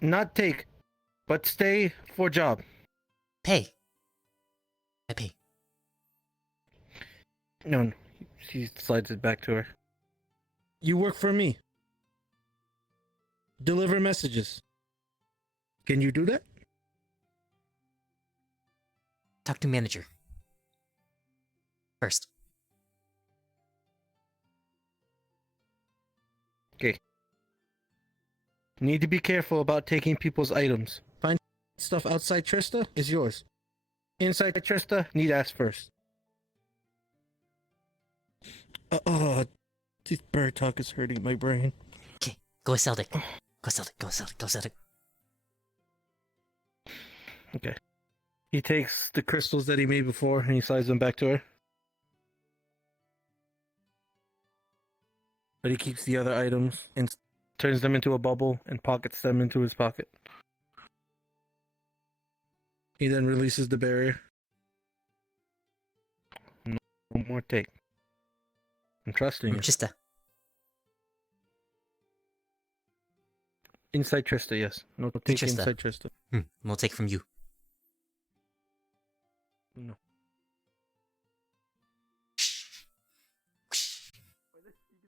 Not take, but stay for job. Pay. I pay. No. He slides it back to her. You work for me. Deliver messages. Can you do that? Talk to manager. First. Okay. Need to be careful about taking people's items. Find stuff outside Trista is yours. Inside Trista, need ask first. This bird talk is hurting my brain. Okay, go with Celtic. Go Celtic, go Celtic, go Celtic. Okay. He takes the crystals that he made before and he slides them back to her. But he keeps the other items and turns them into a bubble and pockets them into his pocket. He then releases the barrier. No more take. I'm trusting you. Trista. Inside Trista, yes. No take Trista. inside Trista. We'll take from you. No.